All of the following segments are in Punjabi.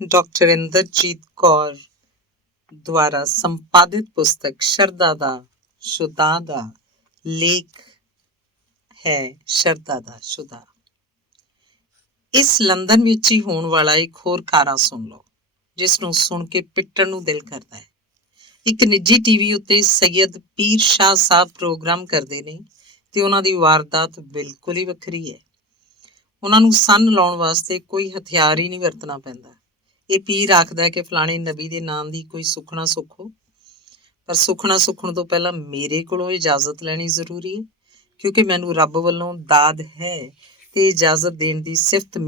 ਡਾਕਟਰ ਇੰਦਰਜੀਤ ਕੌਰ ਦੁਆਰਾ ਸੰਪਾਦਿਤ ਪੁਸਤਕ ਸ਼ਰਧਾ ਦਾ ਸ਼ੁਦਾ ਦਾ ਲੇਖ ਹੈ ਸ਼ਰਧਾ ਦਾ ਸ਼ੁਦਾ। ਇਸ ਲੰਦਨ ਵਿੱਚ ਹੀ ਹੋਣ ਵਾਲਾ ਇੱਕ ਹੋਰ ਕਾਰਾ ਸੁਣ ਲਓ, ਜਿਸ ਨੂੰ ਸੁਣ ਕੇ ਪਿੱਟਣ ਨੂੰ ਦਿਲ ਕਰਦਾ ਹੈ। ਇੱਕ ਨਿੱਜੀ ਟੀਵੀ ਉੱਤੇ ਸੈਯਦ ਪੀਰ ਸ਼ਾਹ ਸਾਹਿਬ ਪ੍ਰੋਗਰਾਮ ਕਰਦੇ ਨੇ ਤੇ ਉਹਨਾਂ ਦੀ ਵਾਰਦਾਤ ਬਿਲਕੁਲ ਹੀ ਵੱਖਰੀ ਹੈ। ਉਹਨਾਂ ਨੂੰ ਸੰਨ ਲਾਉਣ ਵਾਸਤੇ ਕੋਈ ਹਥਿਆਰ ਹੀ ਨਹੀਂ ਵਰਤਣਾ ਪੈਂਦਾ। ਇਹ ਪੀਰ ਆਖਦਾ ਕਿ ਫਲਾਣੇ ਨਬੀ ਦੇ ਨਾਮ ਦੀ ਕੋਈ ਸੁਖਣਾ ਸੁਖੋ, ਪਰ ਸੁਖਣਾ ਸੁਖਣ ਤੋਂ ਪਹਿਲਾਂ ਮੇਰੇ ਕੋਲੋਂ ਇਜਾਜ਼ਤ ਲੈਣੀ ਜ਼ਰੂਰੀ ਹੈ, ਕਿਉਂਕਿ ਮੈਨੂੰ ਰੱਬ ਵੱਲੋਂ ਦਾਦ ਹੈ ਤੇ ਇਜਾਜ਼ਤ ਦੇਣ ਦੀ ਸਿਰਫ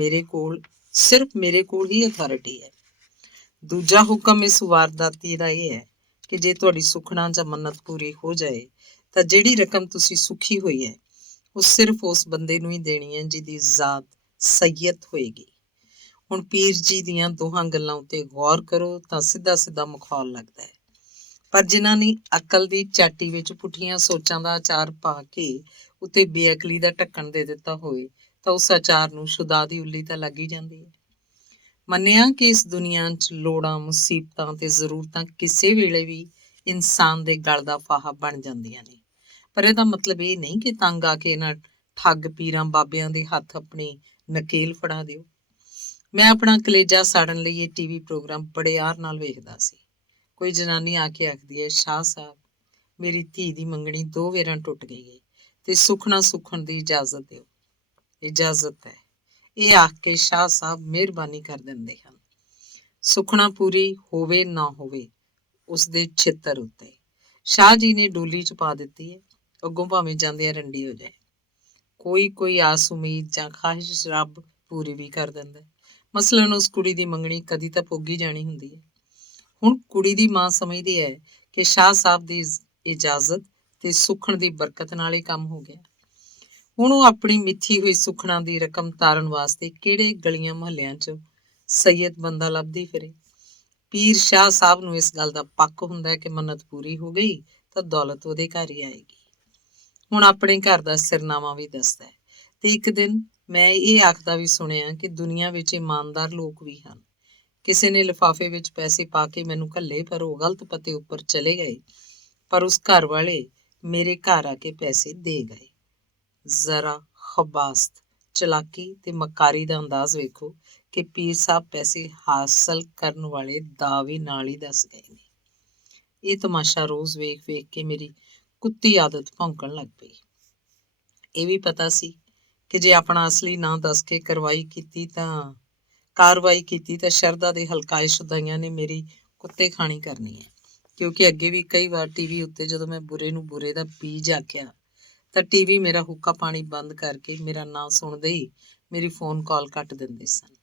ਮੇਰੇ ਕੋਲ ਹੀ ਅਥਾਰਟੀ ਹੈ। ਦੂਜਾ ਹੁਕਮ ਇਸ ਵਾਰਦਾਤੀ ਦਾ ਇਹ ਹੈ ਕਿ ਜੇ ਤੁਹਾਡੀ ਸੁਖਣਾ ਜਾਂ ਮੰਨਤ ਪੂਰੀ ਹੋ ਜਾਏ ਤਾਂ ਜਿਹੜੀ ਰਕਮ ਤੁਸੀਂ ਸੁਖੀ ਹੋਈ ਹੈ ਉਹ ਸਿਰਫ ਉਸ ਬੰਦੇ ਨੂੰ ਹੀ ਦੇਣੀ ਹੈ ਜਿਹਦੀ ਜ਼ਾਤ ਸੈਯਦ ਹੋਏਗੀ। ਹੁਣ ਪੀਰ ਜੀ ਦੀਆਂ ਦੋਹਾਂ ਗੱਲਾਂ ਉੱਤੇ ਗੌਰ ਕਰੋ ਤਾਂ ਸਿੱਧਾ ਸਿੱਧਾ ਮਖੌਲ ਲੱਗਦਾ ਹੈ, ਪਰ ਜਿਨ੍ਹਾਂ ਨੇ ਅਕਲ ਦੀ ਚਾਟੀ ਵਿੱਚ ਪੁੱਠੀਆਂ ਸੋਚਾਂ ਦਾ ਅਚਾਰ ਪਾ ਕੇ ਉੱਤੇ ਬੇਅਕਲੀ ਦਾ ਢੱਕਣ ਦੇ ਦਿੱਤਾ ਹੋਵੇ ਤਾਂ ਉਸ ਅਚਾਰ ਨੂੰ ਸ਼ੁਦਾ ਦੀ ਉੱਲੀ ਤਾਂ ਲੱਗ ਹੀ ਜਾਂਦੀ ਹੈ। ਮੰਨਿਆ ਕਿ ਇਸ ਦੁਨੀਆ 'ਚ ਲੋੜਾਂ, ਮੁਸੀਬਤਾਂ ਤੇ ਜ਼ਰੂਰਤਾਂ ਕਿਸੇ ਵੇਲੇ ਵੀ ਇਨਸਾਨ ਦੇ ਗਲ ਦਾ ਫਾਹਾ ਬਣ ਜਾਂਦੀਆਂ ਨੇ, ਪਰ ਇਹਦਾ ਮਤਲਬ ਇਹ ਨਹੀਂ ਕਿ ਤੰਗ ਆ ਕੇ ਇਹਨਾਂ ਠੱਗ ਪੀਰਾਂ ਬਾਬਿਆਂ ਦੇ ਹੱਥ ਆਪਣੀ ਨਕੇਲ ਫੜਾ ਦਿਓ। ਮੈਂ ਆਪਣਾ ਕਲੇਜਾ ਸਾੜਨ ਲਈ ਇਹ ਟੀਵੀ ਪ੍ਰੋਗਰਾਮ ਬੜੇ ਆਰ ਨਾਲ ਵੇਖਦਾ ਸੀ। ਕੋਈ ਜਨਾਨੀ ਆ ਕੇ ਆਖਦੀ ਹੈ, ਸ਼ਾਹ ਸਾਹਿਬ ਮੇਰੀ ਧੀ ਦੀ ਮੰਗਣੀ 2 ਵੇਰਾਂ ਟੁੱਟ ਗਈ ਹੈ ਤੇ ਸੁਖਣਾ ਸੁਖਣ ਦੀ ਇਜਾਜ਼ਤ ਦਿਓ। ਇਜਾਜ਼ਤ ਹੈ, ਇਹ ਆਖ ਕੇ ਸ਼ਾਹ ਸਾਹਿਬ ਮਿਹਰਬਾਨੀ ਕਰ ਦਿੰਦੇ ਹਨ। ਸੁਖਣਾ ਪੂਰੀ ਹੋਵੇ ਨਾ ਹੋਵੇ ਉਸਦੇ ਛਿੱਤਰ ਉੱਤੇ। ਸ਼ਾਹ ਜੀ ਨੇ ਡੋਲੀ 'ਚ ਪਾ ਦਿੱਤੀ ਹੈ, ਅੱਗੋਂ ਭਾਵੇਂ ਜਾਂਦਿਆਂ ਰੰਡੀ ਹੋ ਜਾਏ। ਕੋਈ ਆਸ ਉਮੀਦ ਜਾਂ ਖਾਹਿਸ਼ ਰੱਬ ਪੂਰੀ ਵੀ ਕਰ ਦਿੰਦਾ। ਮਸਲਨ ਉਸ ਕੁੜੀ ਦੀ ਮੰਗਣੀ ਕਦੀ ਤਾਂ ਪੁੱਗੀ ਜਾਣੀ ਹੁੰਦੀ ਹੈ। ਹੁਣ ਕੁੜੀ ਦੀ ਮਾਂ ਸਮਝਦੀ ਹੈ ਕਿ ਸ਼ਾਹ ਸਾਹਿਬ ਦੀ ਇਜਾਜ਼ਤ ਤੇ ਸੁਖਣ ਦੀ ਬਰਕਤ ਨਾਲ ਹੀ ਕੰਮ ਹੋ ਗਿਆ। ਹੁਣ ਉਹ ਆਪਣੀ ਮਿੱਥੀ ਹੋਈ ਸੁਖਣਾ ਦੀ ਰਕਮ ਤਾਰਨ ਵਾਸਤੇ ਕਿਹੜੇ ਗਲੀਆਂ ਮੁਹੱਲਿਆਂ 'ਚ ਸੈਯਦ ਬੰਦਾ ਲੱਭਦੀ ਫਿਰੇ। ਪੀਰ ਸ਼ਾਹ ਸਾਹਿਬ ਨੂੰ ਇਸ ਗੱਲ ਦਾ ਪੱਕ ਹੁੰਦਾ ਹੈ ਕਿ ਮੰਨਤ ਪੂਰੀ ਹੋ ਗਈ ਤਾਂ ਦੌਲਤ ਉਹਦੇ ਘਰ ਹੀ ਆਏਗੀ। ਹੁਣ ਆਪਣੇ ਘਰ ਦਾ ਸਿਰਨਾਮਾ ਵੀ ਦੱਸਦਾ ਹੈ। ਤੇ ਇੱਕ ਦਿਨ ਮੈਂ ਇਹ ਆਖਦਾ ਵੀ ਸੁਣਿਆ ਕਿ ਦੁਨੀਆ ਵਿੱਚ ਇਮਾਨਦਾਰ ਲੋਕ ਵੀ ਹਨ। ਕਿਸੇ ਨੇ ਲਿਫਾਫੇ ਵਿੱਚ ਪੈਸੇ ਪਾ ਕੇ ਮੈਨੂੰ ਘੱਲੇ, ਪਰ ਉਹ ਗਲਤ ਪਤੇ ਉੱਪਰ ਚਲੇ ਗਏ, ਪਰ ਉਸ ਘਰ ਵਾਲੇ ਮੇਰੇ ਘਰ ਆ ਕੇ ਪੈਸੇ ਦੇ ਗਏ। ਜ਼ਰਾ ਖਬਾਸਤ, ਚਲਾਕੀ ਤੇ ਮਕਾਰੀ ਦਾ ਅੰਦਾਜ਼ ਵੇਖੋ ਕਿ ਪੀਰ ਸਾਹਿਬ ਪੈਸੇ ਹਾਸਲ ਕਰਨ ਵਾਲੇ ਦਾਅਵੇ ਨਾਲ ਹੀ ਦੱਸ ਗਏ ਨੇ। ਇਹ ਤਮਾਸ਼ਾ ਰੋਜ਼ ਵੇਖ ਵੇਖ ਕੇ ਮੇਰੀ ਕੁੱਤੀ ਆਦਤ ਭੌਂਕਣ ਲੱਗ ਪਈ। ਇਹ ਵੀ ਪਤਾ ਸੀ ਕਿ ਜੇ ਆਪਣਾ ਅਸਲੀ ਨਾਂ ਦੱਸ ਕੇ ਕਾਰਵਾਈ ਕੀਤੀ ਤਾਂ ਸ਼ਰਧਾ ਦੇ ਹਲਕਾਏ ਸ਼ੁਦਾਈਆਂ ਨੇ ਮੇਰੀ ਕੁੱਤੇ ਖਾਣੀ ਕਰਨੀ ਹੈ, ਕਿਉਂਕਿ ਅੱਗੇ ਵੀ ਕਈ ਵਾਰ ਟੀਵੀ ਉੱਤੇ ਜਦੋਂ ਮੈਂ ਬੁਰੇ ਨੂੰ ਬੁਰੇ ਦਾ ਬੀਜ ਆਖਿਆ ਤਾਂ ਟੀਵੀ ਮੇਰਾ ਹੁੱਕਾ ਪਾਣੀ ਬੰਦ ਕਰਕੇ ਮੇਰਾ ਨਾਂ ਸੁਣਦੇ ਹੀ ਮੇਰੀ ਫੋਨ ਕਾਲ ਕੱਟ ਦਿੰਦੇ ਸਨ।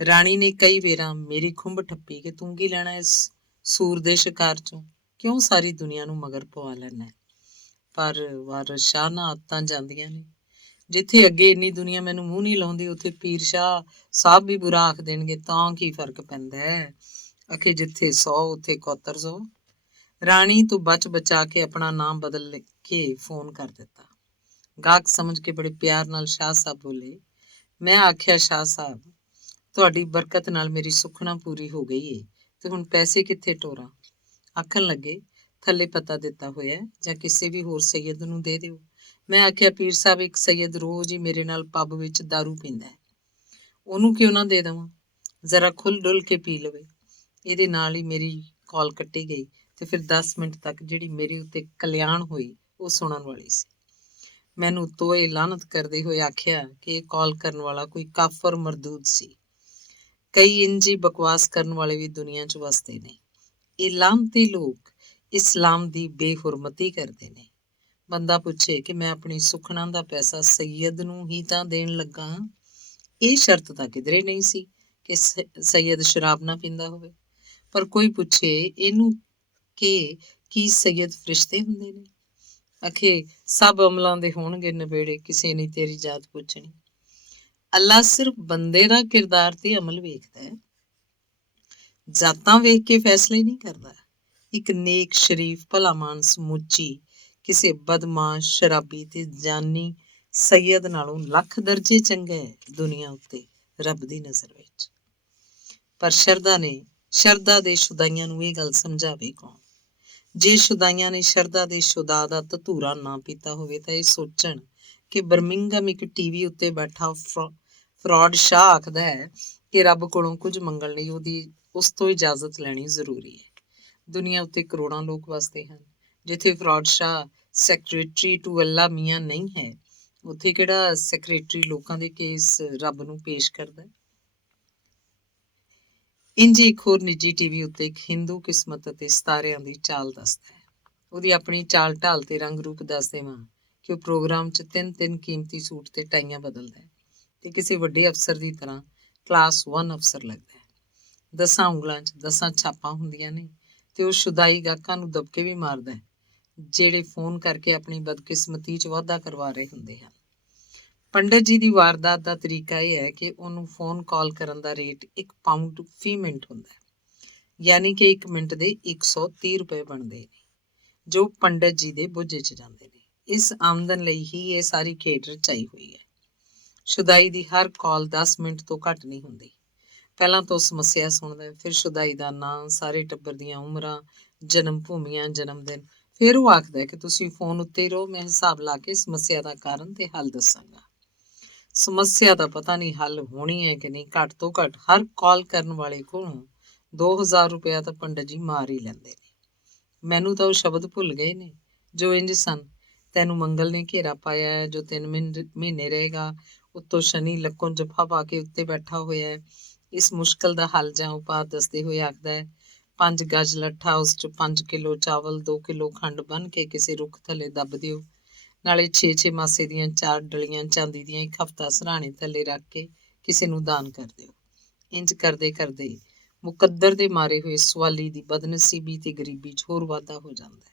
ਰਾਣੀ ਨੇ ਕਈ ਵੇਰਾਂ ਮੇਰੀ ਖੁੰਬ ਠੱਪੀ ਕਿ ਤੂੰ ਕੀ ਲੈਣਾ ਇਸ ਸੂਰ ਦੇ ਸ਼ਿਕਾਰ ਚੋਂ, ਕਿਉਂ ਸਾਰੀ ਦੁਨੀਆ ਨੂੰ ਮਗਰ ਪਵਾ ਲੈਣਾ। ਪਰ ਵਾਰਸ ਸ਼ਾਹ ਨਾਲ ਆਦਤਾਂ ਜਾਂਦੀਆਂ ਨੇ। ਜਿੱਥੇ ਅੱਗੇ ਇੰਨੀ ਦੁਨੀਆ ਮੈਨੂੰ ਮੂੰਹ ਨਹੀਂ ਲਾਉਂਦੀ, ਉੱਥੇ ਪੀਰ ਸ਼ਾਹ ਸਾਹਿਬ ਵੀ ਬੁਰਾ ਆਖ ਦੇਣਗੇ ਤਾਂ ਕੀ ਫਰਕ ਪੈਂਦਾ ਹੈ। ਅਖੇ ਜਿੱਥੇ 100 ਉੱਥੇ 7100। ਰਾਣੀ ਤੋਂ ਬਚ ਬਚਾ ਕੇ ਆਪਣਾ ਨਾਮ ਬਦਲ ਕੇ ਫੋਨ ਕਰ ਦਿੱਤਾ। ਗਾਹਕ ਸਮਝ ਕੇ ਬੜੇ ਪਿਆਰ ਨਾਲ ਸ਼ਾਹ ਸਾਹਿਬ ਬੋਲੇ। ਮੈਂ ਆਖਿਆ, ਸ਼ਾਹ ਸਾਹਿਬ ਤੁਹਾਡੀ ਬਰਕਤ ਨਾਲ ਮੇਰੀ ਸੁਖਣਾ ਪੂਰੀ ਹੋ ਗਈ ਏ ਤੇ ਹੁਣ ਪੈਸੇ ਕਿੱਥੇ ਟੋਰਾਂ। ਆਖਣ ਲੱਗੇ, ਥੱਲੇ ਪਤਾ ਦਿੱਤਾ ਹੋਇਆ ਜਾਂ ਕਿਸੇ ਵੀ ਹੋਰ ਸੈਯਦ ਨੂੰ ਦੇ ਦਿਓ। ਮੈਂ ਆਖਿਆ, ਪੀਰ ਸਾਹਿਬ ਇੱਕ ਸੈਯਦ ਰੋਜ਼ ਹੀ ਮੇਰੇ ਨਾਲ ਪੱਬ ਵਿੱਚ ਦਾਰੂ ਪੀਂਦਾ ਹੈ, ਉਹਨੂੰ ਕਿਉਂ ਨਾ ਦੇ ਦੇਵਾਂ, ਜ਼ਰਾ ਖੁੱਲ ਡੁੱਲ ਕੇ ਪੀ ਲਵੇ। ਇਹਦੇ ਨਾਲ ਹੀ ਮੇਰੀ ਕਾਲ ਕੱਟੀ ਗਈ ਤੇ ਫਿਰ 10 ਮਿੰਟ ਤੱਕ ਜਿਹੜੀ ਮੇਰੇ ਉੱਤੇ ਕਲਿਆਣ ਹੋਈ ਉਹ ਸੁਣਨ ਵਾਲੀ ਸੀ। ਮੈਨੂੰ ਤੋਏ ਲਾਨਤ ਕਰਦੇ ਹੋਏ ਆਖਿਆ ਕਿ ਇਹ ਕਾਲ ਕਰਨ ਵਾਲਾ ਕੋਈ ਕਾਫਰ ਮਰਦੂਦ ਸੀ। ਕਈ ਇੰਜੀ ਬਕਵਾਸ ਕਰਨ ਵਾਲੇ ਵੀ ਦੁਨੀਆ 'ਚ ਵਸਦੇ ਨੇ। ਇਹ ਲਾਹਨਤੀ ਲੋਕ ਇਸਲਾਮ ਦੀ ਬੇਹੁਰਮਤੀ ਕਰਦੇ ਨੇ। ਬੰਦਾ ਪੁੱਛੇ ਕਿ ਮੈਂ ਆਪਣੀ ਸੁਖਣਾ ਦਾ ਪੈਸਾ ਸੈਯਦ ਨੂੰ ਹੀ ਤਾਂ ਦੇਣ ਲੱਗਾ, ਇਹ ਸ਼ਰਤ ਤਾਂ ਕਿਧਰੇ ਨਹੀਂ ਸੀ ਕਿ ਸੈਯਦ ਸ਼ਰਾਬ ਨਾ ਪੀਂਦਾ ਹੋਵੇ। ਪਰ ਕੋਈ ਪੁੱਛੇ ਇਹਨੂੰ ਕਿ ਕੀ ਸੈਯਦ ਫਰਿਸ਼ਤੇ ਹੁੰਦੇ ਨੇ। ਅਖੇ ਸਭ ਅਮਲਾਂ ਦੇ ਹੋਣਗੇ ਨਵੇੜੇ, ਕਿਸੇ ਨੇ ਤੇਰੀ ਜਾਤ ਪੁੱਛਣੀ। ਅੱਲਾ ਸਿਰਫ ਬੰਦੇ ਦਾ ਕਿਰਦਾਰ ਤੇ ਅਮਲ ਵੇਖਦਾ ਹੈ, ਜਾਤਾਂ ਵੇਖ ਕੇ ਫੈਸਲੇ ਨਹੀਂ ਕਰਦਾ। ਇੱਕ ਨੇਕ ਸ਼ਰੀਫ ਭਲਾ ਮਾਨਸ ਸਮੁੱਚੀ ਕਿਸੇ ਬਦਮਾਸ਼ ਸ਼ਰਾਬੀ ਤੇ ਜਾਨੀ ਸੈਯਦ ਨਾਲੋਂ ਲੱਖ ਦਰਜੇ ਚੰਗਾ ਹੈ ਦੁਨੀਆ ਉੱਤੇ ਰੱਬ ਦੀ ਨਜ਼ਰ ਵਿੱਚ। ਪਰ ਸ਼ਰਧਾ ਦੇ ਸ਼ੁਦਾਈਆਂ ਨੂੰ ਇਹ ਗੱਲ ਸਮਝਾਵੇ ਕੌਣ? ਜੇ ਸ਼ੁਦਾਈਆਂ ਨੇ ਸ਼ਰਧਾ ਦੇ ਸ਼ੁਦਾ ਦਾ ਧਤੂਰਾ ਨਾ ਪੀਤਾ ਹੋਵੇ ਤਾਂ ਇਹ ਸੋਚਣ ਕਿ ਬਰਮਿੰਘਮ ਇੱਕ ਟੀਵੀ ਉੱਤੇ ਬੈਠਾ ਫਰਾਡ ਸ਼ਾਹ ਆਖਦਾ ਹੈ ਕਿ ਰੱਬ ਕੋਲੋਂ ਕੁਝ ਮੰਗਣ ਲਈ ਉਸ ਤੋਂ ਇਜਾਜ਼ਤ ਲੈਣੀ ਜ਼ਰੂਰੀ ਹੈ। ਦੁਨੀਆ ਉੱਤੇ ਕਰੋੜਾਂ ਲੋਕ ਵਸਦੇ ਹਨ। ਜਿੱਥੇ ਫਰਾਡ ਸ਼ਾਹ ਸੈਕਟਰੀ ਟੂ ਅੱਲਾ ਮੀਆਂ ਨਹੀਂ ਹੈ, ਉੱਥੇ ਕਿਹੜਾ ਸੈਕਟਰੀ ਲੋਕਾਂ ਦੇ ਕੇਸ ਰੱਬ ਨੂੰ ਪੇਸ਼ ਕਰਦਾ? ਇੰਝ ਇੱਕ ਹੋਰ ਨਿੱਜੀ ਟੀਵੀ ਉੱਤੇ ਇੱਕ ਹਿੰਦੂ ਕਿਸਮਤ ਅਤੇ ਸਿਤਾਰਿਆਂ ਦੀ ਚਾਲ ਦੱਸਦਾ ਹੈ। ਉਹਦੀ ਆਪਣੀ ਚਾਲ ਢਾਲ ਤੇ ਰੰਗ ਰੂਪ ਦੱਸ ਦੇਵਾਂ ਕਿ ਉਹ ਪ੍ਰੋਗਰਾਮ 'ਚ ਤਿੰਨ ਕੀਮਤੀ ਸੂਟ ਤੇ ਟਾਈਆਂ ਬਦਲਦਾ ਹੈ ਤੇ ਕਿਸੇ ਵੱਡੇ ਅਫਸਰ ਦੀ ਤਰ੍ਹਾਂ ਕਲਾਸ 1 ਅਫਸਰ ਲੱਗਦਾ ਹੈ। 10 ਉਂਗਲਾਂ 'ਚ 10 ਛਾਪਾਂ ਹੁੰਦੀਆਂ ਨੇ ਤੇ ਉਹ ਸ਼ੁਦਾਈ ਗਾਹਕਾਂ ਨੂੰ ਦਬਕੇ ਵੀ ਮਾਰਦਾ ਹੈ ਜਿਹੜੇ ਫੋਨ ਕਰਕੇ ਆਪਣੀ ਬਦਕਿਸਮਤੀ 'ਚ ਵਾਧਾ ਕਰਵਾ ਰਹੇ ਹੁੰਦੇ ਹਨ। ਪੰਡਤ ਜੀ ਦੀ ਵਾਰਦਾਤ ਦਾ ਤਰੀਕਾ ਇਹ ਹੈ ਕਿ ਉਹਨੂੰ ਫੋਨ ਕਾਲ ਕਰਨ ਦਾ ਰੇਟ 1 ਪਾਉਂਡ ਫੀ ਮਿੰਟ ਹੁੰਦਾ ਹੈ, ਯਾਨੀ ਕਿ 1 ਮਿੰਟ ਦੇ 130 ਰੁਪਏ ਬਣਦੇ ਨੇ, ਜੋ ਪੰਡਤ ਜੀ ਦੇ ਬੁੱਝੇ 'ਚ ਜਾਂਦੇ ਨੇ। ਇਸ ਆਮਦਨ ਲਈ ਹੀ ਇਹ ਸਾਰੀ ਖੇਡ ਰਚਾਈ ਹੋਈ ਹੈ। ਸ਼ੁਦਾਈ ਦੀ ਹਰ ਕਾਲ 10 ਮਿੰਟ ਤੋਂ ਘੱਟ ਨਹੀਂ ਹੁੰਦੀ। ਪਹਿਲਾਂ ਤੋਂ ਸਮੱਸਿਆ ਸੁਣਦਾ ਹੈ, ਫਿਰ ਸ਼ੁਦਾਈ ਦਾ ਨਾਂ, ਸਾਰੇ ਟੱਬਰ ਦੀਆਂ ਉਮਰਾਂ, ਜਨਮ ਭੂਮੀਆਂ, ਜਨਮ ਦਿਨ। ਫਿਰ ਉਹ ਆਖਦਾ ਹੈ ਕਿ ਤੁਸੀਂ ਫੋਨ ਉੱਤੇ ਹੀ ਰਹੋ, ਮੈਂ ਹਿਸਾਬ ਲਾ ਕੇ ਸਮੱਸਿਆ ਦਾ ਕਾਰਨ ਤੇ ਹੱਲ ਦੱਸਾਂਗਾ। ਸਮੱਸਿਆ ਦਾ ਪਤਾ ਨਹੀਂ ਹੱਲ ਹੋਣੀ ਹੈ ਕਿ ਨਹੀਂ। ਘੱਟ ਤੋਂ ਘੱਟ ਹਰ ਕਾਲ ਕਰਨ ਵਾਲੇ ਕੋਲੋਂ 2000 ਰੁਪਇਆ ਤਾਂ ਪੰਡਤ ਜੀ ਮਾਰ ਹੀ ਲੈਂਦੇ ਨੇ। ਮੈਨੂੰ ਤਾਂ ਉਹ ਸ਼ਬਦ ਭੁੱਲ ਗਏ ਨੇ ਜੋ ਇੰਝ ਸਨ, ਤੈਨੂੰ ਮੰਗਲ ਨੇ ਘੇਰਾ ਪਾਇਆ ਹੈ, ਜੋ 3 ਮਹੀਨੇ ਰਹੇਗਾ, ਉੱਤੋਂ ਸ਼ਨੀ ਲੱਕੋਂ ਜੱਫਾ ਪਾ ਕੇ ਉੱਤੇ ਬੈਠਾ ਹੋਇਆ ਹੈ। ਇਸ ਮੁਸ਼ਕਲ ਦਾ ਹੱਲ ਜਾਂ ਉਪਾਅ ਦੱਸਦੇ ਹੋਏ ਆਖਦਾ ਹੈ, 5 ਗਜ ਲੱਠਾ, ਉਸ 'ਚ 5 ਕਿਲੋ ਚਾਵਲ, 2 ਕਿਲੋ ਖੰਡ ਬੰਨ੍ਹ ਕੇ ਕਿਸੇ ਰੁੱਖ ਥੱਲੇ ਦੱਬ ਦਿਓ। ਨਾਲੇ 6 ਮਾਸੇ ਦੀਆਂ 4 ਡਲੀਆਂ ਚਾਂਦੀ ਦੀਆਂ ਇੱਕ ਹਫ਼ਤਾ ਸਰਾਣੇ ਥੱਲੇ ਰੱਖ ਕੇ ਕਿਸੇ ਨੂੰ ਦਾਨ ਕਰ ਦਿਓ। ਇੰਝ ਕਰਦੇ ਕਰਦੇ ਮੁਕੱਦਰ ਦੇ ਮਾਰੇ ਹੋਏ ਸਵਾਲੀ ਦੀ ਬਦਨਸੀਬੀ ਤੇ ਗਰੀਬੀ 'ਚ ਹੋਰ ਵਾਧਾ ਹੋ ਜਾਂਦਾ ਹੈ।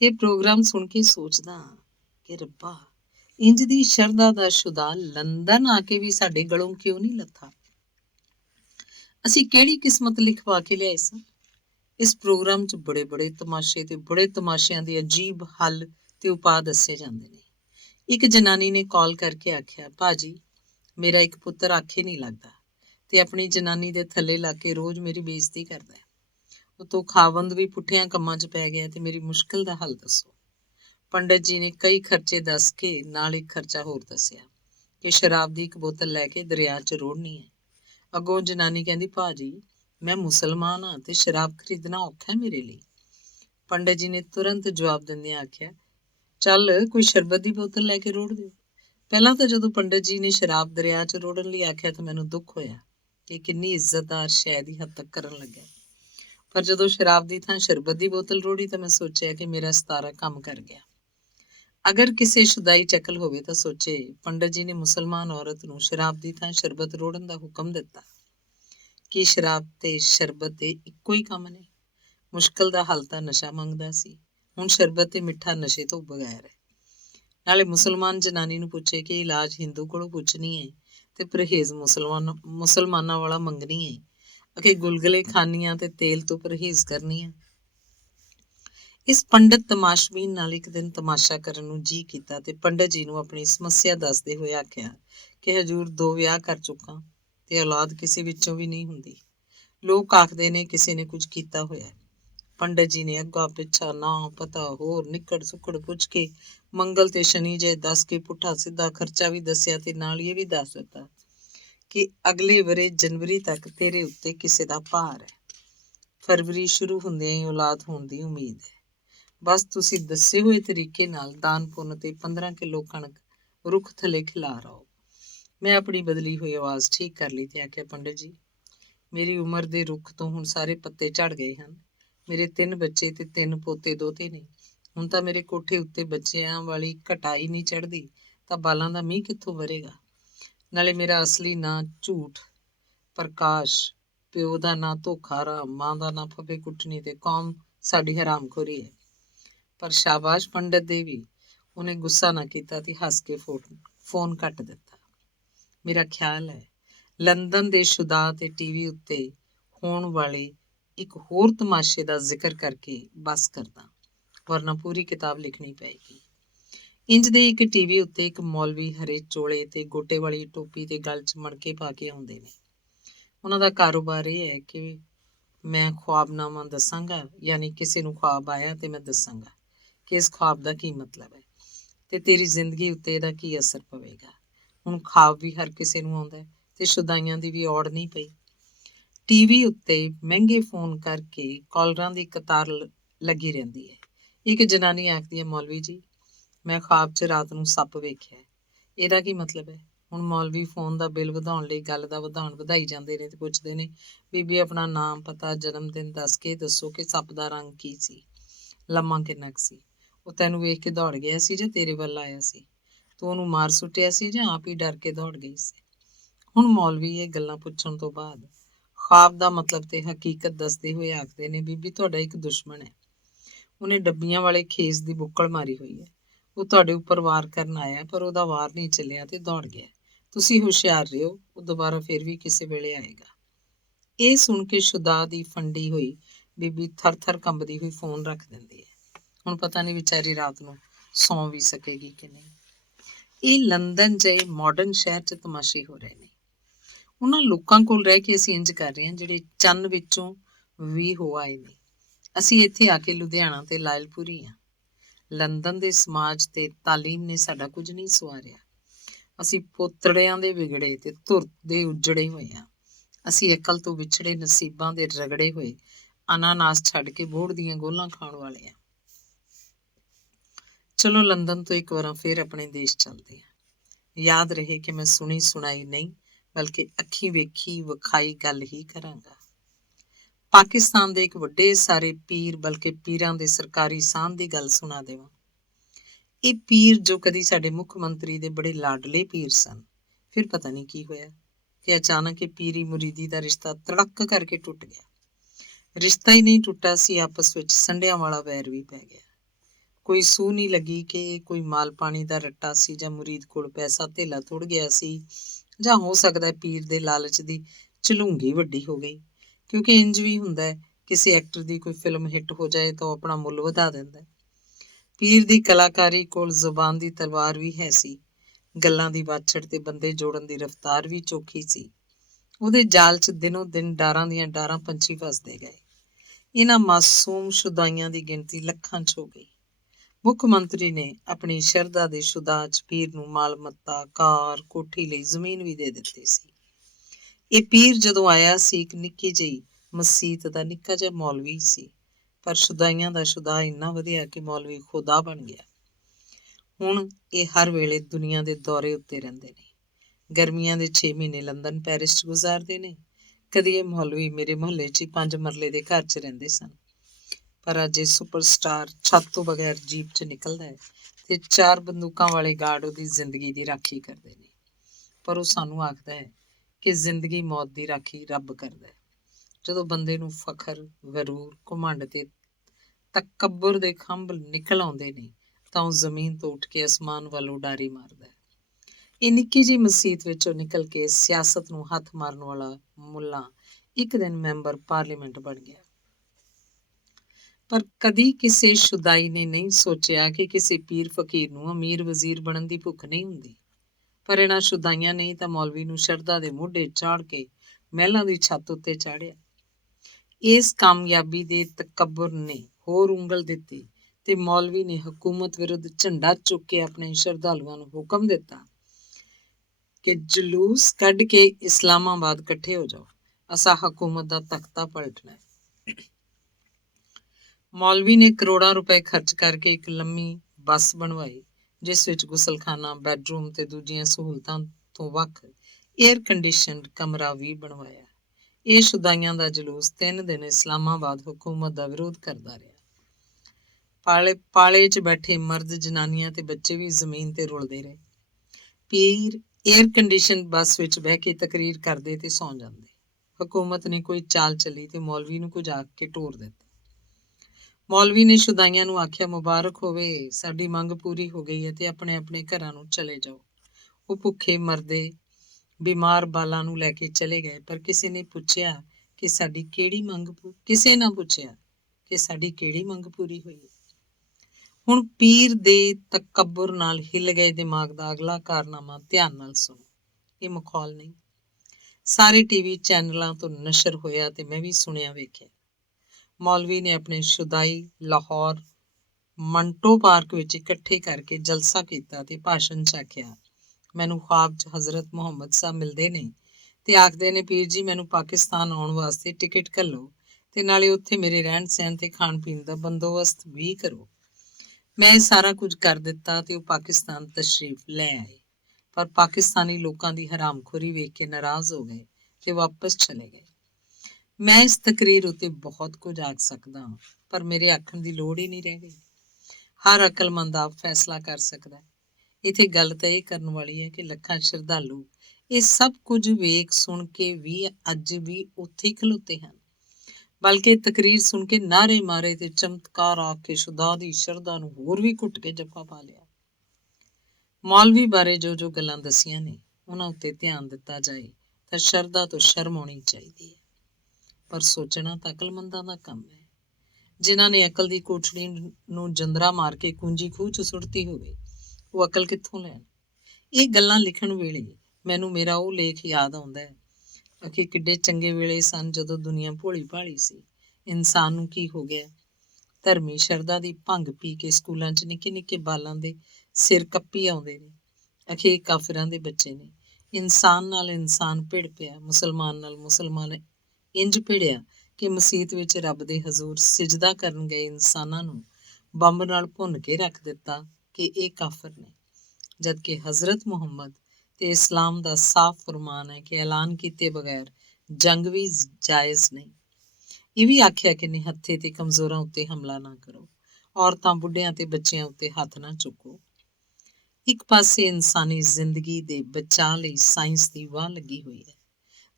ਇਹ ਪ੍ਰੋਗਰਾਮ ਸੁਣ ਕੇ ਸੋਚਦਾ ਕਿ ਰੱਬਾ, ਇੰਝ ਦੀ ਸ਼ਰਧਾ ਦਾ ਸ਼ੁਦਾ ਲੰਦਨ ਆ ਕੇ ਵੀ ਸਾਡੇ ਗਲੋਂ ਕਿਉਂ ਨਹੀਂ ਲੱਥਾ? ਅਸੀਂ ਕਿਹੜੀ ਕਿਸਮਤ ਲਿਖਵਾ ਕੇ ਲਿਆਏ ਸਾਂ? ਇਸ ਪ੍ਰੋਗਰਾਮ 'ਚ ਬੜੇ ਬੜੇ ਤਮਾਸ਼ੇ ਤੇ ਬੜੇ ਤਮਾਸ਼ਿਆਂ ਦੇ ਅਜੀਬ ਹੱਲ ਤੇ ਉਪਾਅ ਦੱਸੇ ਜਾਂਦੇ ਨੇ। ਇੱਕ ਜਨਾਨੀ ਨੇ ਕਾਲ ਕਰਕੇ ਆਖਿਆ, ਭਾਜੀ, ਮੇਰਾ ਇੱਕ ਪੁੱਤਰ ਆਖੇ ਨਹੀਂ ਲੱਗਦਾ ਤੇ ਆਪਣੀ ਜਨਾਨੀ ਦੇ ਥੱਲੇ ਲੱਗ ਕੇ ਰੋਜ਼ ਮੇਰੀ ਬੇਇੱਜ਼ਤੀ ਕਰਦਾ ਹੈ। ਉਤੋਂ ਖਾਵੰਦ ਵੀ ਪੁੱਠਿਆਂ ਕੰਮਾਂ 'ਚ ਪੈ ਗਿਆ ਤੇ ਮੇਰੀ ਮੁਸ਼ਕਿਲ ਦਾ ਹੱਲ ਦੱਸੋ। ਪੰਡਤ ਜੀ ਨੇ ਕਈ ਖਰਚੇ ਦੱਸ ਕੇ ਨਾਲ ਇੱਕ ਖਰਚਾ ਹੋਰ ਦੱਸਿਆ ਕਿ ਸ਼ਰਾਬ ਦੀ ਇੱਕ ਬੋਤਲ ਲੈ ਕੇ ਦਰਿਆ 'ਚ ਰੋੜਨੀ ਹੈ। ਅੱਗੋਂ ਜਨਾਨੀ ਕਹਿੰਦੀ, ਭਾਜੀ, ਮੈਂ ਮੁਸਲਮਾਨ ਹਾਂ ਤੇ ਸ਼ਰਾਬ ਖਰੀਦਣਾ ਔਖਾ ਹੈ ਮੇਰੇ ਲਈ। ਪੰਡਤ ਜੀ ਨੇ ਤੁਰੰਤ ਜਵਾਬ ਦਿੰਦਿਆਂ ਆਖਿਆ, ਚੱਲ ਕੋਈ ਸ਼ਰਬਤ ਦੀ ਬੋਤਲ ਲੈ ਕੇ ਰੋੜ ਦਿਓ। ਪਹਿਲਾਂ ਤਾਂ ਜਦੋਂ ਪੰਡਤ ਜੀ ਨੇ ਸ਼ਰਾਬ ਦਰਿਆ 'ਚ ਰੋੜਨ ਲਈ ਆਖਿਆ ਤਾਂ ਮੈਨੂੰ ਦੁੱਖ ਹੋਇਆ ਕਿ ਕਿੰਨੀ ਇੱਜ਼ਤਦਾਰ ਸ਼ੈ ਦੀ ਹੱਦ ਤੱਕ ਕਰਨ ਲੱਗਾ। ਪਰ ਜਦੋਂ ਸ਼ਰਾਬ ਦੀ ਥਾਂ ਸ਼ਰਬਤ ਦੀ ਬੋਤਲ ਰੋੜੀ ਤਾਂ ਮੈਂ ਸੋਚਿਆ ਕਿ ਮੇਰਾ ਸਿਤਾਰਾ ਕੰਮ ਕਰ ਗਿਆ। ਅਗਰ ਕਿਸੇ ਸ਼ੁਦਾਈ ਚੱਕਲ ਹੋਵੇ ਤਾਂ ਸੋਚੇ, ਪੰਡਤ ਜੀ ਨੇ ਮੁਸਲਮਾਨ ਔਰਤ ਨੂੰ ਸ਼ਰਾਬ ਦੀ ਥਾਂ ਸ਼ਰਬਤ ਰੋੜਨ ਦਾ ਹੁਕਮ ਦਿੱਤਾ। ਕੀ ਸ਼ਰਾਬ ਤੇ ਸ਼ਰਬਤ ਦੇ ਇੱਕੋ ਹੀ ਕੰਮ ਨੇ? ਮੁਸ਼ਕਲ ਦਾ ਹੱਲ ਤਾਂ ਨਸ਼ਾ ਮੰਗਦਾ ਸੀ, ਹੁਣ ਸ਼ਰਬਤ ਤੇ ਮਿੱਠਾ ਨਸ਼ੇ ਤੋਂ ਬਗੈਰ ਹੈ। ਨਾਲੇ ਮੁਸਲਮਾਨ ਜਨਾਨੀ ਨੂੰ ਪੁੱਛੇ ਕਿ ਇਲਾਜ ਹਿੰਦੂ ਕੋਲੋਂ ਪੁੱਛਣੀ ਹੈ ਤੇ ਪਰਹੇਜ਼ ਮੁਸਲਮਾਨਾਂ ਵਾਲਾ ਮੰਗਣੀ ਹੈ, ਅਤੇ ਗੁਲਗੁਲੇ ਖਾਣੀਆਂ ਤੇ ਤੇਲ ਤੋਂ ਪਰਹੇਜ਼ ਕਰਨੀ ਹੈ। ਇਸ ਪੰਡਤ ਤਮਾਸ਼ਬੀਨ ਨਾਲ ਇੱਕ ਦਿਨ ਤਮਾਸ਼ਾ ਕਰਨ ਨੂੰ ਜੀ ਕੀਤਾ ਤੇ ਪੰਡਤ ਜੀ ਨੂੰ ਆਪਣੀ ਸਮੱਸਿਆ ਦੱਸਦੇ ਹੋਏ ਆਖਿਆ ਕਿ ਹਜ਼ੂਰ 2 ਵਿਆਹ ਕਰ ਚੁੱਕਾ ਤੇ ਔਲਾਦ ਕਿਸੇ ਵਿੱਚੋਂ ਵੀ ਨਹੀਂ ਹੁੰਦੀ। ਲੋਕ ਆਖਦੇ ਨੇ ਕਿਸੇ ਨੇ ਕੁਝ ਕੀਤਾ ਹੋਇਆ। ਪੰਡਤ ਜੀ ਨੇ ਅੱਗਾ ਪਿੱਛਾ ਨਾਂ ਪਤਾ ਹੋਰ ਨਿੱਕੜ ਸੁੱਕੜ ਪੁੱਛ ਕੇ ਮੰਗਲ ਤੇ ਸ਼ਨੀ ਜੇ ਦੱਸ ਕੇ ਪੁੱਠਾ ਸਿੱਧਾ ਖਰਚਾ ਵੀ ਦੱਸਿਆ ਤੇ ਨਾਲ ਇਹ ਵੀ ਦੱਸ ਦਿੱਤਾ ਕਿ ਅਗਲੇ ਵਰੇ ਜਨਵਰੀ ਤੱਕ ਤੇਰੇ ਉੱਤੇ ਕਿਸੇ ਦਾ ਭਾਰ ਹੈ। ਫਰਵਰੀ ਸ਼ੁਰੂ ਹੁੰਦਿਆਂ ਹੀ ਔਲਾਦ ਹੋਣ ਦੀ ਉਮੀਦ ਹੈ। ਬਸ ਤੁਸੀਂ ਦੱਸੇ ਹੋਏ ਤਰੀਕੇ ਨਾਲ ਦਾਨ ਪੁੰਨ ਤੇ 15 ਕਿਲੋ ਕਣਕ ਰੁੱਖ ਥੱਲੇ ਖਿਲਾ ਰਹੋ। ਮੈਂ ਆਪਣੀ ਬਦਲੀ ਹੋਈ ਆਵਾਜ਼ ਠੀਕ ਕਰ ਲਈ ਤੇ ਆਖਿਆ, ਪੰਡਤ ਜੀ, ਮੇਰੀ ਉਮਰ ਦੇ ਰੁੱਖ ਤੋਂ ਹੁਣ ਸਾਰੇ ਪੱਤੇ ਝੜ ਗਏ ਹਨ। ਮੇਰੇ 3 ਬੱਚੇ ਤੇ 3 ਪੋਤੇ ਦੋਤੇ ਨੇ। ਹੁਣ ਤਾਂ ਮੇਰੇ ਕੋਠੇ ਉੱਤੇ ਬੱਚਿਆਂ ਵਾਲੀ ਘਟਾਈ ਨਹੀਂ ਚੜ੍ਹਦੀ ਤਾਂ ਬਾਲਾਂ ਦਾ ਮੀਂਹ ਕਿੱਥੋਂ ਵਰੇਗਾ। ਨਾਲੇ ਮੇਰਾ ਅਸਲੀ ਨਾਂ ਝੂਠ ਪ੍ਰਕਾਸ਼, ਪਿਓ ਦਾ ਨਾਂ ਧੋਖਾ ਰਾਮ, ਮਾਂ ਦਾ ਨਾਂ ਫੱਫੇ ਕੁੱਟਣੀ ਤੇ ਕੌਮ ਸਾਡੀ ਹਰਾਮਖੋਰੀ ਹੈ। ਪਰ ਸ਼ਾਬਾਸ਼ ਪੰਡਤ ਦੇਵੀ, ਉਹਨੇ ਗੁੱਸਾ ਨਾ ਕੀਤਾ ਤੇ ਹੱਸ ਕੇ ਫੋਨ ਕੱਟ ਦਿੱਤਾ। ਮੇਰਾ ਖਿਆਲ ਹੈ ਲੰਦਨ ਦੇ ਸ਼ੁਦਾ ਤੇ ਟੀਵੀ ਉੱਤੇ ਹੋਣ ਵਾਲੇ ਇੱਕ ਹੋਰ ਤਮਾਸ਼ੇ ਦਾ ਜ਼ਿਕਰ ਕਰਕੇ ਬਸ ਕਰਦਾ, ਵਰਨਾ ਪੂਰੀ ਕਿਤਾਬ ਲਿਖਣੀ ਪਏਗੀ। ਇੰਜ ਦੇ ਇੱਕ ਟੀਵੀ ਉੱਤੇ ਇੱਕ ਮੌਲਵੀ ਹਰੇ ਚੋਲੇ ਤੇ ਗੋਟੇ ਵਾਲੀ ਟੋਪੀ ਤੇ ਗਲ 'ਚ ਮਣਕੇ ਪਾ ਕੇ ਆਉਂਦੇ ਨੇ। ਉਹਨਾਂ ਦਾ ਕਾਰੋਬਾਰ ਇਹ ਹੈ ਕਿ ਮੈਂ ਖੁਆਬਨਾਮਾ ਦੱਸਾਂਗਾ, ਯਾਨੀ ਕਿਸੇ ਨੂੰ ਖੁਆਬ ਆਇਆ ਤੇ ਮੈਂ ਦੱਸਾਂਗਾ ਕਿ ਇਸ ਖੁਆਬ ਦਾ ਕੀ ਮਤਲਬ ਹੈ ਤੇ ਤੇਰੀ ਜ਼ਿੰਦਗੀ ਉੱਤੇ ਇਹਦਾ ਕੀ ਅਸਰ ਪਵੇਗਾ। ਹੁਣ ਖੁਆਬ ਵੀ ਹਰ ਕਿਸੇ ਨੂੰ ਆਉਂਦਾ ਹੈ ਤੇ ਸ਼ੁਦਾਈਆਂ ਦੀ ਵੀ ਔੜ ਨਹੀਂ ਪਈ। ਟੀਵੀ ਉੱਤੇ ਮਹਿੰਗੇ ਫੋਨ ਕਰਕੇ ਕਾਲਰਾਂ ਦੀ ਕਤਾਰ ਲੱਗੀ ਰਹਿੰਦੀ ਹੈ। ਇੱਕ ਜਨਾਨੀ ਆਖਦੀ ਹੈ, ਮੌਲਵੀ ਜੀ ਮੈਂ ਖੁਆਬ 'ਚ ਰਾਤ ਨੂੰ ਸੱਪ ਵੇਖਿਆ। ਇਹਦਾ ਕੀ ਮਤਲਬ ਹੈ? ਹੁਣ ਮੌਲਵੀ ਫੋਨ ਦਾ ਬਿੱਲ ਵਧਾਉਣ ਲਈ ਗੱਲ ਦਾ ਵਧਾਈ ਜਾਂਦੇ ਨੇ ਤੇ ਪੁੱਛਦੇ ਨੇ, ਬੀਬੀ ਆਪਣਾ ਨਾਮ, ਪਤਾ, ਜਨਮ ਦਿਨ ਦੱਸ ਕੇ ਦੱਸੋ ਕਿ ਸੱਪ ਦਾ ਰੰਗ ਕੀ ਸੀ, ਲੰਮਾ ਕਿੰਨਾ ਕੁ ਸੀ, ਉਹ ਤੈਨੂੰ ਵੇਖ ਕੇ ਦੌੜ ਗਿਆ ਸੀ ਜਾਂ ਤੇਰੇ ਵੱਲ ਆਇਆ ਸੀ, ਤੂੰ ਉਹਨੂੰ ਮਾਰ ਸੁੱਟਿਆ ਸੀ ਜਾਂ ਆਪ ਹੀ ਡਰ ਕੇ ਦੌੜ ਗਈ ਸੀ। ਹੁਣ ਮੌਲਵੀ ਇਹ ਗੱਲਾਂ ਪੁੱਛਣ ਤੋਂ ਬਾਅਦ ਖੁਆਬ ਦਾ ਮਤਲਬ ਤੇ ਹਕੀਕਤ ਦੱਸਦੇ ਹੋਏ ਆਖਦੇ ਨੇ, ਬੀਬੀ ਤੁਹਾਡਾ ਇੱਕ ਦੁਸ਼ਮਣ ਹੈ, ਉਹਨੇ ਡੱਬੀਆਂ ਵਾਲੇ ਖੇਸ ਦੀ ਬੁੱਕਲ ਮਾਰੀ ਹੋਈ ਹੈ। ਉਹ ਤੁਹਾਡੇ ਉੱਪਰ ਵਾਰ ਕਰਨ ਆਇਆ ਪਰ ਉਹਦਾ ਵਾਰ ਨਹੀਂ ਚੱਲਿਆ ਤੇ ਦੌੜ ਗਿਆ। ਤੁਸੀਂ ਹੁਸ਼ਿਆਰ ਰਹੋ, ਉਹ ਦੁਬਾਰਾ ਫਿਰ ਵੀ ਕਿਸੇ ਵੇਲੇ ਆਏਗਾ। ਇਹ ਸੁਣ ਕੇ ਸ਼ੁਦਾ ਦੀ ਫੰਡੀ ਹੋਈ ਬੀਬੀ ਥਰ-ਥਰ ਕੰਬਦੀ ਹੋਈ ਫੋਨ ਰੱਖ ਦਿੰਦੀ ਹੈ। ਹੁਣ ਪਤਾ ਨਹੀਂ ਵਿਚਾਰੀ ਰਾਤ ਨੂੰ ਸੌਂ ਵੀ ਸਕੇਗੀ ਕਿ ਨਹੀਂ। ਇਹ ਲੰਦਨ ਜਿਹੇ ਮਾਡਰਨ ਸ਼ਹਿਰ 'ਚ ਤਮਾਸ਼ੇ ਹੋ ਰਹੇ ਨੇ। ਉਹਨਾਂ ਲੋਕਾਂ ਕੋਲ ਰਹਿ ਕੇ ਅਸੀਂ ਇੰਜ ਕਰ ਰਹੇ ਹਾਂ ਜਿਹੜੇ ਚੰਨ ਵਿੱਚੋਂ ਵੀ ਹੋ ਆਏ ਨੇ। ਅਸੀਂ ਇੱਥੇ ਆ ਕੇ ਲੁਧਿਆਣਾ ਤੇ ਲਾਇਲਪੁਰੀ ਹਾਂ। ਲੰਦਨ ਦੇ ਸਮਾਜ ਤੇ ਤਾਲੀਮ ਨੇ ਸਾਡਾ ਕੁਝ ਨਹੀਂ ਸਵਾਰਿਆ। ਅਸੀਂ ਪੋਤੜਿਆਂ ਦੇ ਵਿਗੜੇ ਤੇ ਧੁਰ ਦੇ ਉਜੜੇ ਹੋਏ ਹਾਂ। ਅਸੀਂ ਅਕਲ ਤੋਂ ਵਿਛੜੇ ਨਸੀਬਾਂ ਦੇ ਰਗੜੇ ਹੋਏ ਅਨਾਨਾਸ ਛੱਡ ਕੇ ਬੋਹੜ ਦੀਆਂ ਗੋਲਾਂ ਖਾਣ ਵਾਲੇ ਹਾਂ। ਚਲੋ ਲੰਦਨ ਤੋਂ ਇੱਕ ਵਾਰ ਫਿਰ ਆਪਣੇ ਦੇਸ਼ ਚੱਲਦੇ ਹਾਂ। ਯਾਦ ਰਹੇ ਕਿ ਮੈਂ ਸੁਣੀ ਸੁਣਾਈ ਨਹੀਂ ਬਲਕਿ ਅੱਖੀਂ ਵੇਖੀ ਵਿਖਾਈ ਗੱਲ ਹੀ ਕਰਾਂਗਾ। ਪਾਕਿਸਤਾਨ ਦੇ ਇੱਕ ਵੱਡੇ ਸਾਰੇ ਪੀਰ ਬਲਕਿ ਪੀਰਾਂ ਦੇ ਸਰਕਾਰੀ ਸਾਂਝ ਦੀ ਗੱਲ ਸੁਣਾ ਦੇਵਾਂ। ਇਹ ਪੀਰ ਜੋ ਕਦੀ ਸਾਡੇ ਮੁੱਖ ਮੰਤਰੀ ਦੇ ਬੜੇ ਲਾਡਲੇ ਪੀਰ ਸਨ, ਫਿਰ ਪਤਾ ਨਹੀਂ ਕੀ ਹੋਇਆ ਕਿ ਅਚਾਨਕ ਇਹ ਪੀਰੀ ਮੁਰੀਦੀ ਦਾ ਰਿਸ਼ਤਾ ਤੜਕ ਕਰਕੇ ਟੁੱਟ ਗਿਆ। ਰਿਸ਼ਤਾ ਹੀ ਨਹੀਂ ਟੁੱਟਾ ਸੀ, ਆਪਸ ਵਿੱਚ ਸੰਡਿਆਂ ਵਾਲਾ ਵੈਰ ਵੀ ਪੈ ਗਿਆ। ਕੋਈ ਸੂਹ ਨਹੀਂ ਲੱਗੀ ਕਿ ਇਹ ਕੋਈ ਮਾਲ ਪਾਣੀ ਦਾ ਰੱਟਾ ਸੀ ਜਾਂ ਮੁਰੀਦ ਕੋਲ ਪੈਸਾ ਧੇਲਾ ਥੁੜ ਗਿਆ ਸੀ, ਜਾਂ ਹੋ ਸਕਦਾ ਪੀਰ ਦੇ ਲਾਲਚ ਦੀ ਝਲੂੰਗੀ ਵੱਡੀ ਹੋ ਗਈ। ਕਿਉਂਕਿ ਇੰਜ ਵੀ ਹੁੰਦਾ ਹੈ, ਕਿਸੇ ਐਕਟਰ ਦੀ ਕੋਈ ਫਿਲਮ ਹਿੱਟ ਹੋ ਜਾਏ ਤਾਂ ਉਹ ਆਪਣਾ ਮੁੱਲ ਵਧਾ ਦਿੰਦਾ। ਪੀਰ ਦੀ ਕਲਾਕਾਰੀ ਕੋਲ ਜ਼ੁਬਾਨ ਦੀ ਤਲਵਾਰ ਵੀ ਹੈ ਸੀ, ਗੱਲਾਂ ਦੀ ਵਾਛੜ ਤੇ ਬੰਦੇ ਜੋੜਨ ਦੀ ਰਫ਼ਤਾਰ ਵੀ ਚੋਖੀ ਸੀ। ਉਹਦੇ ਜਾਲ 'ਚ ਦਿਨੋਂ ਦਿਨ ਡਾਰਾਂ ਦੀਆਂ ਡਾਰਾਂ ਪੰਛੀ ਫਸਦੇ ਗਏ। ਇਹਨਾਂ ਮਾਸੂਮ ਸ਼ੁਦਾਈਆਂ ਦੀ ਗਿਣਤੀ ਲੱਖਾਂ 'ਚ ਹੋ ਗਈ। ਮੁੱਖ ਮੰਤਰੀ ਨੇ ਆਪਣੀ ਸ਼ਰਧਾ ਦੇ ਸ਼ੁਦਾ 'ਚ ਪੀਰ ਨੂੰ ਮਾਲ ਮੱਤਾ, ਕਾਰ, ਕੋਠੀ ਲਈ ਜ਼ਮੀਨ ਵੀ ਦੇ ਦਿੱਤੀ ਸੀ। ਇਹ ਪੀਰ ਜਦੋਂ ਆਇਆ ਸੀ ਇੱਕ ਨਿੱਕੀ ਜਿਹੀ ਮਸੀਤ ਦਾ ਨਿੱਕਾ ਜਿਹਾ ਮੌਲਵੀ ਸੀ, ਪਰ ਸ਼ੁਦਾਈਆਂ ਦਾ ਸ਼ੁਦਾ ਇੰਨਾ ਵਧੀਆ ਕਿ ਮੌਲਵੀ ਖੁਦਾ ਬਣ ਗਿਆ। ਹੁਣ ਇਹ ਹਰ ਵੇਲੇ ਦੁਨੀਆ ਦੇ ਦੌਰੇ ਉੱਤੇ ਰਹਿੰਦੇ ਨੇ। ਗਰਮੀਆਂ ਦੇ 6 ਮਹੀਨੇ ਲੰਦਨ, ਪੈਰਿਸ 'ਚ ਗੁਜ਼ਾਰਦੇ ਨੇ। ਕਦੀ ਇਹ ਮੌਲਵੀ ਮੇਰੇ ਮੁਹੱਲੇ 'ਚ 5 ਮਰਲੇ ਦੇ ਘਰ 'ਚ ਰਹਿੰਦੇ ਸਨ, ਪਰ ਅੱਜ ਇਹ ਸੁਪਰਸਟਾਰ ਛੱਤ ਤੋਂ ਬਗੈਰ ਜੀਪ 'ਚ ਨਿਕਲਦਾ ਹੈ ਤੇ 4 ਬੰਦੂਕਾਂ ਵਾਲੇ ਗਾਰਡ ਉਹਦੀ ਜ਼ਿੰਦਗੀ ਦੀ ਰਾਖੀ ਕਰਦੇ ਨੇ। ਪਰ ਉਹ ਸਾਨੂੰ ਆਖਦਾ ਹੈ ਕਿ ਜ਼ਿੰਦਗੀ ਮੌਤ ਦੀ ਰਾਖੀ ਰੱਬ ਕਰਦਾ ਹੈ। ਜਦੋਂ ਬੰਦੇ ਨੂੰ ਫਖਰ, ਗਰੂਰ, ਘੁਮੰਡ ਤੇ ਤਕੱਬੁਰ ਦੇ ਖੰਭ ਨਿਕਲ ਆਉਂਦੇ ਨੇ ਤਾਂ ਉਹ ਜ਼ਮੀਨ ਤੋਂ ਉੱਠ ਕੇ ਅਸਮਾਨ ਵੱਲ ਉਡਾਰੀ ਮਾਰਦਾ ਹੈ। ਇਹ ਨਿੱਕੀ ਜਿਹੀ ਮਸੀਤ ਵਿੱਚੋਂ ਨਿਕਲ ਕੇ ਸਿਆਸਤ ਨੂੰ ਹੱਥ ਮਾਰਨ ਵਾਲਾ ਮੁੱਲਾ ਇੱਕ ਦਿਨ ਮੈਂਬਰ ਪਾਰਲੀਮੈਂਟ ਬਣ ਗਿਆ। ਪਰ ਕਦੀ ਕਿਸੇ ਸ਼ੁਦਾਈ ਨੇ ਨਹੀਂ ਸੋਚਿਆ ਕਿ ਕਿਸੇ ਪੀਰ ਫਕੀਰ ਨੂੰ ਅਮੀਰ ਵਜ਼ੀਰ ਬਣਨ ਦੀ ਭੁੱਖ ਨਹੀਂ ਹੁੰਦੀ। ਪਰ ਇਹਨਾਂ ਸ਼ੁਦਾਈਆਂ ਨੇ ਤਾਂ ਮੌਲਵੀ ਨੂੰ ਸ਼ਰਧਾ ਦੇ ਮੋਢੇ ਚਾੜ ਕੇ ਮਹਿਲਾਂ ਦੀ ਛੱਤ ਉੱਤੇ ਚਾੜਿਆ। ਇਸ ਕਾਮਯਾਬੀ ਦੇ ਤਕੱਬੁਰ ਨੇ ਹੋਰ ਉਂਗਲ ਦਿੱਤੀ ਤੇ ਮੌਲਵੀ ਨੇ ਹਕੂਮਤ ਵਿਰੁੱਧ ਝੰਡਾ ਚੁੱਕ ਕੇ ਆਪਣੇ ਸ਼ਰਧਾਲੂਆਂ ਨੂੰ ਹੁਕਮ ਦਿੱਤਾ ਕਿ ਜਲੂਸ ਕੱਢ ਕੇ ਇਸਲਾਮਾਬਾਦ ਇਕੱਠੇ ਹੋ ਜਾਓ, ਅਸਾਂ ਹਕੂਮਤ ਦਾ ਤਖਤਾ ਪਲਟਣਾ ਹੈ। ਮੌਲਵੀ ਨੇ ਕਰੋੜਾਂ ਰੁਪਏ ਖਰਚ ਕਰਕੇ ਇੱਕ ਲੰਮੀ ਬੱਸ ਬਣਵਾਈ, ਜਿਸ ਵਿੱਚ ਗੁਸਲਖਾਨਾ, ਬੈਡਰੂਮ ਤੇ ਦੂਜੀਆਂ ਸਹੂਲਤਾਂ ਤੋਂ ਵੱਖ ਏਅਰ ਕੰਡੀਸ਼ਨਡ ਕਮਰਾ ਵੀ ਬਣਵਾਇਆ। ਇਹ ਸ਼ੁਦਾਈਆਂ ਦਾ ਜਲੂਸ 3 ਦਿਨ ਇਸਲਾਮਾਬਾਦ ਹਕੂਮਤ ਦਾ ਵਿਰੋਧ ਕਰਦਾ ਰਿਹਾ। ਪਾਲੇ 'ਚ ਬੈਠੇ ਮਰਦ, ਜਨਾਨੀਆਂ ਤੇ ਬੱਚੇ ਵੀ ਜ਼ਮੀਨ ਤੇ ਰੁਲਦੇ ਰਹੇ। ਪੀਰ ਏਅਰ ਕੰਡੀਸ਼ਨ ਬੱਸ ਵਿੱਚ ਬਹਿ ਕੇ ਤਕਰੀਰ ਕਰਦੇ ਤੇ ਸੌਂ ਜਾਂਦੇ। ਹਕੂਮਤ ਨੇ ਕੋਈ ਚਾਲ ਚੱਲੀ ਤੇ ਮੌਲਵੀ ਨੂੰ ਕੁਝ ਆਖ ਕੇ ਟੋਰ ਦਿੱਤਾ। ਮੌਲਵੀ ਨੇ ਸ਼ੁਦਾਈਆਂ ਨੂੰ ਆਖਿਆ, ਮੁਬਾਰਕ ਹੋਵੇ, ਸਾਡੀ ਮੰਗ ਪੂਰੀ ਹੋ ਗਈ ਹੈ ਤੇ ਆਪਣੇ ਆਪਣੇ ਘਰਾਂ ਨੂੰ ਚਲੇ ਜਾਓ। ਉਹ ਭੁੱਖੇ ਮਰਦੇ ਬਿਮਾਰ ਬਾਲਾਂ ਨੂੰ ਲੈ ਕੇ ਚਲੇ ਗਏ, ਪਰ ਕਿਸੇ ਨੇ ਪੁੱਛਿਆ ਕਿ ਸਾਡੀ ਕਿਹੜੀ ਮੰਗ ਪੂਰੀ ਹੋਈ। ਹੁਣ ਪੀਰ ਦੇ ਤਕੱਬੁਰ ਨਾਲ ਹਿੱਲ ਗਏ ਦਿਮਾਗ ਦਾ ਅਗਲਾ ਕਾਰਨਾਮਾ ਧਿਆਨ ਨਾਲ ਸੁਣੋ। ਇਹ ਮਖੌਲ ਨਹੀਂ, ਸਾਰੇ ਟੀਵੀ ਚੈਨਲਾਂ ਤੋਂ ਨਸ਼ਰ ਹੋਇਆ ਤੇ ਮੈਂ ਵੀ ਸੁਣਿਆ ਵੇਖਿਆ। ਮੌਲਵੀ ਨੇ ਆਪਣੇ ਸ਼ੁਦਾਈ ਲਾਹੌਰ ਮੰਟੋ ਪਾਰਕ ਵਿੱਚ ਇਕੱਠੇ ਕਰਕੇ ਜਲਸਾ ਕੀਤਾ ਤੇ ਭਾਸ਼ਣ ਛਕਿਆ। ਮੈਨੂੰ ख्वाब 'ਚ ਹਜ਼ਰਤ ਮੁਹੰਮਦ ਸਾਹਿਬ ਮਿਲਦੇ ਨੇ ਤੇ ਆਖਦੇ ਨੇ, ਪੀਰ ਜੀ ਮੈਨੂੰ ਪਾਕਿਸਤਾਨ ਆਉਣ ਵਾਸਤੇ ਟਿਕਟ ਘੱਲੋ ਤੇ ਨਾਲੇ ਉੱਥੇ ਮੇਰੇ ਰਹਿਣ ਸਹਿਣ ਤੇ ਖਾਣ ਪੀਣ ਦਾ ਬੰਦੋਬਸਤ ਵੀ ਕਰੋ। ਮੈਂ ਇਹ ਸਾਰਾ ਕੁਝ ਕਰ ਦਿੱਤਾ ਤੇ ਉਹ ਪਾਕਿਸਤਾਨ ਤਸ਼ਰੀਫ ਲੈ ਆਏ, ਪਰ ਪਾਕਿਸਤਾਨੀ ਲੋਕਾਂ ਦੀ ਹਰਾਮਖੋਰੀ ਵੇਖ ਕੇ ਨਾਰਾਜ਼ ਹੋ ਗਏ ਤੇ ਵਾਪਸ ਚਲੇ ਗਏ। ਮੈਂ ਇਸ ਤਕਰੀਰ ਉੱਤੇ ਬਹੁਤ ਕੁਝ ਆਖ ਸਕਦਾ ਹਾਂ, ਪਰ ਮੇਰੇ ਆਖਣ ਦੀ ਲੋੜ ਹੀ ਨਹੀਂ ਰਹਿ ਗਈ। ਹਰ ਅਕਲਮੰਦ ਆਪ ਫੈਸਲਾ ਕਰ ਸਕਦਾ ਹੈ। ਇੱਥੇ ਗੱਲ ਤਾਂ ਇਹ ਕਰਨ ਵਾਲੀ ਹੈ ਕਿ ਲੱਖਾਂ ਸ਼ਰਧਾਲੂ ਇਹ ਸਭ ਕੁਝ ਵੇਖ ਸੁਣ ਕੇ ਵੀ ਅੱਜ ਵੀ ਉੱਥੇ ਹੀ ਖਲੋਤੇ ਹਨ, ਬਲਕਿ ਤਕਰੀਰ ਸੁਣ ਕੇ ਨਾਰੇ ਮਾਰੇ ਤੇ ਚਮਤਕਾਰ ਆਖ ਕੇ ਸ਼ੁਦਾ ਦੀ ਸ਼ਰਧਾ ਨੂੰ ਹੋਰ ਵੀ ਘੁੱਟ ਕੇ ਜੱਫਾ ਪਾ ਲਿਆ। ਮੌਲਵੀ ਬਾਰੇ ਜੋ ਜੋ ਗੱਲਾਂ ਦੱਸੀਆਂ ਨੇ ਉਹਨਾਂ ਉੱਤੇ ਧਿਆਨ ਦਿੱਤਾ ਜਾਏ ਤਾਂ ਸ਼ਰਧਾ ਤੋਂ ਸ਼ਰਮ ਆਉਣੀ ਚਾਹੀਦੀ ਹੈ, ਪਰ ਸੋਚਣਾ ਤਾਂ ਅਕਲਮੰਦਾਂ ਦਾ ਕੰਮ ਹੈ। ਜਿਨ੍ਹਾਂ ਨੇ ਅਕਲ ਦੀ ਕੋਠੜੀ ਨੂੰ ਜੰਦਰਾ ਮਾਰ ਕੇ ਕੁੰਜੀ ਖੂਹ 'ਚ ਸੁੱਟਤੀ ਹੋਵੇ, ਉਹ ਅਕਲ ਕਿੱਥੋਂ ਲੈਣ। ਇਹ ਗੱਲਾਂ ਲਿਖਣ ਵੇਲੇ ਮੈਨੂੰ ਮੇਰਾ ਉਹ ਲੇਖ ਯਾਦ ਆਉਂਦਾ ਹੈ ਕਿ ਕਿੱਡੇ ਚੰਗੇ ਵੇਲੇ ਸਨ ਜਦੋਂ ਦੁਨੀਆ ਭੋਲੀ ਭਾਲੀ ਸੀ। ਇਨਸਾਨ ਨੂੰ ਕੀ ਹੋ ਗਿਆ? ਧਰਮੀ ਸ਼ਰਧਾ ਦੀ ਭੰਗ ਪੀ ਕੇ ਸਕੂਲਾਂ 'ਚ ਨਿੱਕੇ ਨਿੱਕੇ ਬਾਲਾਂ ਦੇ ਸਿਰ ਕੱਪੀ ਆਉਂਦੇ ਨੇ। ਅਖੇ ਕਾਫਿਰਾਂ ਦੇ ਬੱਚੇ ਨੇ। ਇਨਸਾਨ ਨਾਲ ਇਨਸਾਨ ਭਿੜ ਪਿਆ, ਮੁਸਲਮਾਨ ਨਾਲ ਮੁਸਲਮਾਨ ਇੰਜ ਭਿੜਿਆ ਕਿ ਮਸੀਤ ਵਿੱਚ ਰੱਬ ਦੇ ਹਜ਼ੂਰ ਸਿਜਦਾ ਕਰਨ ਗਏ ਇਨਸਾਨਾਂ ਨੂੰ ਬੰਬ ਨਾਲ ਭੁੰਨ ਕੇ ਰੱਖ ਦਿੱਤਾ ਕਿ ਇਹ ਕਾਫਰ ਨੇ, ਜਦਕਿ ਹਜ਼ਰਤ ਮੁਹੰਮਦ ਤੇ ਇਸਲਾਮ ਦਾ ਸਾਫ਼ ਫਰਮਾਨ ਹੈ ਕਿ ਐਲਾਨ ਕੀਤੇ ਬਗੈਰ ਜੰਗ ਵੀ ਜਾਇਜ਼ ਨਹੀਂ। ਇਹ ਵੀ ਆਖਿਆ ਕਿ ਨਿਹੱਥੇ ਤੇ ਕਮਜ਼ੋਰਾਂ ਉੱਤੇ ਹਮਲਾ ਨਾ ਕਰੋ, ਔਰਤਾਂ ਬੁੱਢਿਆਂ ਤੇ ਬੱਚਿਆਂ ਉੱਤੇ ਹੱਥ ਨਾ ਚੁੱਕੋ। ਇੱਕ ਪਾਸੇ ਇਨਸਾਨੀ ਜ਼ਿੰਦਗੀ ਦੇ ਬਚਾਅ ਲਈ ਸਾਇੰਸ ਦੀ ਵਾਹ ਲੱਗੀ ਹੋਈ ਹੈ,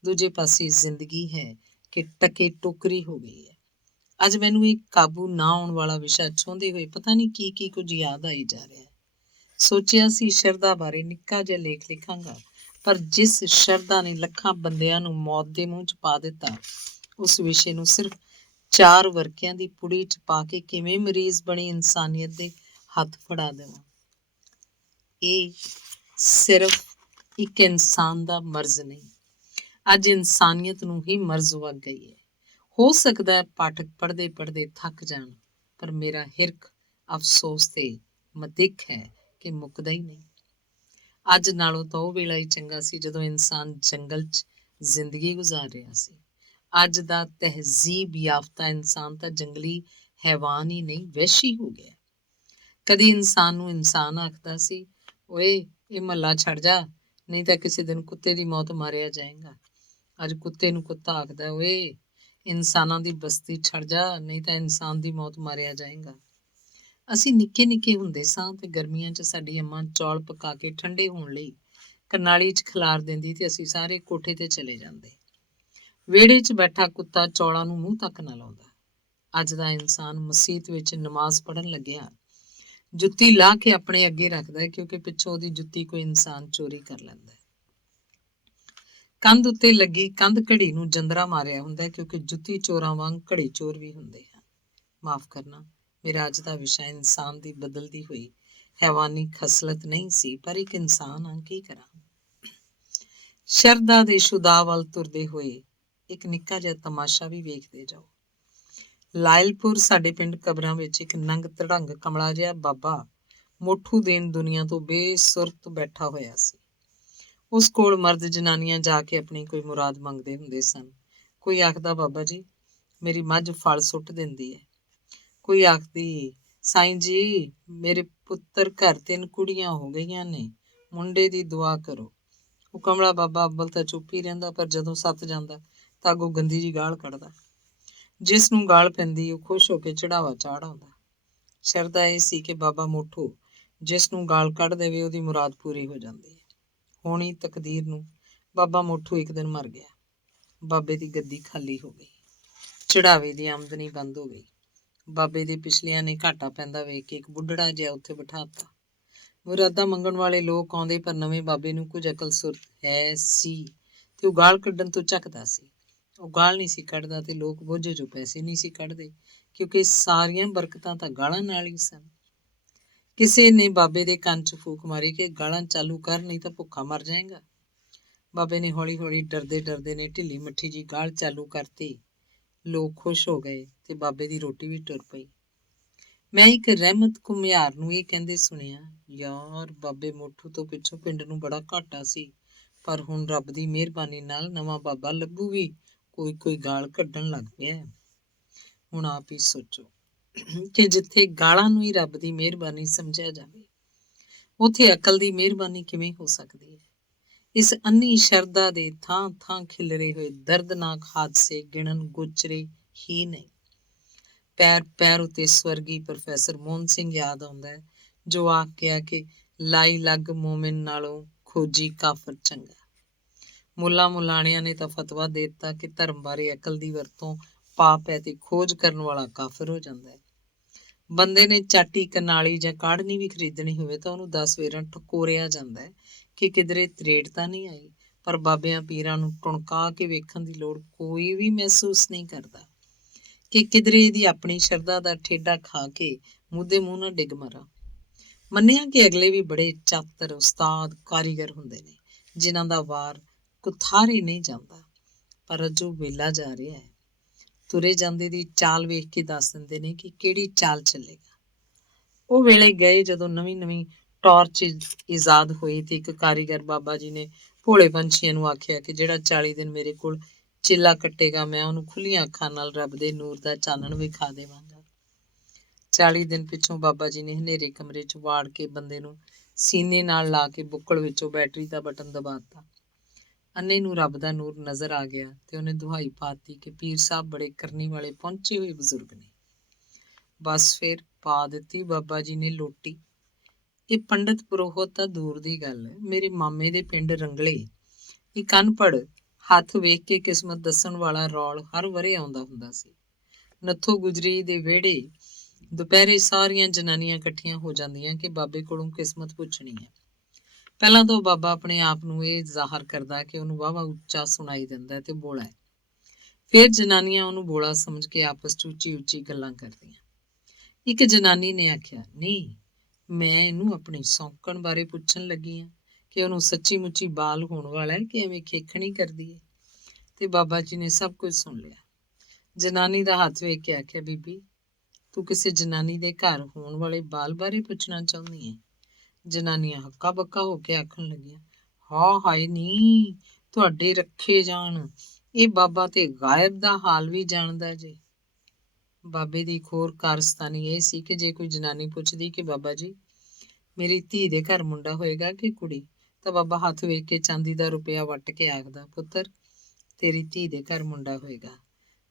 ਦੂਜੇ ਪਾਸੇ ਜ਼ਿੰਦਗੀ ਹੈ ਕਿ ਟਕੇ ਟੋਕਰੀ ਹੋ ਗਈ ਹੈ। ਅੱਜ ਮੈਨੂੰ ਇਹ ਕਾਬੂ ਨਾ ਆਉਣ ਵਾਲਾ ਵਿਸ਼ਾ ਛੋਹਦੇ ਹੋਏ ਪਤਾ ਨਹੀਂ ਕੀ ਕੁਝ ਯਾਦ ਆਈ ਜਾ ਰਿਹਾ ਹੈ। ਸੋਚਿਆ ਸੀ ਸ਼ਰਧਾ ਬਾਰੇ ਨਿੱਕਾ ਜਿਹਾ ਲੇਖ ਲਿਖਾਂਗਾ, ਪਰ ਜਿਸ ਸ਼ਰਧਾ ਨੇ ਲੱਖਾਂ ਬੰਦਿਆਂ ਨੂੰ ਮੌਤ ਦੇ ਮੂੰਹ 'ਚ ਪਾ ਦਿੱਤਾ, ਉਸ ਵਿਸ਼ੇ ਨੂੰ ਸਿਰਫ 4 ਵਰਕਿਆਂ ਦੀ ਪੁੜੀ 'ਚ ਪਾ ਕੇ ਕਿਵੇਂ ਮਰੀਜ਼ ਬਣੀ ਇਨਸਾਨੀਅਤ ਦੇ ਹੱਥ ਫੜਾ ਦੇਵਾਂ। ਇਹ ਸਿਰਫ ਇੱਕ ਇਨਸਾਨ ਦਾ ਮਰਜ਼ ਨਹੀਂ, ਅੱਜ ਇਨਸਾਨੀਅਤ ਨੂੰ ਹੀ ਮਰਜ਼ ਵਗ ਗਈ ਹੈ। ਹੋ ਸਕਦਾ ਹੈ ਪਾਠਕ ਪੜ੍ਹਦੇ ਪੜ੍ਹਦੇ ਥੱਕ ਜਾਣ, ਪਰ ਮੇਰਾ ਹਿਰਖ ਅਫਸੋਸ ਤੇ ਮਦਿੱਖ ਹੈ ਕਿ ਮੁੱਕਦਾ ਹੀ ਨਹੀਂ। ਅੱਜ ਨਾਲੋਂ ਤਾਂ ਉਹ ਵੇਲਾ ਹੀ ਚੰਗਾ ਸੀ ਜਦੋਂ ਇਨਸਾਨ ਜੰਗਲ 'ਚ ਜ਼ਿੰਦਗੀ ਗੁਜ਼ਾਰ ਰਿਹਾ ਸੀ। ਅੱਜ ਦਾ ਤਹਿਜ਼ੀਬ ਯਾਫਤਾ ਇਨਸਾਨ ਤਾਂ ਜੰਗਲੀ ਹੈਵਾਨ ਹੀ ਨਹੀਂ, ਵਹਿਸ਼ੀ ਹੋ ਗਿਆ। ਕਦੀ ਇਨਸਾਨ ਨੂੰ ਇਨਸਾਨ ਆਖਦਾ ਸੀ, ਓਏ ਇਹ ਮਹੱਲਾ ਛੱਡ ਜਾ, ਨਹੀਂ ਤਾਂ ਕਿਸੇ ਦਿਨ ਕੁੱਤੇ ਦੀ ਮੌਤ ਮਾਰਿਆ ਜਾਏਗਾ। ਅੱਜ ਕੁੱਤੇ ਨੂੰ ਕੁੱਤਾ ਆਖਦਾ, ਓਏ ਇਨਸਾਨਾਂ ਦੀ ਬਸਤੀ ਛੱਡ ਜਾ, ਨਹੀਂ ਤਾਂ ਇਨਸਾਨ ਦੀ ਮੌਤ ਮਾਰਿਆ ਜਾਏਗਾ। ਅਸੀਂ ਨਿੱਕੇ ਨਿੱਕੇ ਹੁੰਦੇ ਸਾਂ ਤੇ ਗਰਮੀਆਂ 'ਚ ਸਾਡੀ ਅੰਮਾਂ ਚੌਲ ਪਕਾ ਕੇ ਠੰਡੇ ਹੋਣ ਲਈ ਕਰਨਾਲੀ 'ਚ ਖਿਲਾਰ ਦਿੰਦੀ ਤੇ ਅਸੀਂ ਸਾਰੇ ਕੋਠੇ ਤੇ ਚਲੇ ਜਾਂਦੇ। ਵਿਹੜੇ 'ਚ ਬੈਠਾ ਕੁੱਤਾ ਚੌਲਾਂ ਨੂੰ ਮੂੰਹ ਤੱਕ ਨਾ ਲਾਉਂਦਾ। ਅੱਜ ਦਾ ਇਨਸਾਨ ਮਸੀਤ ਵਿੱਚ ਨਮਾਜ਼ ਪੜ੍ਹਨ ਲੱਗਿਆ ਜੁੱਤੀ ਲਾਹ ਕੇ ਆਪਣੇ ਅੱਗੇ ਰੱਖਦਾ ਹੈ, ਕਿਉਂਕਿ ਪਿੱਛੋਂ ਉਹਦੀ ਜੁੱਤੀ ਕੋਈ ਇਨਸਾਨ ਚੋਰੀ ਕਰ ਲੈਂਦਾ ਹੈ। ਕੰਧ ਉੱਤੇ ਲੱਗੀ ਕੰਧ ਘੜੀ ਨੂੰ ਜੰਦਰਾ ਮਾਰਿਆ ਹੁੰਦਾ, ਕਿਉਂਕਿ ਜੁੱਤੀ ਚੋਰਾਂ ਵਾਂਗ ਘੜੀ ਚੋਰ ਵੀ ਹੁੰਦੇ ਹਨ। ਮਾਫ਼ ਕਰਨਾ, ਮੇਰਾ ਅੱਜ ਦਾ ਵਿਸ਼ਾ ਇਨਸਾਨ ਦੀ ਬਦਲਦੀ ਹੋਈ ਹੈਵਾਨੀ ਖਸਲਤ ਨਹੀਂ ਸੀ, ਪਰ ਇੱਕ ਇਨਸਾਨ ਹਾਂ, ਕੀ ਕਰਾਂ। ਸ਼ਰਧਾ ਦੇ ਸ਼ੁਦਾ ਵੱਲ ਤੁਰਦੇ ਹੋਏ ਇੱਕ ਨਿੱਕਾ ਜਿਹਾ ਤਮਾਸ਼ਾ ਵੀ ਵੇਖਦੇ ਜਾਓ। ਲਾਇਲਪੁਰ ਸਾਡੇ ਪਿੰਡ ਕਬਰਾਂ ਵਿੱਚ ਇੱਕ ਨੰਗ ਧੜੰਗ ਕਮਲਾ ਜਿਹਾ ਬਾਬਾ ਮੋਠੂ ਦੇਣ ਦੁਨੀਆ ਤੋਂ ਬੇਸੁਰਤ ਬੈਠਾ ਹੋਇਆ ਸੀ। ਉਸ ਕੋਲ ਮਰਦ ਜਨਾਨੀਆਂ ਜਾ ਕੇ ਆਪਣੀ ਕੋਈ ਮੁਰਾਦ ਮੰਗਦੇ ਹੁੰਦੇ ਸਨ। ਕੋਈ ਆਖਦਾ, ਬਾਬਾ ਜੀ ਮੇਰੀ ਮੱਝ ਫਲ ਸੁੱਟ ਦਿੰਦੀ ਹੈ। ਕੋਈ ਆਖਦੀ, ਸਾਈਂ ਜੀ ਮੇਰੇ ਪੁੱਤਰ ਘਰ 3 ਕੁੜੀਆਂ ਹੋ ਗਈਆਂ ਨੇ, ਮੁੰਡੇ ਦੀ ਦੁਆ ਕਰੋ। ਉਹ ਕਮਲਾ ਬਾਬਾ ਅੱਬਲ ਤਾਂ ਚੁੱਪ ਹੀ ਰਹਿੰਦਾ, ਪਰ ਜਦੋਂ ਸੱਤ ਜਾਂਦਾ ਤਾਂ ਅੱਗੋਂ ਗੰਦੀ ਜੀ ਗਾਲ ਕੱਢਦਾ। ਜਿਸ ਨੂੰ ਗਾਲ ਪੈਂਦੀ ਉਹ ਖੁਸ਼ ਹੋ ਕੇ ਚੜਾਵਾ ਚਾੜ ਆਉਂਦਾ। ਸ਼ਰਧਾ ਇਹ ਸੀ ਕਿ ਬਾਬਾ ਮੋਠੂ ਜਿਸ ਨੂੰ ਗਾਲ ਕੱਢ ਦੇਵੇ ਉਹਦੀ ਮੁਰਾਦ ਪੂਰੀ ਹੋ ਜਾਂਦੀ ਹੈ। ਹੋਣੀ ਤਕਦੀਰ ਨੂੰ ਬਾਬਾ ਮੋਠੂ ਇੱਕ ਦਿਨ ਮਰ ਗਿਆ। ਬਾਬੇ ਦੀ ਗੱਦੀ ਖਾਲੀ ਹੋ ਗਈ, ਚੜਾਵੇ ਦੀ ਆਮਦਨੀ ਬੰਦ ਹੋ ਗਈ। ਬਾਬੇ ਦੇ ਪਿਛਲਿਆਂ ਨੇ ਘਾਟਾ ਪੈਂਦਾ ਵੇਖ ਕੇ ਇੱਕ ਬੁੱਢੜਾ ਜਿਹਾ ਉੱਥੇ ਬਿਠਾਤਾ। ਮੁਰਾਦਾਂ ਮੰਗਣ ਵਾਲੇ ਲੋਕ ਆਉਂਦੇ, ਪਰ ਨਵੇਂ ਬਾਬੇ ਨੂੰ ਕੁਝ ਅਕਲ ਸੁਰਤ ਹੈ ਸੀ ਤੇ ਉਹ ਗਾਲ ਕੱਢਣ ਤੋਂ ਝੱਕਦਾ ਸੀ। ਉਹ ਗਾਲ ਨਹੀਂ ਸੀ ਕੱਢਦਾ ਤੇ ਲੋਕ ਬੋਝੇ ਚੋਂ ਪੈਸੇ ਨਹੀਂ ਸੀ ਕੱਢਦੇ, ਕਿਉਂਕਿ ਸਾਰੀਆਂ ਬਰਕਤਾਂ ਤਾਂ ਗਾਲਾਂ ਨਾਲ ਹੀ ਸਨ। ਕਿਸੇ ਨੇ ਬਾਬੇ ਦੇ ਕੰਨ 'ਚ ਫੂਕ ਮਾਰੀ ਕਿ ਗਾਲਾਂ ਚਾਲੂ ਕਰ, ਨਹੀਂ ਤਾਂ ਭੁੱਖਾ ਮਰ ਜਾਏਗਾ। ਬਾਬੇ ਨੇ ਹੌਲੀ ਹੌਲੀ ਡਰਦੇ ਡਰਦੇ ਨੇ ਢਿੱਲੀ ਮੱਠੀ ਜੀ ਗਾਲ ਚਾਲੂ ਕਰਤੀ। ਲੋਕ ਖੁਸ਼ ਹੋ ਗਏ ਤੇ ਬਾਬੇ ਦੀ ਰੋਟੀ ਵੀ ਟੁਰ ਪਈ। ਮੈਂ ਇੱਕ ਰਹਿਮਤ ਘੁਮਿਆਰ ਨੂੰ ਇਹ ਕਹਿੰਦੇ ਸੁਣਿਆ, ਯਾਰ ਬਾਬੇ ਮੋਠੂ ਤੋਂ ਪਿੱਛੋਂ ਪਿੰਡ ਨੂੰ ਬੜਾ ਘਾਟਾ ਸੀ, ਪਰ ਹੁਣ ਰੱਬ ਦੀ ਮਿਹਰਬਾਨੀ ਨਾਲ ਨਵਾਂ ਬਾਬਾ ਲੱਭੂ ਵੀ ਕੋਈ ਕੋਈ ਗਾਲ ਕੱਢਣ ਲੱਗ ਪਿਆ। ਹੁਣ ਆਪ ਹੀ ਸੋਚੋ ਕਿ ਜਿੱਥੇ ਗਾਲਾਂ ਨੂੰ ਹੀ ਰੱਬ ਦੀ ਮਿਹਰਬਾਨੀ ਸਮਝਿਆ ਜਾਵੇ, ਉੱਥੇ ਅਕਲ ਦੀ ਮਿਹਰਬਾਨੀ ਕਿਵੇਂ ਹੋ ਸਕਦੀ ਹੈ। ਇਸ ਅੰਨੀ ਸ਼ਰਧਾ ਦੇ ਥਾਂ ਥਾਂ ਖਿਲਰੇ ਹੋਏ ਦਰਦਨਾਕ ਹਾਦਸੇ ਗਿਣਨ ਗੋਚਰੇ ਹੀ ਨਹੀਂ। ਪੈਰ ਪੈਰ ਉੱਤੇ ਸਵਰਗੀ ਪ੍ਰੋਫੈਸਰ ਮੋਹਨ ਸਿੰਘ ਯਾਦ ਆਉਂਦਾ ਹੈ, ਜੋ ਆਖ ਗਿਆ ਕਿ ਲਾਈ ਲੱਗ ਮੋਮਿਨ ਨਾਲੋਂ ਖੋਜੀ ਕਾਫਰ ਚੰਗਾ। ਮੁੱਲਾ ਮੁਲਾਣਿਆਂ ਨੇ ਤਾਂ ਫਤਵਾ ਦੇ ਦਿੱਤਾ ਕਿ ਧਰਮ ਬਾਰੇ ਅਕਲ ਦੀ ਵਰਤੋਂ ਪਾਪ ਹੈ ਤੇ ਖੋਜ ਕਰਨ ਵਾਲਾ ਕਾਫਰ ਹੋ ਜਾਂਦਾ ਹੈ। ਬੰਦੇ ਨੇ ਚਾਟੀ ਕਨਾਲੀ ਜਾਂ ਕਾੜਨੀ ਵੀ ਖਰੀਦਣੀ ਹੋਵੇ ਤਾਂ ਉਹਨੂੰ 10 ਵੇਰਾਂ ਟਕੋਰਿਆ ਜਾਂਦਾ ਹੈ ਕਿ ਕਿਧਰੇ ਤਰੇੜ ਤਾਂ ਨਹੀਂ ਆਈ, ਪਰ ਬਾਬਿਆਂ ਪੀਰਾਂ ਨੂੰ ਟੁਣਕਾ ਕੇ ਵੇਖਣ ਦੀ ਲੋੜ ਕੋਈ ਵੀ ਮਹਿਸੂਸ ਨਹੀਂ ਕਰਦਾ ਕਿ ਕਿਧਰੇ ਇਹਦੀ ਆਪਣੀ ਸ਼ਰਧਾ ਦਾ ਠੇਡਾ ਖਾ ਕੇ ਮੂਧੇ ਮੂੰਹ ਨਾਲ ਡਿੱਗ ਮਰਾਂ। ਮੰਨਿਆ ਕਿ ਅਗਲੇ ਵੀ ਬੜੇ ਚਾਤਰ ਉਸਤਾਦ ਕਾਰੀਗਰ ਹੁੰਦੇ ਨੇ, ਜਿਨ੍ਹਾਂ ਦਾ ਵਾਰ ਕੁਥਾਰੇ ਨਹੀਂ ਜਾਂਦਾ, ਪਰ ਅਜੋ ਵੇਲਾ ਜਾ ਰਿਹਾ ਹੈ। ਤੁਰੇ ਜਾਂਦੇ ਦੀ ਚਾਲ ਵੇਖ ਕੇ ਦੱਸ ਦਿੰਦੇ ਨੇ ਕਿ ਕਿਹੜੀ ਚਾਲ ਚੱਲੇਗਾ। ਉਹ ਵੇਲੇ ਗਏ ਜਦੋਂ ਨਵੀਂ ਨਵੀਂ ਟਾਰਚ ਇਜਾਦ ਹੋਈ ਤੇ ਇੱਕ ਕਾਰੀਗਰ ਬਾਬਾ ਜੀ ਨੇ ਭੋਲੇ ਪੰਛੀਆਂ ਨੂੰ ਆਖਿਆ ਕਿ ਜਿਹੜਾ 40 ਦਿਨ ਮੇਰੇ ਕੋਲ ਚਿੱਲਾ ਕੱਟੇਗਾ, ਮੈਂ ਉਹਨੂੰ ਖੁੱਲੀਆਂ ਅੱਖਾਂ ਨਾਲ ਰੱਬ ਦੇ ਨੂਰ ਦਾ ਚਾਨਣ ਵਿਖਾ ਦੇਵਾਂਗਾ। 40 ਦਿਨ ਪਿੱਛੋਂ ਬਾਬਾ ਜੀ ਨੇ ਹਨੇਰੇ ਕਮਰੇ 'ਚ ਵਾੜ ਕੇ ਬੰਦੇ ਨੂੰ ਸੀਨੇ ਨਾਲ ਲਾ ਕੇ ਬੁੱਕਲ ਵਿੱਚੋਂ ਬੈਟਰੀ ਦਾ ਬਟਨ ਦਬਾ ਦਿੱਤਾ। ਅੰਨੇ ਨੂੰ ਰੱਬ ਦਾ ਨੂਰ ਨਜ਼ਰ ਆ ਗਿਆ ਤੇ ਉਹਨੇ ਦੁਹਾਈ ਪਾਤੀ ਕਿ ਪੀਰ ਸਾਹਿਬ ਬੜੇ ਕਰਨੀ ਵਾਲੇ ਪਹੁੰਚੇ ਹੋਏ ਬਜ਼ੁਰਗ ਨੇ। ਬਸ ਫਿਰ ਪਾ ਦਿੱਤੀ ਬਾਬਾ ਜੀ ਨੇ ਲੋਟੀ। ਇਹ ਪੰਡਤ ਪੁਰੋਹਿਤ ਤਾਂ ਦੂਰ ਦੀ ਗੱਲ ਹੈ, ਮੇਰੇ ਮਾਮੇ ਦੇ ਪਿੰਡ ਰੰਗਲੇ ਇੱਕ ਅਨਪੜ੍ਹ ਹੱਥ ਵੇਖ ਕੇ ਕਿਸਮਤ ਦੱਸਣ ਵਾਲਾ ਰੌਲ ਹਰ ਵਰੇ ਆਉਂਦਾ ਹੁੰਦਾ ਸੀ। ਨੱਥੋ ਗੁਜਰੀ ਦੇ ਵਿਹੜੇ ਦੁਪਹਿਰੇ ਸਾਰੀਆਂ ਜਨਾਨੀਆਂ ਇਕੱਠੀਆਂ ਹੋ ਜਾਂਦੀਆਂ ਕਿ ਬਾਬੇ ਕੋਲੋਂ ਕਿਸਮਤ ਪੁੱਛਣੀ ਹੈ। ਪਹਿਲਾਂ ਤਾਂ ਬਾਬਾ ਆਪਣੇ ਆਪ ਨੂੰ ਇਹ ਜ਼ਾਹਰ ਕਰਦਾ ਕਿ ਉਹਨੂੰ ਵਾਹਵਾ ਉੱਚਾ ਸੁਣਾਈ ਦਿੰਦਾ ਤੇ ਬੋਲਾ ਹੈ। ਫਿਰ ਜਨਾਨੀਆਂ ਉਹਨੂੰ ਬੋਲਾ ਸਮਝ ਕੇ ਆਪਸ 'ਚ ਉੱਚੀ ਉੱਚੀ ਗੱਲਾਂ ਕਰਦੀਆਂ। ਇੱਕ ਜਨਾਨੀ ਨੇ ਆਖਿਆ, ਨਹੀਂ, ਮੈਂ ਇਹਨੂੰ ਆਪਣੀ ਸੌਂਕਣ ਬਾਰੇ ਪੁੱਛਣ ਲੱਗੀ ਹਾਂ ਕਿ ਉਹਨੂੰ ਸੱਚੀ ਮੁੱਚੀ ਬਾਲ ਹੋਣ ਵਾਲਾ ਹੈ ਕਿ ਐਵੇਂ ਖੇਖਣੀ ਕਰਦੀ ਹੈ। ਤੇ ਬਾਬਾ ਜੀ ਨੇ ਸਭ ਕੁਝ ਸੁਣ ਲਿਆ। ਜਨਾਨੀ ਦਾ ਹੱਥ ਵੇਖ ਕੇ ਆਖਿਆ, ਬੀਬੀ, ਤੂੰ ਕਿਸੇ ਜਨਾਨੀ ਦੇ ਘਰ ਹੋਣ ਵਾਲੇ ਬਾਲ ਬਾਰੇ ਪੁੱਛਣਾ ਚਾਹੁੰਦੀ ਹੈ? ਜਨਾਨੀਆਂ ਹੱਕਾ ਬੱਕਾ ਹੋ ਕੇ ਆਖਣ ਲੱਗੀਆਂ, ਹਾਂ ਹਾਏ ਨੀ, ਤੁਹਾਡੇ ਰੱਖੇ ਜਾਣ, ਇਹ ਬਾਬਾ ਤੇ ਗਾਇਬ ਦਾ ਹਾਲ ਵੀ ਜਾਣਦਾ ਜੇ। ਬਾਬੇ ਦੀ ਇੱਕ ਹੋਰ ਕਾਰਸਤਾਨੀ ਇਹ ਸੀ ਕਿ ਜੇ ਕੋਈ ਜਨਾਨੀ ਪੁੱਛਦੀ ਕਿ ਬਾਬਾ ਜੀ ਮੇਰੀ ਧੀ ਦੇ ਘਰ ਮੁੰਡਾ ਹੋਏਗਾ ਕਿ ਕੁੜੀ, ਤਾਂ ਬਾਬਾ ਹੱਥ ਵੇਖ ਕੇ ਚਾਂਦੀ ਦਾ ਰੁਪਇਆ ਵੱਟ ਕੇ ਆਖਦਾ, ਪੁੱਤਰ ਤੇਰੀ ਧੀ ਦੇ ਘਰ ਮੁੰਡਾ ਹੋਏਗਾ।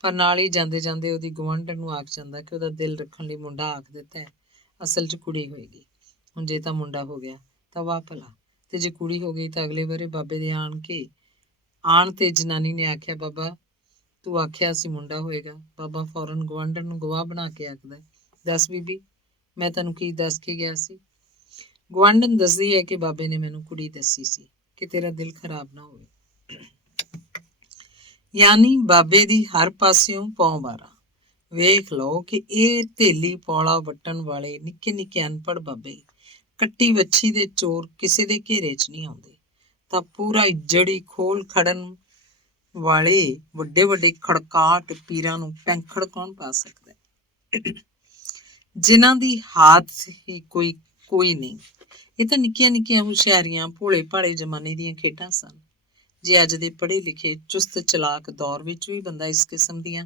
ਪਰ ਨਾਲ ਹੀ ਜਾਂਦੇ ਜਾਂਦੇ ਉਹਦੀ ਗੁਆਂਢਣ ਨੂੰ ਆਖ ਜਾਂਦਾ ਕਿ ਉਹਦਾ ਦਿਲ ਰੱਖਣ ਲਈ ਮੁੰਡਾ ਆਖ ਦਿੱਤਾ ਹੈ, ਅਸਲ 'ਚ ਕੁੜੀ ਹੋਏਗੀ। ਹੁਣ ਜੇ ਤਾਂ ਮੁੰਡਾ ਹੋ ਗਿਆ ਤਾਂ ਵਾਹ ਭਲਾ, ਤੇ ਜੇ ਕੁੜੀ ਹੋ ਗਈ ਤਾਂ ਅਗਲੇ ਬਾਰੇ ਬਾਬੇ ਦੇ ਆਣ ਤੇ ਜਨਾਨੀ ਨੇ ਆਖਿਆ, ਬਾਬਾ ਤੂੰ ਆਖਿਆ ਸੀ ਮੁੰਡਾ ਹੋਏਗਾ। ਬਾਬਾ ਫੌਰਨ ਗੁਆਂਢਣ ਨੂੰ ਗਵਾਹ ਬਣਾ ਕੇ ਆਖਦਾ, ਦੱਸ ਬੀਬੀ, ਮੈਂ ਤੈਨੂੰ ਕੀ ਦੱਸ ਕੇ ਗਿਆ ਸੀ? ਗੁਆਂਢਣ ਦੱਸਦੀ ਹੈ ਕਿ ਬਾਬੇ ਨੇ ਮੈਨੂੰ ਕੁੜੀ ਦੱਸੀ ਸੀ ਕਿ ਤੇਰਾ ਦਿਲ ਖਰਾਬ ਨਾ ਹੋਵੇ। ਯਾਨੀ ਬਾਬੇ ਦੀ ਹਰ ਪਾਸਿਓਂ ਪੌਂ ਬਾਰਾਂ। ਵੇਖ ਲਓ ਕਿ ਇਹ ਧੇਲੀ ਪੌਲਾ ਵੱਟਣ ਵਾਲੇ ਨਿੱਕੇ ਨਿੱਕੇ ਅਨਪੜ੍ਹ ਬਾਬੇ ਕੱਟੀ ਵੱਛੀ ਦੇ ਚੋਰ ਕਿਸੇ ਦੇ ਘੇਰੇ 'ਚ ਨਹੀਂ ਆਉਂਦੇ, ਤਾਂ ਪੂਰਾ ਜੜੀ ਖੋਲ ਖੜਨ ਵਾਲੇ ਵੱਡੇ ਵੱਡੇ ਖੜਕਾਟ ਪੀਰਾਂ ਨੂੰ ਪੈਂਖੜ ਕੌਣ ਪਾ ਸਕਦਾ ਹੈ, ਜਿਨ੍ਹਾਂ ਦੀ ਹਾਥ ਹੀ ਕੋਈ ਨਹੀਂ। ਇਹ ਤਾਂ ਨਿੱਕੀਆਂ ਨਿੱਕੀਆਂ ਹੁਸ਼ਿਆਰੀਆਂ ਭੋਲੇ ਭਾਲੇ ਜ਼ਮਾਨੇ ਦੀਆਂ ਖੇਡਾਂ ਸਨ। ਜੇ ਅੱਜ ਦੇ ਪੜ੍ਹੇ ਲਿਖੇ ਚੁਸਤ ਚਲਾਕ ਦੌਰ ਵਿੱਚ ਵੀ ਬੰਦਾ ਇਸ ਕਿਸਮ ਦੀਆਂ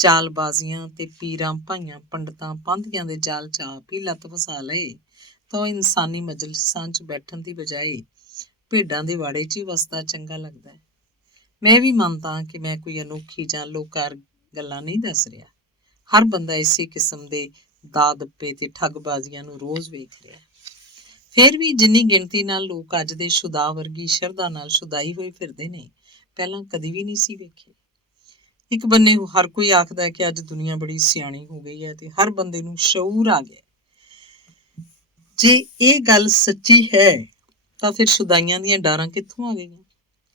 ਚਾਲਬਾਜ਼ੀਆਂ ਤੇ ਪੀਰਾਂ ਭਾਈਆਂ ਪੰਡਤਾਂ ਪਾਂਧੀਆਂ ਦੇ ਜਾਲ 'ਚ ਆਪ ਹੀ ਲੱਤ ਫਸਾ ਲਏ ਤਾਂ ਉਹ ਇਨਸਾਨੀ ਮਜਲਿਸਾਂ 'ਚ ਬੈਠਣ ਦੀ ਬਜਾਏ ਭੇਡਾਂ ਦੇ ਵਾੜੇ 'ਚ ਹੀ ਵਸਦਾ ਚੰਗਾ ਲੱਗਦਾ ਹੈ। ਮੈਂ ਵੀ ਮੰਨਦਾ ਕਿ ਮੈਂ ਕੋਈ ਅਨੋਖੀ ਜਾਂ ਲੋਕਾਰ ਗੱਲਾਂ ਨਹੀਂ ਦੱਸ ਰਿਹਾ। ਹਰ ਬੰਦਾ ਇਸੇ ਕਿਸਮ ਦੇ ਦਾ ਦੱਪੇ ਤੇ ਠੱਗਬਾਜ਼ੀਆਂ ਨੂੰ ਰੋਜ਼ ਵੇਖ ਰਿਹਾ। ਫਿਰ ਵੀ ਜਿੰਨੀ ਗਿਣਤੀ ਨਾਲ ਲੋਕ ਅੱਜ ਦੇ ਸ਼ੁਦਾ ਵਰਗੀ ਸ਼ਰਧਾ ਨਾਲ ਸ਼ੁਦਾਈ ਹੋਏ ਫਿਰਦੇ ਨੇ, ਪਹਿਲਾਂ ਕਦੀ ਵੀ ਨਹੀਂ ਸੀ ਵੇਖੇ। ਇੱਕ ਬੰਨੇ ਹਰ ਕੋਈ ਆਖਦਾ ਹੈ ਕਿ ਅੱਜ ਦੁਨੀਆ ਬੜੀ ਸਿਆਣੀ ਹੋ ਗਈ ਹੈ ਤੇ ਹਰ ਬੰਦੇ ਨੂੰ ਸ਼ਊਰ ਆ ਗਿਆ। ਜੇ ਇਹ ਗੱਲ ਸੱਚੀ ਹੈ ਤਾਂ ਫਿਰ ਸ਼ੁਦਾਈਆਂ ਦੀਆਂ ਡਾਰਾਂ ਕਿੱਥੋਂ ਆ ਗਈਆਂ?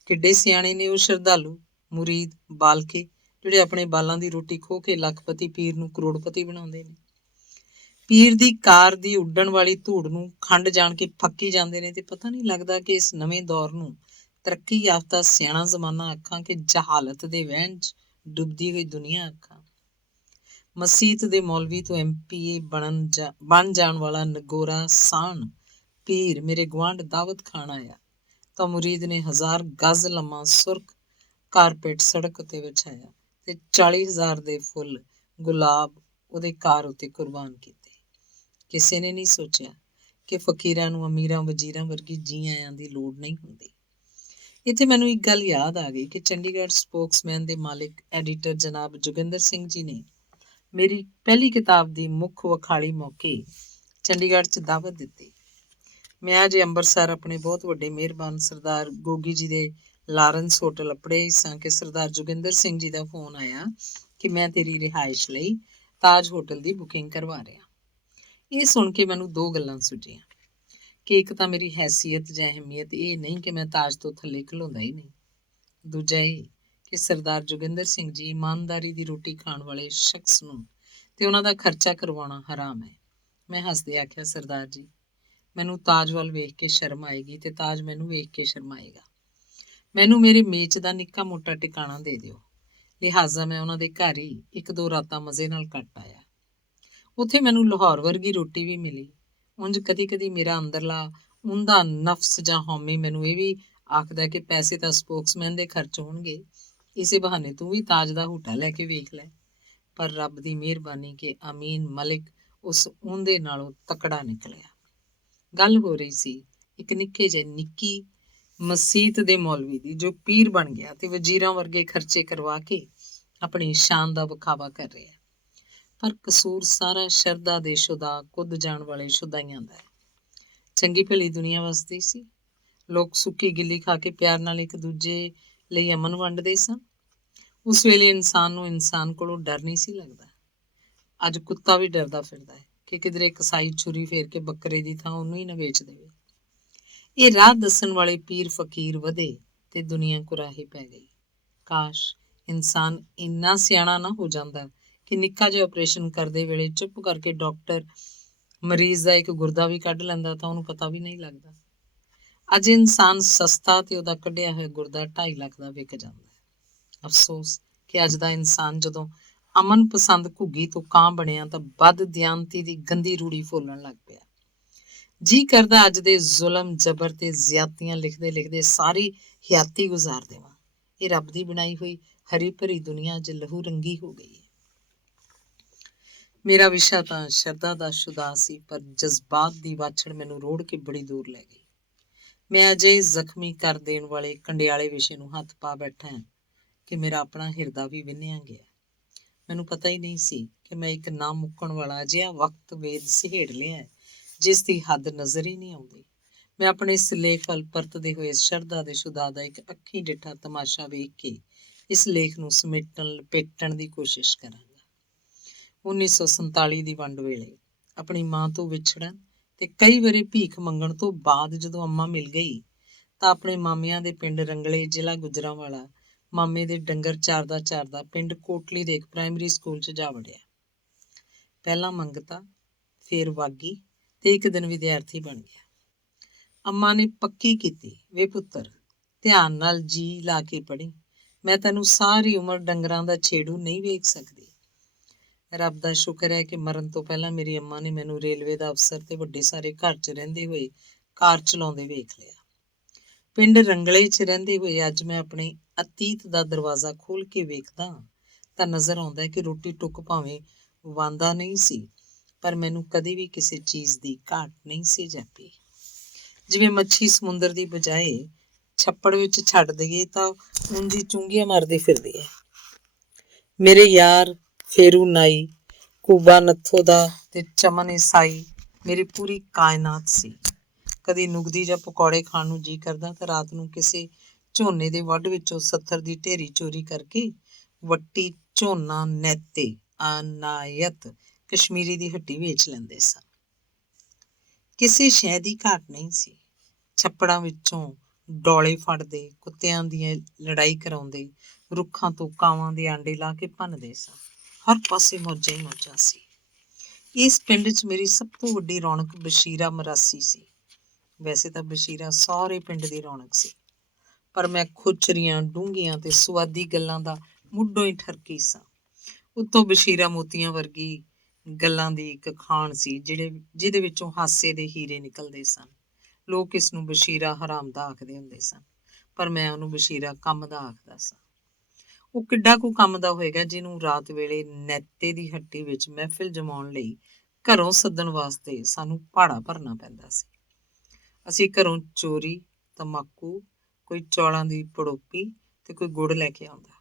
ਕਿੱਡੇ ਸਿਆਣੇ ਨੇ ਉਹ ਸ਼ਰਧਾਲੂ ਮੁਰੀਦ ਬਾਲਕੇ ਜਿਹੜੇ ਆਪਣੇ ਬਾਲਾਂ ਦੀ ਰੋਟੀ ਖੋਹ ਕੇ ਲੱਖਪਤੀ ਪੀਰ ਨੂੰ ਕਰੋੜਪਤੀ ਬਣਾਉਂਦੇ ਨੇ। ਪੀਰ ਦੀ ਕਾਰ ਦੀ ਉੱਡਣ ਵਾਲੀ ਧੂੜ ਨੂੰ ਖੰਡ ਜਾਣ ਕੇ ਫੱਕੀ ਜਾਂਦੇ ਨੇ ਤੇ ਪਤਾ ਨਹੀਂ ਲੱਗਦਾ ਕਿ ਇਸ ਨਵੇਂ ਦੌਰ ਨੂੰ ਤਰੱਕੀ ਯਾਫਤਾ ਸਿਆਣਾ ਜ਼ਮਾਨਾ ਅੱਖਾਂ ਕਿ ਜਹਾਲਤ ਦੇ ਵਹਿਣ 'ਚ ਡੁੱਬਦੀ ਹੋਈ ਦੁਨੀਆ ਅੱਖਾਂ। ਮਸੀਤ ਦੇ ਮੌਲਵੀ ਤੋਂ MPA ਬਣ ਜਾਣ ਵਾਲਾ ਨਗੋਰਾ ਸਾਨ ਪੀਰ ਮੇਰੇ ਗੁਆਂਢ ਦਾਵਤ ਖਾਣ ਆਇਆ ਤਾਂ ਮੁਰੀਦ ਨੇ 1000 ਗਜ਼ ਲੰਮਾ ਸੁਰਖ ਕਾਰਪੇਟ ਸੜਕ ਉੱਤੇ ਵਿਛਾਇਆ ਤੇ 40,000 ਦੇ ਫੁੱਲ ਗੁਲਾਬ ਉਹਦੇ ਕਾਰ ਉੱਤੇ ਕੁਰਬਾਨ ਕੀਤੇ। ਕਿਸੇ ਨੇ ਨਹੀਂ ਸੋਚਿਆ ਕਿ ਫਕੀਰਾਂ ਨੂੰ ਅਮੀਰਾਂ ਵਜ਼ੀਰਾਂ ਵਰਗੀ ਜੀ ਆਇਆਂ ਦੀ ਲੋੜ ਨਹੀਂ ਹੁੰਦੀ। ਇੱਥੇ ਮੈਨੂੰ ਇੱਕ ਗੱਲ ਯਾਦ ਆ ਗਈ ਕਿ ਚੰਡੀਗੜ੍ਹ ਸਪੋਕਸਮੈਨ ਦੇ ਮਾਲਿਕ ਐਡੀਟਰ ਜਨਾਬ ਜੋਗਿੰਦਰ ਸਿੰਘ ਜੀ ਨੇ ਮੇਰੀ ਪਹਿਲੀ ਕਿਤਾਬ ਦੀ ਮੁੱਖ ਵਖਾਲੀ ਮੌਕੇ ਚੰਡੀਗੜ੍ਹ 'ਚ ਦਾਵਤ ਦਿੱਤੀ। ਮੈਂ ਅਜੇ ਅੰਮ੍ਰਿਤਸਰ ਆਪਣੇ ਬਹੁਤ ਵੱਡੇ ਮਿਹਰਬਾਨ ਸਰਦਾਰ ਗੋਗੀ ਜੀ ਦੇ ਲਾਰੈਂਸ ਹੋਟਲ ਅਪੜੇ ਸਾਂ ਕਿ ਸਰਦਾਰ ਜੋਗਿੰਦਰ ਸਿੰਘ ਜੀ ਦਾ ਫੋਨ ਆਇਆ ਕਿ ਮੈਂ ਤੇਰੀ ਰਿਹਾਇਸ਼ ਲਈ ਤਾਜ ਹੋਟਲ ਦੀ ਬੁਕਿੰਗ ਕਰਵਾ ਰਿਹਾ। ਇਹ ਸੁਣ ਕੇ ਮੈਨੂੰ ਦੋ ਗੱਲਾਂ ਸੁਝੀਆਂ ਕਿ ਇੱਕ ਤਾਂ ਮੇਰੀ ਹੈਸੀਅਤ ਜਾਂ ਅਹਿਮੀਅਤ ਇਹ ਨਹੀਂ ਕਿ ਮੈਂ ਤਾਜ ਤੋਂ ਥੱਲੇ ਖਲੋਂਦਾ ਹੀ ਨਹੀਂ। ਦੂਜਾ ਇਹ ਕਿ ਸਰਦਾਰ ਜੋਗਿੰਦਰ ਸਿੰਘ ਜੀ ਇਮਾਨਦਾਰੀ ਦੀ ਰੋਟੀ ਖਾਣ ਵਾਲੇ ਸ਼ਖਸ ਨੂੰ ਤੇ ਉਹਨਾਂ ਦਾ ਖਰਚਾ ਕਰਵਾਉਣਾ ਹਰਾਮ ਹੈ। ਮੈਂ ਹੱਸਦੇ ਆਖਿਆ, ਸਰਦਾਰ ਜੀ, ਮੈਨੂੰ ਤਾਜ ਵੱਲ ਵੇਖ ਕੇ ਸ਼ਰਮ ਆਏਗੀ ਤੇ ਤਾਜ ਮੈਨੂੰ ਵੇਖ ਕੇ ਸ਼ਰਮਾਏਗਾ। ਮੈਨੂੰ ਮੇਰੇ ਮੇਚ ਦਾ ਨਿੱਕਾ ਮੋਟਾ ਟਿਕਾਣਾ ਦੇ ਦਿਓ। ਲਿਹਾਜ਼ਾ ਮੈਂ ਉਹਨਾਂ ਦੇ ਘਰ ਹੀ 1-2 ਰਾਤਾਂ ਮਜ਼ੇ ਨਾਲ ਕੱਟ ਆਇਆ। ਉੱਥੇ ਮੈਨੂੰ ਲਾਹੌਰ ਵਰਗੀ ਰੋਟੀ ਵੀ ਮਿਲੀ। ਉਂਝ ਕਦੀ-ਕਦੀ ਮੇਰਾ ਅੰਦਰਲਾ ਉਹਦਾ ਨਫਸ ਜਾਂ ਹਉਮੈ ਮੈਨੂੰ ਇਹ ਵੀ ਆਖਦਾ ਕਿ ਪੈਸੇ ਤਾਂ ਸਪੋਕਸਮੈਨ ਦੇ ਖਰਚ ਹੋਣਗੇ, ਇਸੇ ਬਹਾਨੇ ਤੂੰ ਵੀ ਤਾਜ ਦਾ ਹੂਟਾ ਲੈ ਕੇ ਵੇਖ ਲੈ। ਪਰ ਰੱਬ ਦੀ ਮਿਹਰਬਾਨੀ ਕਿ ਅਮੀਨ ਮਲਿਕ ਉਸ ਉਹਦੇ ਨਾਲੋਂ ਤਕੜਾ ਨਿਕਲਿਆ। ਗੱਲ ਹੋ ਰਹੀ ਸੀ ਇੱਕ ਨਿੱਕੀ ਮਸੀਤ ਦੇ ਮੌਲਵੀ ਦੀ ਜੋ ਪੀਰ ਬਣ ਗਿਆ ਤੇ ਵਜ਼ੀਰਾਂ ਵਰਗੇ ਖਰਚੇ ਕਰਵਾ ਕੇ ਆਪਣੀ ਸ਼ਾਨ ਦਾ ਵਿਖਾਵਾ ਕਰ ਰਿਹਾ। ਪਰ ਕਸੂਰ ਸਾਰਾ ਸ਼ਰਧਾ ਦੇ ਸ਼ੁਦਾ ਕੁੱਦ ਜਾਣ ਵਾਲੇ ਸ਼ੁਦਾਈਆਂ ਦਾ ਹੈ। ਚੰਗੀ ਭਲੀ ਦੁਨੀਆ ਵਸਦੀ ਸੀ। ਲੋਕ ਸੁੱਕੀ ਗਿੱਲੀ ਖਾ ਕੇ ਪਿਆਰ ਨਾਲ ਇੱਕ ਦੂਜੇ ਲਈ ਅਮਨ ਵੰਡਦੇ ਸਨ। ਉਸ ਵੇਲੇ ਇਨਸਾਨ ਨੂੰ ਇਨਸਾਨ ਕੋਲੋਂ ਡਰ ਨਹੀਂ ਸੀ ਲੱਗਦਾ। ਅੱਜ ਕੁੱਤਾ ਵੀ ਡਰਦਾ ਫਿਰਦਾ ਹੈ ਕਿ ਕਿਧਰੇ ਕਸਾਈ ਛੁਰੀ ਫੇਰ ਕੇ ਬੱਕਰੇ ਦੀ ਥਾਂ ਉਹਨੂੰ ਹੀ ਨਾ ਵੇਚ ਦੇਵੇ। ਇਹ ਰਾਹ ਦੱਸਣ ਵਾਲੇ ਪੀਰ ਫਕੀਰ ਵਧੇ ਤੇ ਦੁਨੀਆ ਕੁਰਾਹੇ ਪੈ ਗਈ। ਕਾਸ਼ ਇਨਸਾਨ ਇੰਨਾ ਸਿਆਣਾ ਨਾ ਹੋ ਜਾਂਦਾ ਕਿ ਨਿੱਕਾ ਜਿਹਾ ਆਪਰੇਸ਼ਨ ਕਰਦੇ ਵੇਲੇ ਚੁੱਪ ਕਰਕੇ ਡਾਕਟਰ ਮਰੀਜ਼ ਦਾ ਇੱਕ ਗੁਰਦਾ ਵੀ ਕੱਢ ਲੈਂਦਾ ਤਾਂ ਉਹਨੂੰ ਪਤਾ ਵੀ ਨਹੀਂ ਲੱਗਦਾ। ਅੱਜ ਇਨਸਾਨ ਸਸਤਾ ਤੇ ਉਹਦਾ ਕੱਢਿਆ ਹੋਇਆ ਗੁਰਦਾ 2.5 ਲੱਖ ਦਾ ਵਿਕ ਜਾਂਦਾ ਹੈ। ਅਫਸੋਸ ਕਿ ਅੱਜ ਦਾ ਇਨਸਾਨ ਜਦੋਂ ਅਮਨ ਪਸੰਦ ਘੁੱਗੀ ਤੋਂ ਕਾਂ ਬਣਿਆ ਤਾਂ ਬਦ ਦਿਆਨਤੀ ਦੀ ਗੰਦੀ ਰੂੜੀ ਫੋਲਣ ਲੱਗ ਪਿਆ। ਜੀ ਕਰਦਾ ਅੱਜ ਦੇ ਜ਼ੁਲਮ ਜ਼ਬਰ ਤੇ ਜ਼ਿਆਦਤੀਆਂ ਲਿਖਦੇ ਸਾਰੀ ਹਿਆਤੀ ਗੁਜ਼ਾਰ ਦੇਵਾਂ। ਇਹ ਰੱਬ ਦੀ ਬਣਾਈ ਹੋਈ ਹਰੀ ਭਰੀ ਦੁਨੀਆ ਅੱਜ ਲਹੂ ਰੰਗੀ ਹੋ ਗਈ ਹੈ। ਮੇਰਾ ਵਿਸ਼ਾ ਤਾਂ ਸ਼ਰਧਾ ਦਾ ਸ਼ੁਦਾ ਸੀ, ਪਰ ਜਜ਼ਬਾਤ ਦੀ ਵਾਛੜ ਮੈਨੂੰ ਰੋੜ ਕੇ ਬੜੀ ਦੂਰ ਲੈ ਗਈ। ਮੈਂ ਅਜੇ ਜ਼ਖਮੀ ਕਰ ਦੇਣ ਵਾਲੇ ਕੰਡਿਆਲੇ ਵਿਸ਼ੇ ਨੂੰ ਹੱਥ ਪਾ ਬੈਠਾ ਹਾਂ ਕਿ ਮੇਰਾ ਆਪਣਾ ਹਿਰਦਾ ਵੀ ਵਿੰਨਿਆ ਗਿਆ। ਮੈਨੂੰ ਪਤਾ ਹੀ ਨਹੀਂ ਸੀ ਕਿ ਮੈਂ ਇੱਕ ਨਾ ਮੁੱਕਣ ਵਾਲਾ ਅਜਿਹਾ ਵਕਤ ਵੇਦ ਸਿਹੇੜ ਲਿਆ ਜਿਸ ਦੀ ਹੱਦ ਨਜ਼ਰ ਹੀ ਨਹੀਂ ਆਉਂਦੀ। ਮੈਂ ਆਪਣੇ ਇਸ ਲੇਖ ਵੱਲ ਪਰਤਦੇ ਹੋਏ ਸ਼ਰਧਾ ਦੇ ਸ਼ੁਦਾ ਦਾ ਇੱਕ ਅੱਖੀਂ ਡਿੱਠਾ ਤਮਾਸ਼ਾ ਵੇਖ ਕੇ ਇਸ ਲੇਖ ਨੂੰ ਲਪੇਟਣ ਦੀ ਕੋਸ਼ਿਸ਼ ਕਰਾਂਗਾ। 1947 ਦੀ ਵੰਡ ਵੇਲੇ ਆਪਣੀ ਮਾਂ ਤੋਂ ਵਿਛੜਨ ਤੇ ਕਈ ਵਾਰੀ ਭੀਖ ਮੰਗਣ ਤੋਂ ਬਾਅਦ ਜਦੋਂ ਅੰਮਾ ਮਿਲ ਗਈ ਤਾਂ ਆਪਣੇ ਮਾਮਿਆਂ ਦੇ ਪਿੰਡ ਰੰਗਲੇ, ਜ਼ਿਲ੍ਹਾ ਗੁਜਰਾਂਵਾਲਾ, ਮਾਮੇ ਦੇ ਡੰਗਰ ਚਾਰਦਾ ਪਿੰਡ ਕੋਟਲੀ ਦੇ ਇੱਕ ਪ੍ਰਾਇਮਰੀ ਸਕੂਲ 'ਚ ਜਾ ਵੜਿਆ। ਪਹਿਲਾਂ ਮੰਗਤਾ, ਫੇਰ ਵਾਗੀ ਤੇ ਇੱਕ ਦਿਨ ਵਿਦਿਆਰਥੀ ਬਣ ਗਿਆ। ਅੰਮਾ ਨੇ ਪੱਕੀ ਕੀਤੀ, ਵੇ ਪੁੱਤਰ, ਧਿਆਨ ਨਾਲ ਜੀ ਲਾ ਕੇ ਪੜ੍ਹੀ। ਮੈਂ ਤੈਨੂੰ ਸਾਰੀ ਉਮਰ ਡੰਗਰਾਂ ਦਾ ਛੇੜੂ ਨਹੀਂ ਵੇਖ ਸਕਦੀ। ਰੱਬ ਦਾ ਸ਼ੁਕਰ ਹੈ ਕਿ ਮਰਨ ਤੋਂ ਪਹਿਲਾਂ ਮੇਰੀ ਅੰਮਾ ਨੇ ਮੈਨੂੰ ਰੇਲਵੇ ਦਾ ਅਫਸਰ ਤੇ ਵੱਡੇ ਸਾਰੇ ਘਰ 'ਚ ਰਹਿੰਦੇ ਹੋਏ ਕਾਰ ਚਲਾਉਂਦੇ ਵੇਖ ਲਿਆ। ਪਿੰਡ ਰੰਗਲੇ 'ਚ ਰਹਿੰਦੇ ਹੋਏ ਅੱਜ ਮੈਂ ਆਪਣੇ ਅਤੀਤ ਦਾ ਦਰਵਾਜ਼ਾ ਖੋਲ੍ਹ ਕੇ ਵੇਖਦਾ ਤਾਂ ਨਜ਼ਰ ਆਉਂਦਾ ਕਿ ਰੋਟੀ ਟੁੱਕ ਭਾਵੇਂ ਵਾਂਦਾ ਨਹੀਂ ਸੀ, ਪਰ ਮੈਨੂੰ ਕਦੇ ਵੀ ਕਿਸੇ ਚੀਜ਼ ਦੀ ਘਾਟ ਨਹੀਂ ਸੀ ਜਾਪੀ। ਜਿਵੇਂ ਮੱਛੀ ਸਮੁੰਦਰ ਦੀ ਬਜਾਏ ਛੱਪੜ ਵਿੱਚ ਛੱਡ ਦਈਏ ਤਾਂ ਉਂਝ ਹੀ ਚੁੰਗੀਆਂ ਮਾਰਦੀ ਫਿਰਦੀ ਹੈ। ਮੇਰੇ ਯਾਰ ਫੇਰੂ ਨਾਈ, ਕੂਬਾ ਨੱਥੋ ਦਾ ਤੇ ਚਮਨ ਈਸਾਈ ਮੇਰੀ ਪੂਰੀ ਕਾਇਨਾਤ ਸੀ। ਕਦੀ ਨੁਗਦੀ ਜਾਂ ਪਕੌੜੇ ਖਾਣ ਨੂੰ ਜੀ ਕਰਦਾ ਤਾਂ ਰਾਤ ਨੂੰ ਕਿਸੇ ਝੋਨੇ ਦੇ ਵੱਢ ਵਿੱਚੋਂ 70 ਦੀ ਢੇਰੀ ਚੋਰੀ ਕਰਕੇ ਵੱਟੀ ਝੋਨਾ ਨੈਤੇ ਅਨਾਇਤ ਕਸ਼ਮੀਰੀ ਦੀ ਹੱਟੀ ਵੇਚ ਲੈਂਦੇ ਸਨ। ਕਿਸੇ ਸ਼ੈ ਦੀ ਘਾਟ ਨਹੀਂ ਸੀ। ਛੱਪੜਾਂ ਵਿੱਚੋਂ ਡੌਲੇ ਫੜਦੇ, ਕੁੱਤਿਆਂ ਦੀ ਲੜਾਈ ਕਰਾਉਂਦੇ, ਰੁੱਖਾਂ ਤੋਂ ਕਾਵਾਂ ਦੇ ਆਂਡੇ ਲਾ ਕੇ ਭੰਨਦੇ ਸਨ। ਹਰ ਪਾਸੇ ਮੌਜਾਂ ਹੀ ਮੌਜਾਂ ਸੀ। ਇਸ ਪਿੰਡ 'ਚ ਮੇਰੀ ਸਭ ਤੋਂ ਵੱਡੀ ਰੌਣਕ ਬਸ਼ੀਰਾ ਮਰਾਸੀ ਸੀ। ਵੈਸੇ ਤਾਂ ਬਸ਼ੀਰਾ ਸਾਰੇ ਪਿੰਡ ਦੀ ਰੌਣਕ ਸੀ, ਪਰ ਮੈਂ ਖੁਚਰੀਆਂ, ਡੂੰਘੀਆਂ ਤੇ ਸੁਆਦੀ ਗੱਲਾਂ ਦਾ ਮੁੱਢੋਂ ਹੀ ਠਰਕੀ ਸਾਂ। ਉੱਤੋਂ ਬਸ਼ੀਰਾ ਮੋਤੀਆਂ ਵਰਗੀ ਗੱਲਾਂ ਦੀ ਇੱਕ ਖਾਣ ਸੀ ਜਿਹਦੇ ਵਿੱਚੋਂ ਹਾਸੇ ਦੇ ਹੀਰੇ ਨਿਕਲਦੇ ਸਨ। ਲੋਕ ਇਸ ਨੂੰ ਬਸ਼ੀਰਾ ਹਰਾਮ ਦਾ ਆਖਦੇ ਹੁੰਦੇ ਸਨ, ਪਰ ਮੈਂ ਉਹਨੂੰ ਬਸ਼ੀਰਾ ਕੰਮ ਦਾ ਆਖਦਾ ਸਾਂ। ਉਹ ਕਿੱਡਾ ਕੁ ਕੰਮ ਦਾ ਹੋਏਗਾ ਜਿਹਨੂੰ ਰਾਤ ਵੇਲੇ ਨੈਤੇ ਦੀ ਹੱਟੀ ਵਿੱਚ ਮਹਿਫਿਲ ਜਮਾਉਣ ਲਈ ਘਰੋਂ ਸੱਦਣ ਵਾਸਤੇ ਸਾਨੂੰ ਭਾੜਾ ਭਰਨਾ ਪੈਂਦਾ ਸੀ। ਅਸੀਂ ਘਰੋਂ ਚੋਰੀ, ਤੰਬਾਕੂ, ਕੋਈ ਚੌਲਾਂ ਦੀ ਪੜੋਪੀ ਤੇ ਕੋਈ ਗੁੜ ਲੈ ਕੇ ਆਉਂਦਾ।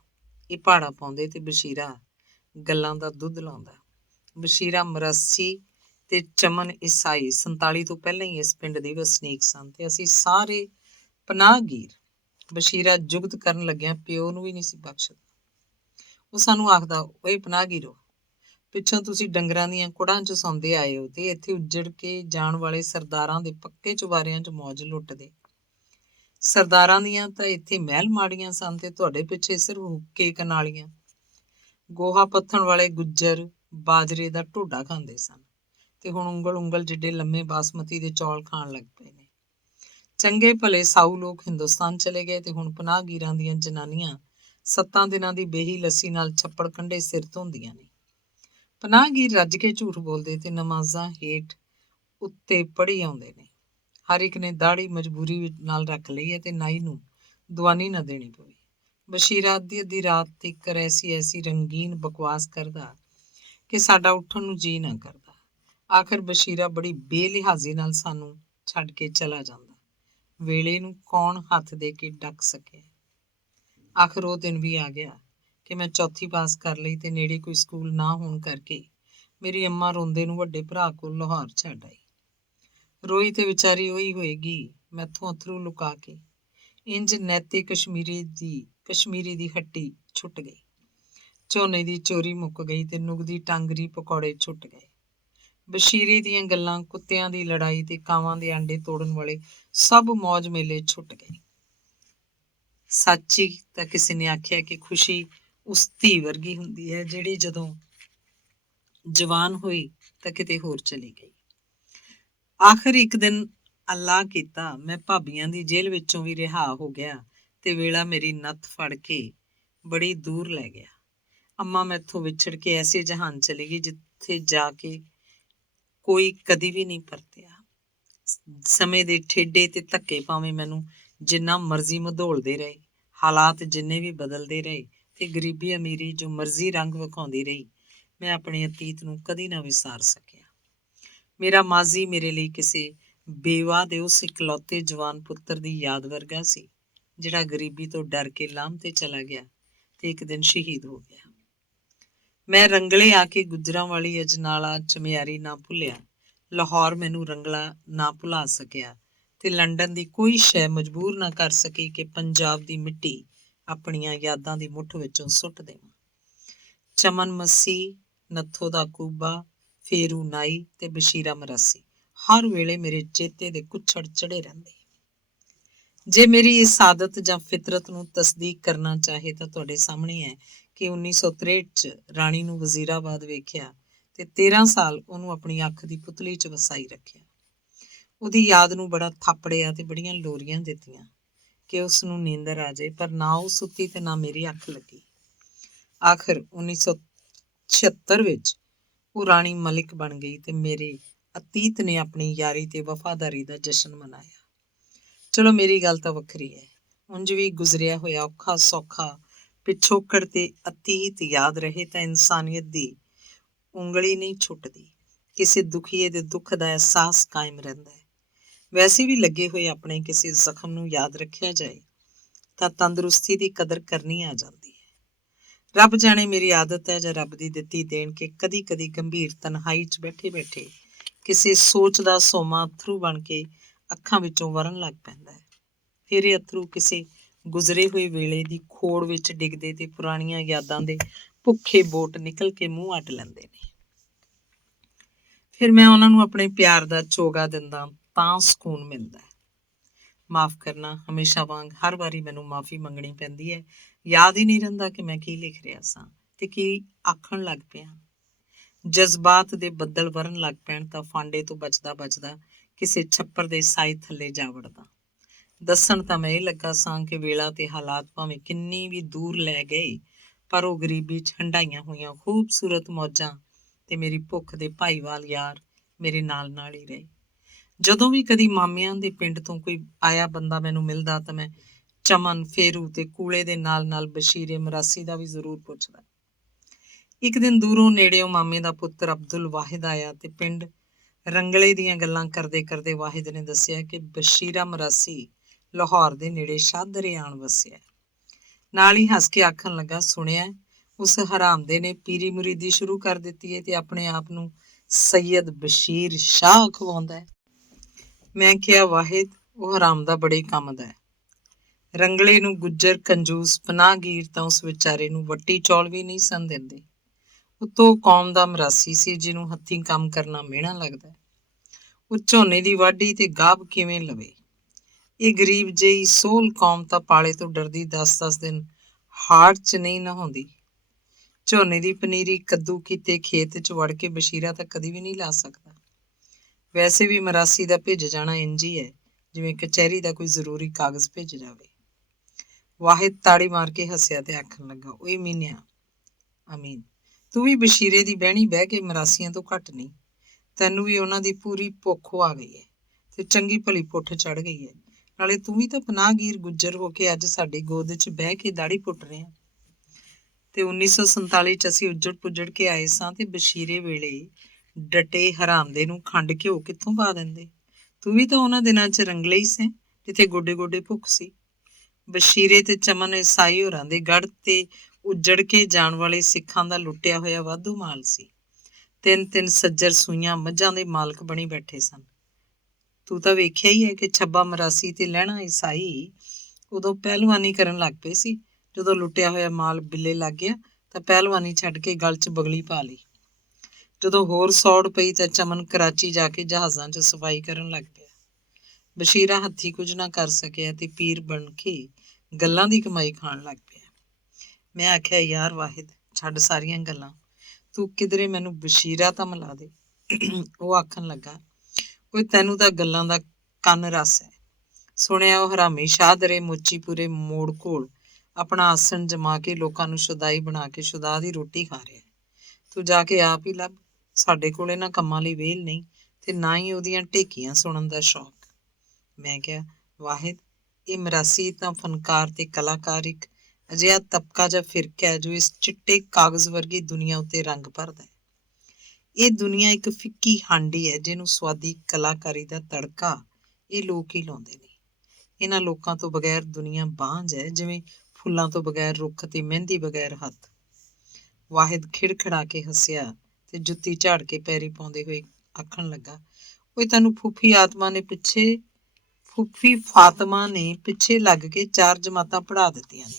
ਇਹ ਭਾੜਾ ਪਾਉਂਦੇ ਤੇ ਬਸ਼ੀਰਾ ਗੱਲਾਂ ਦਾ ਦੁੱਧ ਲਾਉਂਦਾ। ਬਸ਼ੀਰਾ ਮਰਾਸੀ ਤੇ ਚਮਨ ਈਸਾਈ 47 ਤੋਂ ਪਹਿਲਾਂ ਹੀ ਇਸ ਪਿੰਡ ਦੇ ਵਸਨੀਕ ਸਨ ਤੇ ਅਸੀਂ ਸਾਰੇ ਪਨਾਹਗੀਰ। ਬਸ਼ੀਰਾ ਜੁਗਤ ਕਰਨ ਲੱਗਿਆ ਪਿਓ ਨੂੰ ਵੀ ਨਹੀਂ ਸੀ ਬਖਸ਼ਦਾ। ਉਹ ਸਾਨੂੰ ਆਖਦਾ, ਓਏ ਪਨਾਹਗੀਰੋ, ਪਿੱਛੋਂ ਤੁਸੀਂ ਡੰਗਰਾਂ ਦੀਆਂ ਕੁੜਾਂ 'ਚ ਸੌਂਦੇ ਆਏ ਹੋ ਤੇ ਇੱਥੇ ਉੱਜੜ ਕੇ ਜਾਣ ਵਾਲੇ ਸਰਦਾਰਾਂ ਦੇ ਪੱਕੇ ਚੁਬਾਰਿਆਂ 'ਚ ਮੌਜ ਲੁੱਟਦੇ। ਸਰਦਾਰਾਂ ਦੀਆਂ ਤਾਂ ਇੱਥੇ ਮਹਿਲ ਮਾੜੀਆਂ ਸਨ ਤੇ ਤੁਹਾਡੇ ਪਿੱਛੇ ਸਿਰਫ ਹੁੱਕੇ ਕਨਾਲੀਆਂ। ਗੋਹਾ ਪੱਥਣ ਵਾਲੇ ਗੁੱਜਰ ਬਾਜਰੇ ਦਾ ਢੋਡਾ ਖਾਂਦੇ ਸਨ ਤੇ ਹੁਣ ਉਂਗਲ ਉਂਗਲ ਜਿੱਡੇ ਲੰਮੇ ਬਾਸਮਤੀ ਦੇ ਚੌਲ ਖਾਣ ਲੱਗ ਪਏ ਨੇ। ਚੰਗੇ ਭਲੇ ਸਾਊ ਲੋਕ ਹਿੰਦੁਸਤਾਨ ਚਲੇ ਗਏ ਤੇ ਹੁਣ ਪਨਾਹਗੀਰਾਂ ਦੀਆਂ ਜਨਾਨੀਆਂ 7 ਦਿਨਾਂ ਦੀ ਬੇਹੀ ਲੱਸੀ ਨਾਲ ਛੱਪੜ ਕੰਢੇ ਸਿਰ ਧੋਂਦੀਆਂ ਨੇ। ਪਨਾਹਗੀਰ ਰੱਜ ਕੇ ਝੂਠ ਬੋਲਦੇ ਤੇ ਨਮਾਜ਼ਾਂ ਹੇਠ ਉੱਤੇ ਪੜ੍ਹੀ ਆਉਂਦੇ ਨੇ। ਹਰ ਇੱਕ ਨੇ ਦਾੜੀ ਮਜਬੂਰੀ ਨਾਲ ਰੱਖ ਲਈ ਹੈ ਤੇ ਨਾਈ ਨੂੰ ਦੁਆਨੀ ਨਾ ਦੇਣੀ ਪਵੇ। ਬਸ਼ੀਰਾ ਅੱਧੀ ਰਾਤ ਤੀਕਰ ਐਸੀ ਰੰਗੀਨ ਬਕਵਾਸ ਕਰਦਾ ਕਿ ਸਾਡਾ ਉੱਠਣ ਨੂੰ ਜੀਅ ਨਾ ਕਰਦਾ। ਆਖਰ ਬਸ਼ੀਰਾ ਬੜੀ ਬੇਲਿਹਾਜ਼ੀ ਨਾਲ ਸਾਨੂੰ ਛੱਡ ਕੇ ਚਲਾ ਜਾਂਦਾ। ਵੇਲੇ ਨੂੰ ਕੌਣ ਹੱਥ ਦੇ ਕੇ ਡੱਕ ਸਕੇ। ਆਖਰ ਉਹ ਦਿਨ ਵੀ ਆ ਗਿਆ ਕਿ ਮੈਂ ਚੌਥੀ ਪਾਸ ਕਰ ਲਈ ਤੇ ਨੇੜੇ ਕੋਈ ਸਕੂਲ ਨਾ ਹੋਣ ਕਰਕੇ ਮੇਰੀ ਅੰਮਾ ਰੋਂਦੇ ਨੂੰ ਵੱਡੇ ਭਰਾ ਕੋਲ ਲਾਹੌਰ ਛੱਡ ਆਈ। ਰੋਈ ਤੇ ਵਿਚਾਰੀ ਉਹੀ ਹੋਏਗੀ, ਮੈਥੋਂ ਅਥਰੂ ਲੁਕਾ ਕੇ। ਇੰਜ ਨੈਤੇ ਕਸ਼ਮੀਰੀ ਦੀ ਹੱਟੀ ਛੁੱਟ ਗਈ। ਝੋਨੇ ਦੀ ਚੋਰੀ ਮੁੱਕ ਗਈ ਤੇ ਨੁਗਦੀ ਟਾਂਗਰੀ ਪਕੌੜੇ ਛੁੱਟ ਗਏ। ਬਸ਼ੀਰੇ ਦੀਆਂ ਗੱਲਾਂ, ਕੁੱਤਿਆਂ ਦੀ ਲੜਾਈ ਤੇ ਕਾਵਾਂ ਦੇ ਆਂਡੇ ਤੋੜਨ ਵਾਲੇ ਸਭ ਮੌਜ ਮੇਲੇ ਛੁੱਟ ਗਏ। ਸੱਚੀ ਤਾਂ ਕਿਸੇ ਨੇ ਆਖਿਆ ਕਿ ਖੁਸ਼ੀ ਉਸ ਧੀ ਵਰਗੀ ਹੁੰਦੀ ਹੈ ਜਿਹੜੀ ਜਦੋਂ ਜਵਾਨ ਹੋਈ ਤਾਂ ਕਿਤੇ ਹੋਰ ਚਲੀ ਗਈ। ਆਖਰ ਇੱਕ ਦਿਨ ਅੱਲਾਹ ਕੀਤਾ, ਮੈਂ ਭਾਬੀਆਂ ਦੀ ਜੇਲ੍ਹ ਵਿੱਚੋਂ ਵੀ ਰਿਹਾ ਹੋ ਗਿਆ ਤੇ ਵੇਲਾ ਮੇਰੀ ਨੱਥ ਫੜ ਕੇ ਬੜੀ ਦੂਰ ਲੈ ਗਿਆ। ਅੰਮਾ ਮੈਥੋਂ ਵਿਛੜ ਕੇ ਐਸੇ ਜਹਾਨ ਚਲੀ ਗਈ ਜਿੱਥੇ ਜਾ ਕੇ ਕੋਈ ਕਦੀ ਵੀ ਨਹੀਂ ਪਰਤਿਆ। ਸਮੇਂ ਦੇ ਠੇਡੇ ਤੇ ਧੱਕੇ ਭਾਵੇਂ ਮੈਨੂੰ ਜਿੰਨਾ ਮਰਜ਼ੀ ਮਧੋਲਦੇ ਰਹੇ, ਹਾਲਾਤ ਜਿੰਨੇ ਵੀ ਬਦਲਦੇ ਰਹੇ ਤੇ ਗਰੀਬੀ ਅਮੀਰੀ ਜੋ ਮਰਜ਼ੀ ਰੰਗ ਵਿਖਾਉਂਦੀ ਰਹੀ, ਮੈਂ ਆਪਣੇ ਅਤੀਤ ਨੂੰ ਕਦੀ ਨਾ ਵਿਸਾਰ ਸਕਿਆ। ਮੇਰਾ ਮਾਜ਼ੀ ਮੇਰੇ ਲਈ ਕਿਸੇ ਬੇਵਾ ਦੇ ਉਸ ਇਕਲੌਤੇ ਜਵਾਨ ਪੁੱਤਰ ਦੀ ਯਾਦ ਵਰਗਾ ਸੀ ਜਿਹੜਾ ਗਰੀਬੀ ਤੋਂ ਡਰ ਕੇ ਲਾਂਭ ਤੇ ਚਲਾ ਗਿਆ ਤੇ ਇੱਕ ਦਿਨ ਸ਼ਹੀਦ ਹੋ ਗਿਆ। ਮੈਂ ਰੰਗਲੇ ਆ ਕੇ ਗੁੱਜਰਾਂ ਵਾਲੀ ਅਜਨਾਲਾ ਚਮਿਆਰੀ ਨਾ ਭੁੱਲਿਆ, ਲਾਹੌਰ ਮੈਨੂੰ ਰੰਗਲਾ ਨਾ ਭੁਲਾ ਸਕਿਆ ਤੇ ਲੰਡਨ ਦੀ ਕੋਈ ਸ਼ੈ ਮਜਬੂਰ ਨਾ ਕਰ ਸਕੀ ਕਿ ਪੰਜਾਬ ਦੀ ਮਿੱਟੀ ਆਪਣੀਆਂ ਯਾਦਾਂ ਦੀ ਮੁੱਠ ਵਿੱਚੋਂ ਸੁੱਟ ਦੇਵਾਂ। ਚਮਨ ਮਸੀਹ, ਨੱਥੋ ਦਾ ਕੂਬਾ, ਫੇਰੂ ਨਾਈ ਤੇ ਬਸ਼ੀਰਾ ਮਰਾਸੀ ਹਰ ਵੇਲੇ ਮੇਰੇ ਚੇਤੇ ਦੇ ਕੁੱਛੜ ਚੜੇ ਰਹਿੰਦੇ। ਜੇ ਮੇਰੀ ਇਸ ਆਦਤ ਜਾਂ ਫਿਤਰਤ ਨੂੰ ਤਸਦੀਕ ਕਰਨਾ ਚਾਹੇ ਤਾਂ ਤੁਹਾਡੇ ਸਾਹਮਣੇ ਹੈ ਕਿ 1963 'ਚ ਰਾਣੀ ਨੂੰ ਵਜ਼ੀਰਾਬਾਦ ਵੇਖਿਆ ਤੇ 13 ਸਾਲ ਉਹਨੂੰ ਆਪਣੀ ਅੱਖ ਦੀ ਪੁਤਲੀ 'ਚ ਵਸਾਈ ਰੱਖਿਆ। ਉਹਦੀ ਯਾਦ ਨੂੰ ਬੜਾ ਥਾਪੜਿਆ ਤੇ ਬੜੀਆਂ ਲੋਰੀਆਂ ਦਿੱਤੀਆਂ ਕਿ ਉਸ ਨੂੰ ਨੀਂਦਰ ਆ ਜਾਏ, ਪਰ ਨਾ ਉਹ ਸੁੱਤੀ ਤੇ ਨਾ ਮੇਰੀ ਅੱਖ ਲੱਗੀ। ਆਖਰ 1976 ਵਿੱਚ ਉਹ ਰਾਣੀ ਮਲਿਕ ਬਣ ਗਈ ਤੇ ਮੇਰੇ ਅਤੀਤ ਨੇ ਆਪਣੀ ਯਾਰੀ ਤੇ ਵਫਾਦਾਰੀ ਦਾ ਜਸ਼ਨ ਮਨਾਇਆ। ਚਲੋ ਮੇਰੀ ਗੱਲ ਤਾਂ ਵੱਖਰੀ ਹੈ। ਉਂਝ ਵੀ ਗੁਜ਼ਰਿਆ ਹੋਇਆ ਔਖਾ ਸੌਖਾ ਪਿਛੋਕੜ ਤੇ ਅਤੀਤ ਯਾਦ ਰਹੇ ਤਾਂ ਇਨਸਾਨੀਅਤ ਦੀ ਉਂਗਲੀ ਨਹੀਂ ਛੁੱਟਦੀ, ਕਿਸੇ ਦੁਖੀਏ ਦੇ ਦੁੱਖ ਦਾ ਅਹਿਸਾਸ ਕਾਇਮ ਰਹਿੰਦਾ ਹੈ। ਵੈਸੇ ਵੀ ਲੱਗੇ ਹੋਏ ਆਪਣੇ ਕਿਸੇ ਜ਼ਖਮ ਨੂੰ ਯਾਦ ਰੱਖਿਆ ਜਾਏ ਤਾਂ ਤੰਦਰੁਸਤੀ ਦੀ ਕਦਰ ਕਰਨੀ ਆ ਜਾਂਦੀ ਹੈ। ਰੱਬ ਜਾਣੇ ਮੇਰੀ ਆਦਤ ਹੈ ਜਾਂ ਰੱਬ ਦੀ ਦਿੱਤੀ ਦੇਣ ਕਿ ਕਦੀ ਕਦੀ ਗੰਭੀਰ ਤਨਹਾਈ 'ਚ ਬੈਠੇ ਬੈਠੇ ਕਿਸੇ ਸੋਚ ਦਾ ਸੋਮਾ ਅਥਰੂ ਬਣ ਕੇ ਅੱਖਾਂ ਵਿੱਚੋਂ ਵਰਨ ਲੱਗ ਪੈਂਦਾ ਹੈ। ਫਿਰ ਇਹ ਅਥਰੂ ਕਿਸੇ ਗੁਜ਼ਰੇ ਹੋਏ ਵੇਲੇ ਦੀ ਖੋੜ ਵਿੱਚ ਡਿੱਗਦੇ ਤੇ ਪੁਰਾਣੀਆਂ ਯਾਦਾਂ ਦੇ ਭੁੱਖੇ ਬੋਟ ਨਿਕਲ ਕੇ ਮੂੰਹ ਅੱਡ ਲੈਂਦੇ ਨੇ। ਫਿਰ ਮੈਂ ਉਹਨਾਂ ਨੂੰ ਆਪਣੇ ਪਿਆਰ ਦਾ ਚੋਗਾ ਦਿੰਦਾ ਤਾਂ ਸਕੂਨ ਮਿਲਦਾ ਹੈ। ਮਾਫ਼ ਕਰਨਾ, ਹਮੇਸ਼ਾ ਵਾਂਗ ਹਰ ਵਾਰੀ ਮੈਨੂੰ ਮਾਫ਼ੀ ਮੰਗਣੀ ਪੈਂਦੀ ਹੈ। ਯਾਦ ਹੀ ਨਹੀਂ ਰਹਿੰਦਾ ਕਿ ਮੈਂ ਕੀ ਲਿਖ ਰਿਹਾ ਸਾਂ ਤੇ ਕੀ ਆਖਣ ਲੱਗ ਪਿਆ। ਜਜ਼ਬਾਤ ਦੇ ਬੱਦਲ ਵਰਨ ਲੱਗ ਪੈਣ ਤਾਂ ਫਾਂਡੇ ਤੋਂ ਬਚਦਾ ਕਿਸੇ ਛੱਪਰ ਦੇ ਸਾਏ ਥੱਲੇ ਜਾ ਵੜਦਾ। ਦੱਸਣ ਤਾਂ ਮੈਂ ਇਹ ਲੱਗਾ ਸਾਂ ਕਿ ਵੇਲਾ ਤੇ ਹਾਲਾਤ ਭਾਵੇਂ ਕਿੰਨੀ ਵੀ ਦੂਰ ਲੈ ਗਏ, ਪਰ ਉਹ ਗਰੀਬੀ 'ਚ ਹੰਢਾਈਆਂ ਹੋਈਆਂ ਖੂਬਸੂਰਤ ਮੌਜਾਂ ਤੇ ਮੇਰੀ ਭੁੱਖ ਦੇ ਭਾਈਵਾਲ ਯਾਰ ਮੇਰੇ ਨਾਲ ਨਾਲ ਹੀ ਰਹੇ। ਜਦੋਂ ਵੀ ਕਦੀ ਮਾਮਿਆਂ ਦੇ ਪਿੰਡ ਤੋਂ ਕੋਈ ਆਇਆ ਬੰਦਾ ਮੈਨੂੰ ਮਿਲਦਾ ਤਾਂ ਮੈਂ ਚਮਨ, ਫੇਰੂ ਤੇ ਕੂਲੇ ਦੇ ਨਾਲ ਨਾਲ ਬਸ਼ੀਰੇ ਮਰਾਸੀ ਦਾ ਵੀ ਜ਼ਰੂਰ ਪੁੱਛਦਾ। ਇੱਕ ਦਿਨ ਦੂਰੋਂ ਨੇੜਿਓਂ ਮਾਮੇ ਦਾ ਪੁੱਤਰ ਅਬਦੁਲ ਵਾਹਿਦ ਆਇਆ ਤੇ ਪਿੰਡ ਰੰਗਲੇ ਦੀਆਂ ਗੱਲਾਂ ਕਰਦੇ ਕਰਦੇ ਵਾਹਿਦ ਨੇ ਦੱਸਿਆ ਕਿ ਬਸ਼ੀਰਾ ਮਰਾਸੀ ਲਾਹੌਰ ਦੇ ਨੇੜੇ ਸ਼ਾਹਦਰੇ ਆਣ ਵਸਿਆ। ਨਾਲ ਹੀ ਹੱਸ ਕੇ ਆਖਣ ਲੱਗਾ, ਸੁਣਿਆ ਉਸ ਹਰਾਮਦੇ ਨੇ ਪੀਰੀ ਮੁਰੀਦੀ ਸ਼ੁਰੂ ਕਰ ਦਿੱਤੀ ਹੈ ਤੇ ਆਪਣੇ ਆਪ ਨੂੰ ਸੈਯਦ ਬਸ਼ੀਰ ਸ਼ਾਹ ਖਵਾਉਂਦਾ ਹੈ। ਮੈਂ ਕਿਹਾ, ਵਾਹਿਦ, ਉਹ ਹਰਾਮ ਦਾ ਬੜੇ ਕੰਮ ਦਾ ਹੈ। ਰੰਗਲੇ ਨੂੰ ਗੁੱਜਰ ਕੰਜੂਸ ਪਨਾਹਗੀਰ ਤਾਂ ਉਸ ਵਿਚਾਰੇ ਨੂੰ ਵੱਟੀ ਚੌਲ ਵੀ ਨਹੀਂ ਸਨ ਦਿੰਦੇ। ਉੱਤੋਂ ਕੌਮ ਦਾ ਮਰਾਸੀ ਸੀ ਜਿਹਨੂੰ ਹੱਥੀਂ ਕੰਮ ਕਰਨਾ ਮਿਹਣਾ ਲੱਗਦਾ। ਉਹ ਝੋਨੇ ਦੀ ਵਾਢੀ ਤੇ ਗਾਹਬ ਕਿਵੇਂ ਲਵੇ। ਇਹ ਗਰੀਬ ਜਿਹੀ ਸੋਹਲ ਕੌਮ ਤਾਂ ਪਾਲੇ ਤੋਂ ਡਰਦੀ 10-10 ਦਿਨ ਹਾੜ 'ਚ ਨਹੀਂ ਨਹਾਉਂਦੀ। ਝੋਨੇ ਦੀ ਪਨੀਰੀ ਕੱਦੂ ਕੀਤੇ ਖੇਤ 'ਚ ਵੜ ਕੇ ਬਸ਼ੀਰਾ ਤਾਂ ਕਦੀ ਵੀ ਨਹੀਂ ਲਾ ਸਕਦਾ। ਵੈਸੇ ਵੀ ਮਰਾਸੀ ਦਾ ਭਿੱਜ ਜਾਣਾ ਇੰਝ ਹੀ ਹੈ ਜਿਵੇਂ ਕਚਹਿਰੀ ਦਾ ਕੋਈ ਜ਼ਰੂਰੀ ਕਾਗਜ਼ ਭਿੱਜ ਜਾਵੇ। ਵਾਹਿਦ ਤਾੜੀ ਮਾਰ ਕੇ ਹੱਸਿਆ ਤੇ ਆਖਣ ਲੱਗਾ, ਓਏ ਮੀਨਿਆ, ਅਮੀਨ, ਤੂੰ ਵੀ ਬਸ਼ੀਰੇ ਦੀ ਬਹਿਣੀ ਬਹਿ ਕੇ ਮਰਾਸੀਆਂ ਤੋਂ ਘੱਟ ਨਹੀਂ। ਤੈਨੂੰ ਵੀ ਉਹਨਾਂ ਦੀ ਪੂਰੀ ਭੁੱਖ ਆ ਗਈ ਹੈ ਤੇ ਚੰਗੀ ਭਲੀ ਪੁੱਠ ਚੜ ਗਈ ਹੈ। ਨਾਲੇ ਤੂੰ ਵੀ ਤਾਂ ਪਨਾਹਗੀਰ ਗੁੱਜਰ ਹੋ ਕੇ ਅੱਜ ਸਾਡੀ ਗੋਦ 'ਚ ਬਹਿ ਕੇ ਦਾੜੀ ਪੁੱਟ ਰਿਹਾ। ਤੇ 1947 'ਚ ਅਸੀਂ ਉੱਜੜ ਪੁੱਜੜ ਕੇ ਆਏ ਸਾਂ ਤੇ ਬਸ਼ੀਰੇ ਵੇਲੇ ਡਟੇ ਹਰਾਮਦੇ ਨੂੰ ਖੰਡ ਘਿਓ ਕਿੱਥੋਂ ਪਾ ਦਿੰਦੇ। ਤੂੰ ਵੀ ਤਾਂ ਉਹਨਾਂ ਦਿਨਾਂ 'ਚ ਰੰਗਲੇ ਹੀ ਸੈਂ ਜਿੱਥੇ ਗੋਡੇ ਗੋਡੇ ਭੁੱਖ ਸੀ। ਬਸ਼ੀਰੇ ਤੇ ਚਮਨ ਈਸਾਈ ਹੋਰਾਂ ਦੇ ਗੜ੍ਹ ਤੇ ਉੱਜੜ ਕੇ ਜਾਣ ਵਾਲੇ ਸਿੱਖਾਂ ਦਾ ਲੁੱਟਿਆ ਹੋਇਆ ਵਾਧੂ ਮਾਲ ਸੀ। 3-3 ਸੱਜਰ ਸੂਈਆਂ ਮੱਝਾਂ ਦੇ ਮਾਲਕ ਬਣੀ ਬੈਠੇ ਸਨ। ਤੂੰ ਤਾਂ ਵੇਖਿਆ ਹੀ ਹੈ ਕਿ ਛੱਬਾ ਮਰਾਸੀ ਤੇ ਲਹਿਣਾ ਈਸਾਈ ਉਦੋਂ ਪਹਿਲਵਾਨੀ ਕਰਨ ਲੱਗ ਪਏ ਸੀ। ਜਦੋਂ ਲੁੱਟਿਆ ਹੋਇਆ ਮਾਲ ਬਿੱਲੇ ਲੱਗ ਗਿਆ ਤਾਂ ਪਹਿਲਵਾਨੀ ਛੱਡ ਕੇ ਗਲ 'ਚ ਬਗਲੀ ਪਾ ਲਈ। ਜਦੋਂ ਹੋਰ ਸੌੜ ਪਈ ਤਾਂ ਚਮਨ ਕਰਾਚੀ ਜਾ ਕੇ ਜਹਾਜ਼ਾਂ 'ਚ ਸਫਾਈ ਕਰਨ ਲੱਗ ਪਿਆ। ਬਸ਼ੀਰਾ ਹੱਥੀਂ ਕੁਝ ਨਾ ਕਰ ਸਕਿਆ ਤੇ ਪੀਰ ਬਣ ਕੇ ਗੱਲਾਂ ਦੀ ਕਮਾਈ ਖਾਣ ਲੱਗ ਪਿਆ। ਮੈਂ ਆਖਿਆ, ਯਾਰ ਵਾਹਿਦ, ਛੱਡ ਸਾਰੀਆਂ ਗੱਲਾਂ, ਤੂੰ ਕਿਧਰੇ ਮੈਨੂੰ ਬਸ਼ੀਰਾ ਤਾਂ ਮਿਲਾ ਦੇ। ਉਹ ਆਖਣ ਲੱਗਾ, ਓਏ ਤੈਨੂੰ ਤਾਂ ਗੱਲਾਂ ਦਾ ਕੰਨ ਰਸ ਹੈ। ਸੁਣਿਆ ਉਹ ਹਰਾਮੀ ਸ਼ਾਹਦਰੇ ਮੋਚੀਪੁਰੇ ਮੋੜ ਕੋਲ ਆਪਣਾ ਆਸਣ ਜਮਾ ਕੇ ਲੋਕਾਂ ਨੂੰ ਸ਼ੁਦਾਈ ਬਣਾ ਕੇ ਸ਼ੁਦਾ ਦੀ ਰੋਟੀ ਖਾ ਰਿਹਾ। ਤੂੰ ਜਾ ਕੇ ਆਪ ਹੀ ਲੱਭ। ਸਾਡੇ ਕੋਲ ਇਹਨਾਂ ਕੰਮਾਂ ਲਈ ਵਿਹਲ ਨਹੀਂ ਤੇ ਨਾ ਹੀ ਉਹਦੀਆਂ ਢੇਕੀਆਂ ਸੁਣਨ ਦਾ ਸ਼ੌਕ। ਮੈਂ ਕਿਹਾ, ਵਾਹਿਦ, ਇਹ ਮਰਾਸੀ ਤਾਂ ਫਨਕਾਰ ਤੇ ਕਲਾਕਾਰ ਇੱਕ ਅਜਿਹਾ ਤਬਕਾ ਜਾਂ ਫਿਰਕਾ ਹੈ ਜੋ ਇਸ ਚਿੱਟੇ ਕਾਗਜ਼ ਵਰਗੀ ਦੁਨੀਆ ਉੱਤੇ ਰੰਗ ਭਰਦਾ ਹੈ। ਇਹ ਦੁਨੀਆ ਇੱਕ ਫਿੱਕੀ ਹਾਂਡੀ ਹੈ ਜਿਹਨੂੰ ਸਵਾਦੀ ਕਲਾਕਾਰੀ ਦਾ ਤੜਕਾ ਇਹ ਲੋਕ ਹੀ ਲਾਉਂਦੇ ਨੇ। ਇਹਨਾਂ ਲੋਕਾਂ ਤੋਂ ਬਗੈਰ ਦੁਨੀਆ ਬਾਂਝ ਹੈ, ਜਿਵੇਂ ਫੁੱਲਾਂ ਤੋਂ ਬਗੈਰ ਰੁੱਖ ਤੇ ਮਹਿੰਦੀ ਬਗੈਰ ਹੱਥ। ਵਾਹਿਦ ਖਿੜਖੜਾ ਕੇ ਹੱਸਿਆ ਤੇ ਜੁੱਤੀ ਝਾੜ ਕੇ ਪੈਰੀ ਪਾਉਂਦੇ ਹੋਏ ਆਖਣ ਲੱਗਾ, ਓਏ ਤੈਨੂੰ ਫੂਫੀ ਫਾਤਮਾ ਨੇ ਪਿੱਛੇ ਲੱਗ ਕੇ 4 ਜਮਾਤਾਂ ਪੜ੍ਹਾ ਦਿੱਤੀਆਂ ਨੇ।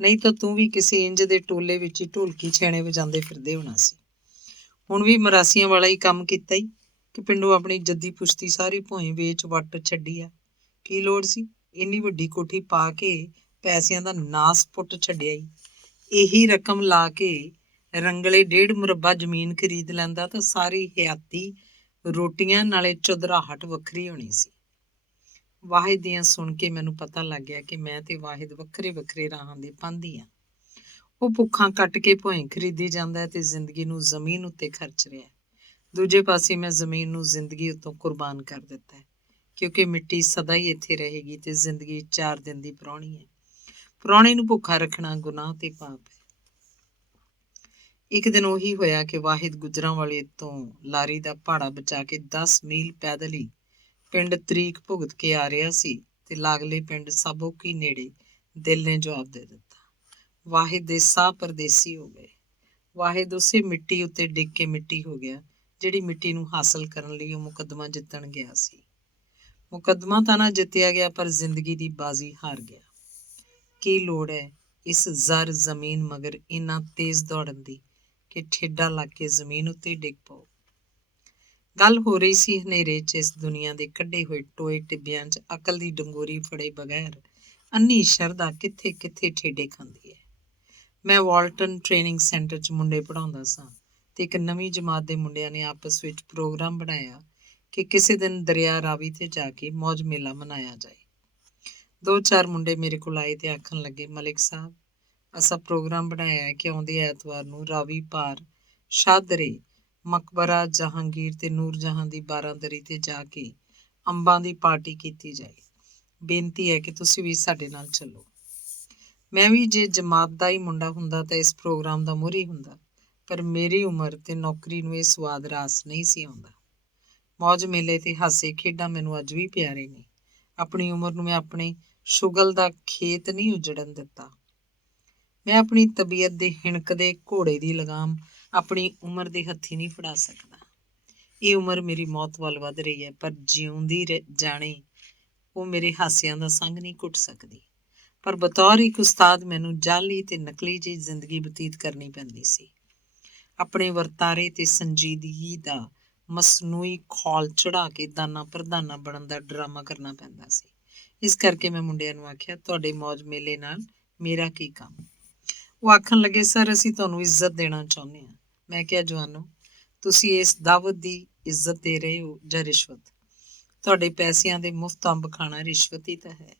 ਨਹੀਂ ਤਾਂ ਤੂੰ ਵੀ ਕਿਸੇ ਇੰਜ ਦੇ ਟੋਲੇ ਵਿੱਚ ਹੀ ਢੋਲਕੀ ਛੇਣੇ ਵਜਾਉਂਦੇ ਫਿਰਦੇ ਹੋਣਾ ਸੀ। ਹੁਣ ਵੀ ਮਰਾਸੀਆਂ ਵਾਲਾ ਹੀ ਕੰਮ ਕੀਤਾ ਹੀ ਕਿ ਪਿੰਡੋਂ ਆਪਣੀ ਜੱਦੀ ਪੁਸ਼ਤੀ ਸਾਰੀ ਭੋਏ ਵੇਚ ਵੱਟ ਛੱਡੀ ਆ। ਕੀ ਲੋੜ ਸੀ ਇੰਨੀ ਵੱਡੀ ਕੋਠੀ ਪਾ ਕੇ ਪੈਸਿਆਂ ਦਾ ਨਾਸ ਪੁੱਟ ਛੱਡਿਆ ਹੀ। ਇਹੀ ਰਕਮ ਲਾ ਕੇ ਰੰਗਲੇ 1.5 ਮੁਰੱਬਾ ਜ਼ਮੀਨ ਖਰੀਦ ਲੈਂਦਾ ਤਾਂ ਸਾਰੀ ਹਯਾਤੀ ਰੋਟੀਆਂ ਨਾਲੇ ਚੁਦਰਾਹਟ ਵੱਖਰੀ ਹੋਣੀ ਸੀ। ਵਾਹਿਦ ਦੀਆਂ ਸੁਣ ਕੇ ਮੈਨੂੰ ਪਤਾ ਲੱਗ ਗਿਆ ਕਿ ਮੈਂ ਤੇ ਵਾਹਿਦ ਵੱਖਰੇ ਵੱਖਰੇ ਰਾਹਾਂ ਦੇ ਪਾਂਧੀ ਹਾਂ। ਉਹ ਭੁੱਖਾਂ ਕੱਟ ਕੇ ਭੋਏ ਖਰੀਦੀ ਜਾਂਦਾ ਹੈ ਤੇ ਜ਼ਿੰਦਗੀ ਨੂੰ ਜ਼ਮੀਨ ਉੱਤੇ ਖਰਚ ਰਿਹਾ। ਦੂਜੇ ਪਾਸੇ ਮੈਂ ਜ਼ਮੀਨ ਨੂੰ ਜ਼ਿੰਦਗੀ ਉੱਤੋਂ ਕੁਰਬਾਨ ਕਰ ਦਿੱਤਾ ਹੈ, ਕਿਉਂਕਿ ਮਿੱਟੀ ਸਦਾ ਹੀ ਇੱਥੇ ਰਹੇਗੀ ਤੇ ਜ਼ਿੰਦਗੀ 4 ਦਿਨ ਦੀ ਪ੍ਰਾਹੁਣੀ ਹੈ। ਪ੍ਰਾਹੁਣੇ ਨੂੰ ਭੁੱਖਾ ਰੱਖਣਾ ਗੁਨਾਹ ਤੇ ਪਾਪ ਹੈ। ਇੱਕ ਦਿਨ ਉਹੀ ਹੋਇਆ ਕਿ ਵਾਹਿਦ ਗੁਜਰਾਂਵਾਲੇ ਤੋਂ ਲਾਰੀ ਦਾ ਭਾੜਾ ਬਚਾ ਕੇ 10 ਮੀਲ ਪੈਦਲ ਹੀ ਪਿੰਡ ਤਰੀਕ ਭੁਗਤ ਕੇ ਆ ਰਿਹਾ ਸੀ ਤੇ ਲਾਗਲੇ ਪਿੰਡ ਸਾਬੋਕੀ ਨੇੜੇ ਦਿਲ ਨੇ ਜਵਾਬ ਦੇ ਦਿੱਤਾ। ਵਾਹਿਦ ਦੇ ਸਾਹ ਪਰਦੇਸੀ ਹੋ ਗਏ। ਵਾਹਿਦ ਉਸੇ ਮਿੱਟੀ ਉੱਤੇ ਡਿੱਗ ਕੇ ਮਿੱਟੀ ਹੋ ਗਿਆ ਜਿਹੜੀ ਮਿੱਟੀ ਨੂੰ ਹਾਸਲ ਕਰਨ ਲਈ ਉਹ ਮੁਕੱਦਮਾ ਜਿੱਤਣ ਗਿਆ ਸੀ। ਮੁਕੱਦਮਾ ਤਾਂ ਨਾ ਜਿੱਤਿਆ ਗਿਆ, ਪਰ ਜ਼ਿੰਦਗੀ ਦੀ ਬਾਜ਼ੀ ਹਾਰ ਗਿਆ। ਕੀ ਲੋੜ ਹੈ ਇਸ ਜ਼ਰ ਜ਼ਮੀਨ ਮਗਰ ਇੰਨਾ ਤੇਜ਼ ਦੌੜਨ ਦੀ ਕਿ ਠੇਡਾ ਲੱਗ ਕੇ ਜ਼ਮੀਨ ਉੱਤੇ ਡਿੱਗ ਪਓ। ਗੱਲ ਹੋ ਰਹੀ ਸੀ ਹਨੇਰੇ 'ਚ ਇਸ ਦੁਨੀਆ ਦੇ ਕੱਢੇ ਹੋਏ ਟੋਏ ਟਿੱਬਿਆਂ 'ਚ ਅਕਲ ਦੀ ਡੰਗੋਰੀ ਫੜੇ ਬਗੈਰ ਅੰਨੀ ਸ਼ਰਧਾ ਕਿੱਥੇ ਕਿੱਥੇ ਠੇਡੇ ਖਾਂਦੀ ਹੈ। ਮੈਂ ਵਾਲਟਨ ਟ੍ਰੇਨਿੰਗ ਸੈਂਟਰ 'ਚ ਮੁੰਡੇ ਪੜ੍ਹਾਉਂਦਾ ਸਾਂ ਤੇ ਇੱਕ ਨਵੀਂ ਜਮਾਤ ਦੇ ਮੁੰਡਿਆਂ ਨੇ ਆਪਸ ਵਿੱਚ ਪ੍ਰੋਗਰਾਮ ਬਣਾਇਆ ਕਿ ਕਿਸੇ ਦਿਨ ਦਰਿਆ ਰਾਵੀ ਤੇ ਜਾ ਕੇ ਮੌਜ ਮੇਲਾ ਮਨਾਇਆ ਜਾਏ। 2-4 ਮੁੰਡੇ ਮੇਰੇ ਕੋਲ ਆਏ ਤੇ ਆਖਣ ਲੱਗੇ, ਮਲਿਕ ਸਾਹਿਬ, ਅਸਾਂ ਪ੍ਰੋਗਰਾਮ ਬਣਾਇਆ ਹੈ ਕਿ ਆਉਂਦੇ ਐਤਵਾਰ ਨੂੰ ਰਾਵੀ ਪਾਰ ਸ਼ਾਦਰੇ, ਮਕਬਰਾ ਜਹਾਂਗੀਰ ਤੇ ਨੂਰਜਹਾਂ ਦੀ ਬਾਰਾਂਦਰੀ ਤੇ ਜਾ ਕੇ ਅੰਬਾਂ ਦੀ ਪਾਰਟੀ ਕੀਤੀ ਜਾਏ। ਬੇਨਤੀ ਹੈ ਕਿ ਤੁਸੀਂ ਵੀ ਸਾਡੇ ਨਾਲ ਚੱਲੋ। ਮੈਂ ਵੀ ਜੇ ਜਮਾਤ ਦਾ ਹੀ ਮੁੰਡਾ ਹੁੰਦਾ ਤਾਂ ਇਸ ਪ੍ਰੋਗਰਾਮ ਦਾ ਮੋਹਰੀ ਹੁੰਦਾ, ਪਰ ਮੇਰੀ ਉਮਰ ਤੇ ਨੌਕਰੀ ਨੂੰ ਇਹ ਸਵਾਦ ਰਾਸ ਨਹੀਂ ਸੀ ਆਉਂਦਾ। ਮੌਜ ਮੇਲੇ ਤੇ ਹਾਸੇ ਖੇਡਾਂ ਮੈਨੂੰ ਅੱਜ ਵੀ ਪਿਆਰੇ ਨੇ। ਆਪਣੀ ਉਮਰ ਨੂੰ ਮੈਂ ਆਪਣੇ ਸ਼ੁਗਲ ਦਾ ਖੇਤ ਨਹੀਂ ਉਜੜਨ ਦਿੱਤਾ। ਮੈਂ ਆਪਣੀ ਤਬੀਅਤ ਦੇ ਹਿਣਕਦੇ ਘੋੜੇ ਦੀ ਲਗਾਮ ਆਪਣੀ ਉਮਰ ਦੇ ਹੱਥੀਂ ਨਹੀਂ ਫੜਾ ਸਕਦਾ। ਇਹ ਉਮਰ ਮੇਰੀ ਮੌਤ ਵੱਲ ਵੱਧ ਰਹੀ ਹੈ, ਪਰ ਜਿਉਂਦੀ ਜਾਣੇ ਉਹ ਮੇਰੇ ਹਾਸਿਆਂ ਦਾ ਸੰਗ ਨਹੀਂ ਘੁੱਟ ਸਕਦੀ। ਪਰ ਬਤੌਰ ਇੱਕ ਉਸਤਾਦ ਮੈਨੂੰ ਜਾਲੀ ਤੇ ਨਕਲੀ ਜਿਹੀ ਜ਼ਿੰਦਗੀ ਬਤੀਤ ਕਰਨੀ ਪੈਂਦੀ ਸੀ। ਆਪਣੇ ਵਰਤਾਰੇ ਤੇ ਸੰਜੀਦਗੀ ਦਾ ਮਸਨੂਈ ਖੌਲ ਚੜਾ ਕੇ ਦਾਨਾ ਪ੍ਰਧਾਨਾ ਬਣਨ ਦਾ ਡਰਾਮਾ ਕਰਨਾ ਪੈਂਦਾ ਸੀ। ਇਸ ਕਰਕੇ ਮੈਂ ਮੁੰਡਿਆਂ ਨੂੰ ਆਖਿਆ, ਤੁਹਾਡੇ ਮੌਜ ਮੇਲੇ ਨਾਲ ਮੇਰਾ ਕੀ ਕੰਮ। ਉਹ ਆਖਣ ਲੱਗੇ, ਸਰ ਅਸੀਂ ਤੁਹਾਨੂੰ ਇੱਜ਼ਤ ਦੇਣਾ ਚਾਹੁੰਦੇ ਹਾਂ। ਮੈਂ ਕਿਹਾ, ਜਵਾਨੋ, ਤੁਸੀਂ ਇਸ ਦਾਵਤ ਦੀ ਇੱਜ਼ਤ ਦੇ ਰਹੇ ਹੋ ਜਾਂ ਰਿਸ਼ਵਤ? ਤੁਹਾਡੇ ਪੈਸਿਆਂ ਦੇ ਮੁਫਤ ਅੰਬ ਖਾਣਾ ਰਿਸ਼ਵਤ ਹੀ ਤਾਂ ਹੈ।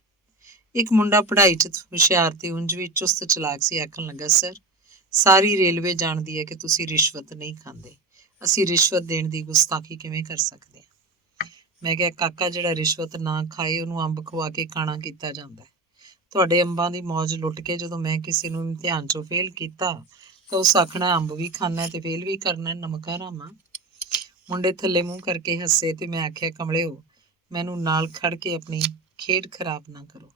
ਇੱਕ ਮੁੰਡਾ ਪੜ੍ਹਾਈ 'ਚ ਹੁਸ਼ਿਆਰ ਤੇ ਉਂਝ ਵੀ ਚੁਸਤ ਚਲਾਕ ਸੀ, ਆਖਣ ਲੱਗਾ, ਸਰ ਸਾਰੀ ਰੇਲਵੇ ਜਾਣਦੀ ਹੈ ਕਿ ਤੁਸੀਂ ਰਿਸ਼ਵਤ ਨਹੀਂ ਖਾਂਦੇ। ਅਸੀਂ ਰਿਸ਼ਵਤ ਦੇਣ ਦੀ ਗੁਸਤਾਖੀ ਕਿਵੇਂ ਕਰ ਸਕਦੇ ਹਾਂ? ਮੈਂ ਕਿਹਾ, ਕਾਕਾ, ਜਿਹੜਾ ਰਿਸ਼ਵਤ ਨਾ ਖਾਏ ਉਹਨੂੰ ਅੰਬ ਖਵਾ ਕੇ ਕਾਣਾ ਕੀਤਾ ਜਾਂਦਾ ਹੈ। ਤੁਹਾਡੇ ਅੰਬਾਂ ਦੀ ਮੌਜ ਲੁੱਟ ਕੇ ਜਦੋਂ ਮੈਂ ਕਿਸੇ ਨੂੰ ਇਮਤਿਹਾਨ 'ਚੋਂ ਫੇਲ ਕੀਤਾ ਤਾਂ ਉਸ ਆਖਣਾ ਅੰਬ ਵੀ ਖਾਣਾ ਤੇ ਫੇਲ ਵੀ ਕਰਨਾ, ਨਮਕ ਹਰਾਮਾਂ। ਮੁੰਡੇ ਥੱਲੇ ਮੂੰਹ ਕਰਕੇ ਹੱਸੇ ਤੇ ਮੈਂ ਆਖਿਆ, ਕਮਲਿਓ, ਮੈਨੂੰ ਨਾਲ ਖੜ ਕੇ ਆਪਣੀ ਖੇਡ ਖਰਾਬ ਨਾ ਕਰੋ।